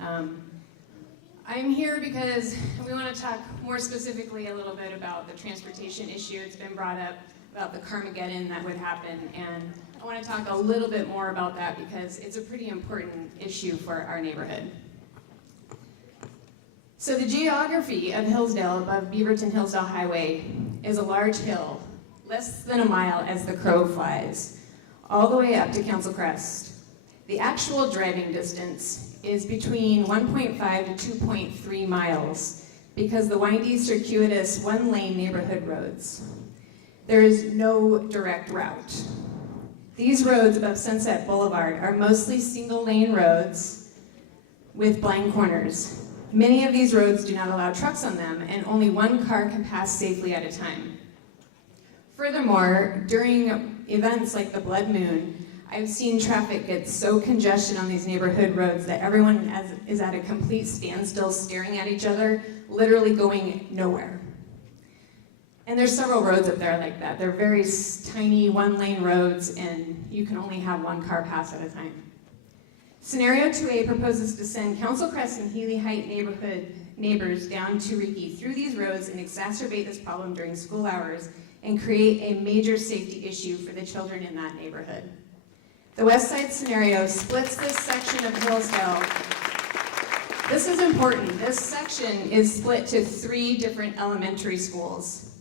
I'm here because we want to talk more specifically a little bit about the transportation issue. It's been brought up about the Carmageddon that would happen, and I want to talk a little bit more about that because it's a pretty important issue for our neighborhood. So the geography of Hillsdale above Beaverton-Hillsdale Highway is a large hill, less than a mile as the crow flies, all the way up to Council Crest. The actual driving distance is between 1.5 to 2.3 miles because the windy, circuitous, one-lane neighborhood roads. There is no direct route. These roads above Sunset Boulevard are mostly single-lane roads with blind corners. Many of these roads do not allow trucks on them, and only one car can pass safely at a time. Furthermore, during events like the Blood Moon, I've seen traffic get so congested on these neighborhood roads that everyone is at a complete standstill staring at each other, literally going nowhere. And there's several roads up there like that. They're very tiny one-lane roads, and you can only have one car pass at a time. Scenario 2A proposes to send Council Crest and Healy Height neighborhood neighbors down to Reiki through these roads and exacerbate this problem during school hours and create a major safety issue for the children in that neighborhood. The Westside scenario splits this section of Hillsdale. This is important. This section is split to 3 different elementary schools.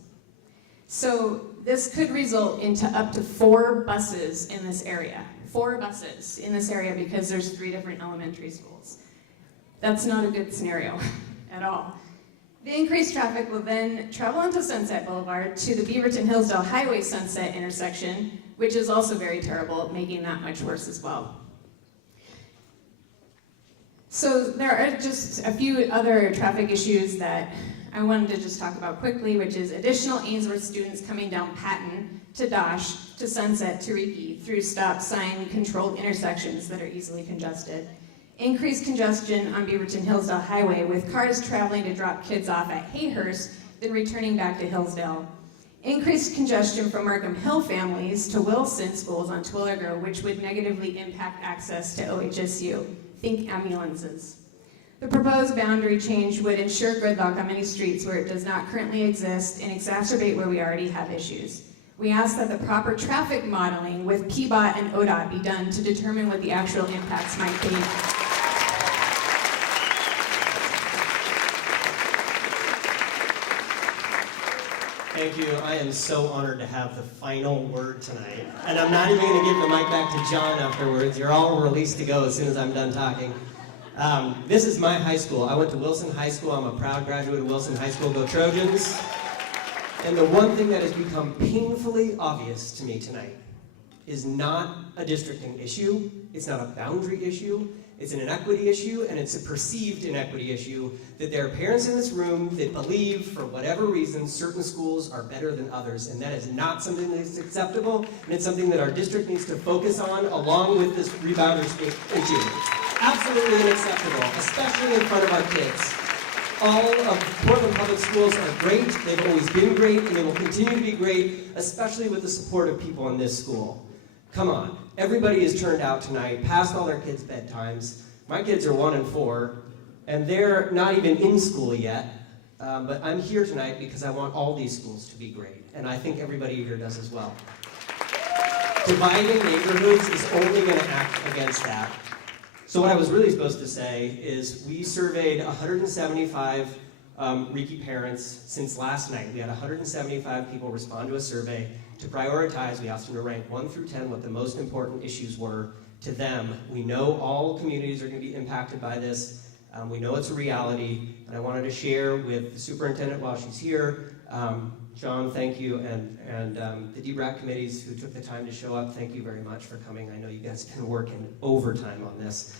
So this could result into up to 4 buses in this area. 4 buses in this area because there's 3 different elementary schools. That's not a good scenario at all. The increased traffic will then travel onto Sunset Boulevard to the Beaverton-Hillsdale Highway Sunset intersection, which is also very terrible, making that much worse as well. So there are just a few other traffic issues that I wanted to just talk about quickly, which is additional Ainsworth students coming down Patton to Dosh to Sunset to Reiki through stop sign controlled intersections that are easily congested. Increased congestion on Beaverton-Hillsdale Highway with cars traveling to drop kids off at Hayhurst, then returning back to Hillsdale. Increased congestion from Markham Hill families to Wilson schools on Twilliger, which would negatively impact access to OHSU. Think ambulances. The proposed boundary change would ensure gridlock on many streets where it does not currently exist and exacerbate where we already have issues. We ask that the proper traffic modeling with PBOT and ODOT be done to determine what the actual impacts might be. Thank you. I am so honored to have the final word tonight. And I'm not even going to give the mic back to John afterwards. You're all released to go as soon as I'm done talking. This is my high school. I went to Wilson High School. I'm a proud graduate of Wilson High School. Go Trojans. And the one thing that has become painfully obvious to me tonight is not a districting issue. It's not a boundary issue. It's an inequity issue, and it's a perceived inequity issue that there are parents in this room that believe, for whatever reason, certain schools are better than others, and that is not something that's acceptable, and it's something that our district needs to focus on along with this rebounders issue. Absolutely unacceptable, especially in front of our kids. All of Portland Public Schools are great, they've always been great, and they will continue to be great, especially with the support of people in this school. Come on, everybody is turned out tonight, past all their kids' bedtimes. My kids are 1 and 4, and they're not even in school yet, but I'm here tonight because I want all these schools to be great, and I think everybody here does as well. Dividing neighborhoods is only going to act against that. So what I was really supposed to say is we surveyed 175 Reiki parents since last night. We had 175 people respond to a survey. To prioritize, we asked them to rank 1 through 10 what the most important issues were to them. We know all communities are going to be impacted by this. We know it's a reality, and I wanted to share with the superintendent while she's here. John, thank you, and the DBRAC committees who took the time to show up, thank you very much for coming. I know you guys have been working overtime on this.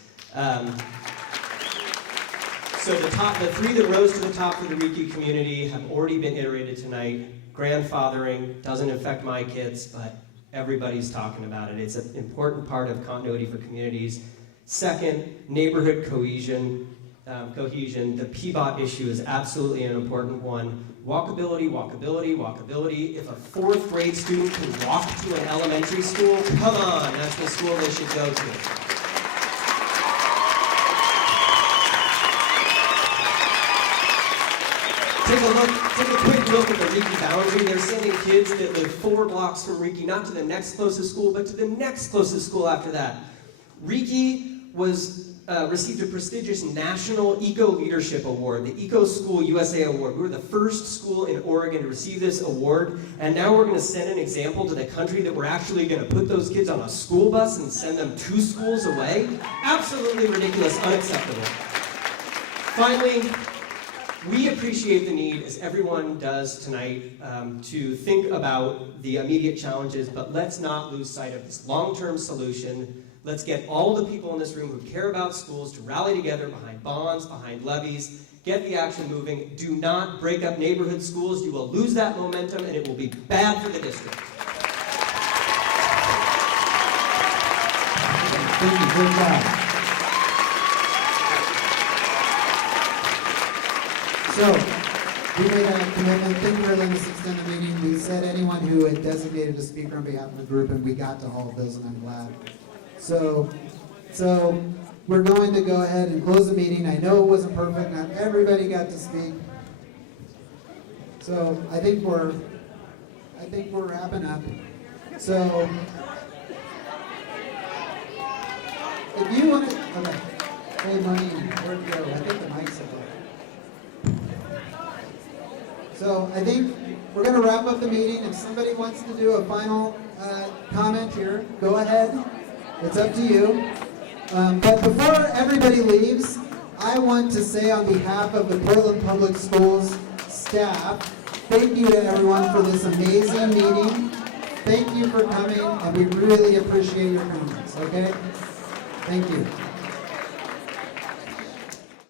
So the 3 that rose to the top for the Reiki community have already been iterated tonight. Grandfathering doesn't affect my kids, but everybody's talking about it. It's an important part of continuity for communities. Second, neighborhood cohesion. The PBOT issue is absolutely an important one. Walkability, walkability, walkability. If a 4th grade student can walk to an elementary school, come on, that's the school they should go to. Take a quick look at the Riki boundary. They're sending kids that live 4 blocks from Riki, not to the next closest school, but to the next closest school after that. Riki received a prestigious National Eco Leadership Award, the Eco School USA Award. We were the first school in Oregon to receive this award, and now we're going to send an example to the country that we're actually going to put those kids on a school bus and send them 2 schools away. Absolutely ridiculous, unacceptable. Finally, we appreciate the need, as everyone does tonight, to think about the immediate challenges, but let's not lose sight of this long-term solution. Let's get all the people in this room who care about schools to rally together behind bonds, behind levies, get the action moving. Do not break up neighborhood schools. You will lose that momentum, and it will be bad for the district. Thank you, good job. So, we made a commitment, thank you for letting us extend the meeting. We said anyone who had designated a speaker on behalf of the group, and we got to all of those, and I'm glad. So we're going to go ahead and close the meeting. I know it wasn't perfect, not everybody got to speak. So I think we're wrapping up. So if you want to, okay. Hey, Monique, where'd you go? I think the mic's up there. So I think we're going to wrap up the meeting. If somebody wants to do a final comment here, go ahead. It's up to you. But before everybody leaves, I want to say on behalf of the Portland Public Schools staff, thank you to everyone for this amazing meeting. Thank you for coming, and we really appreciate your comments, okay? Thank you.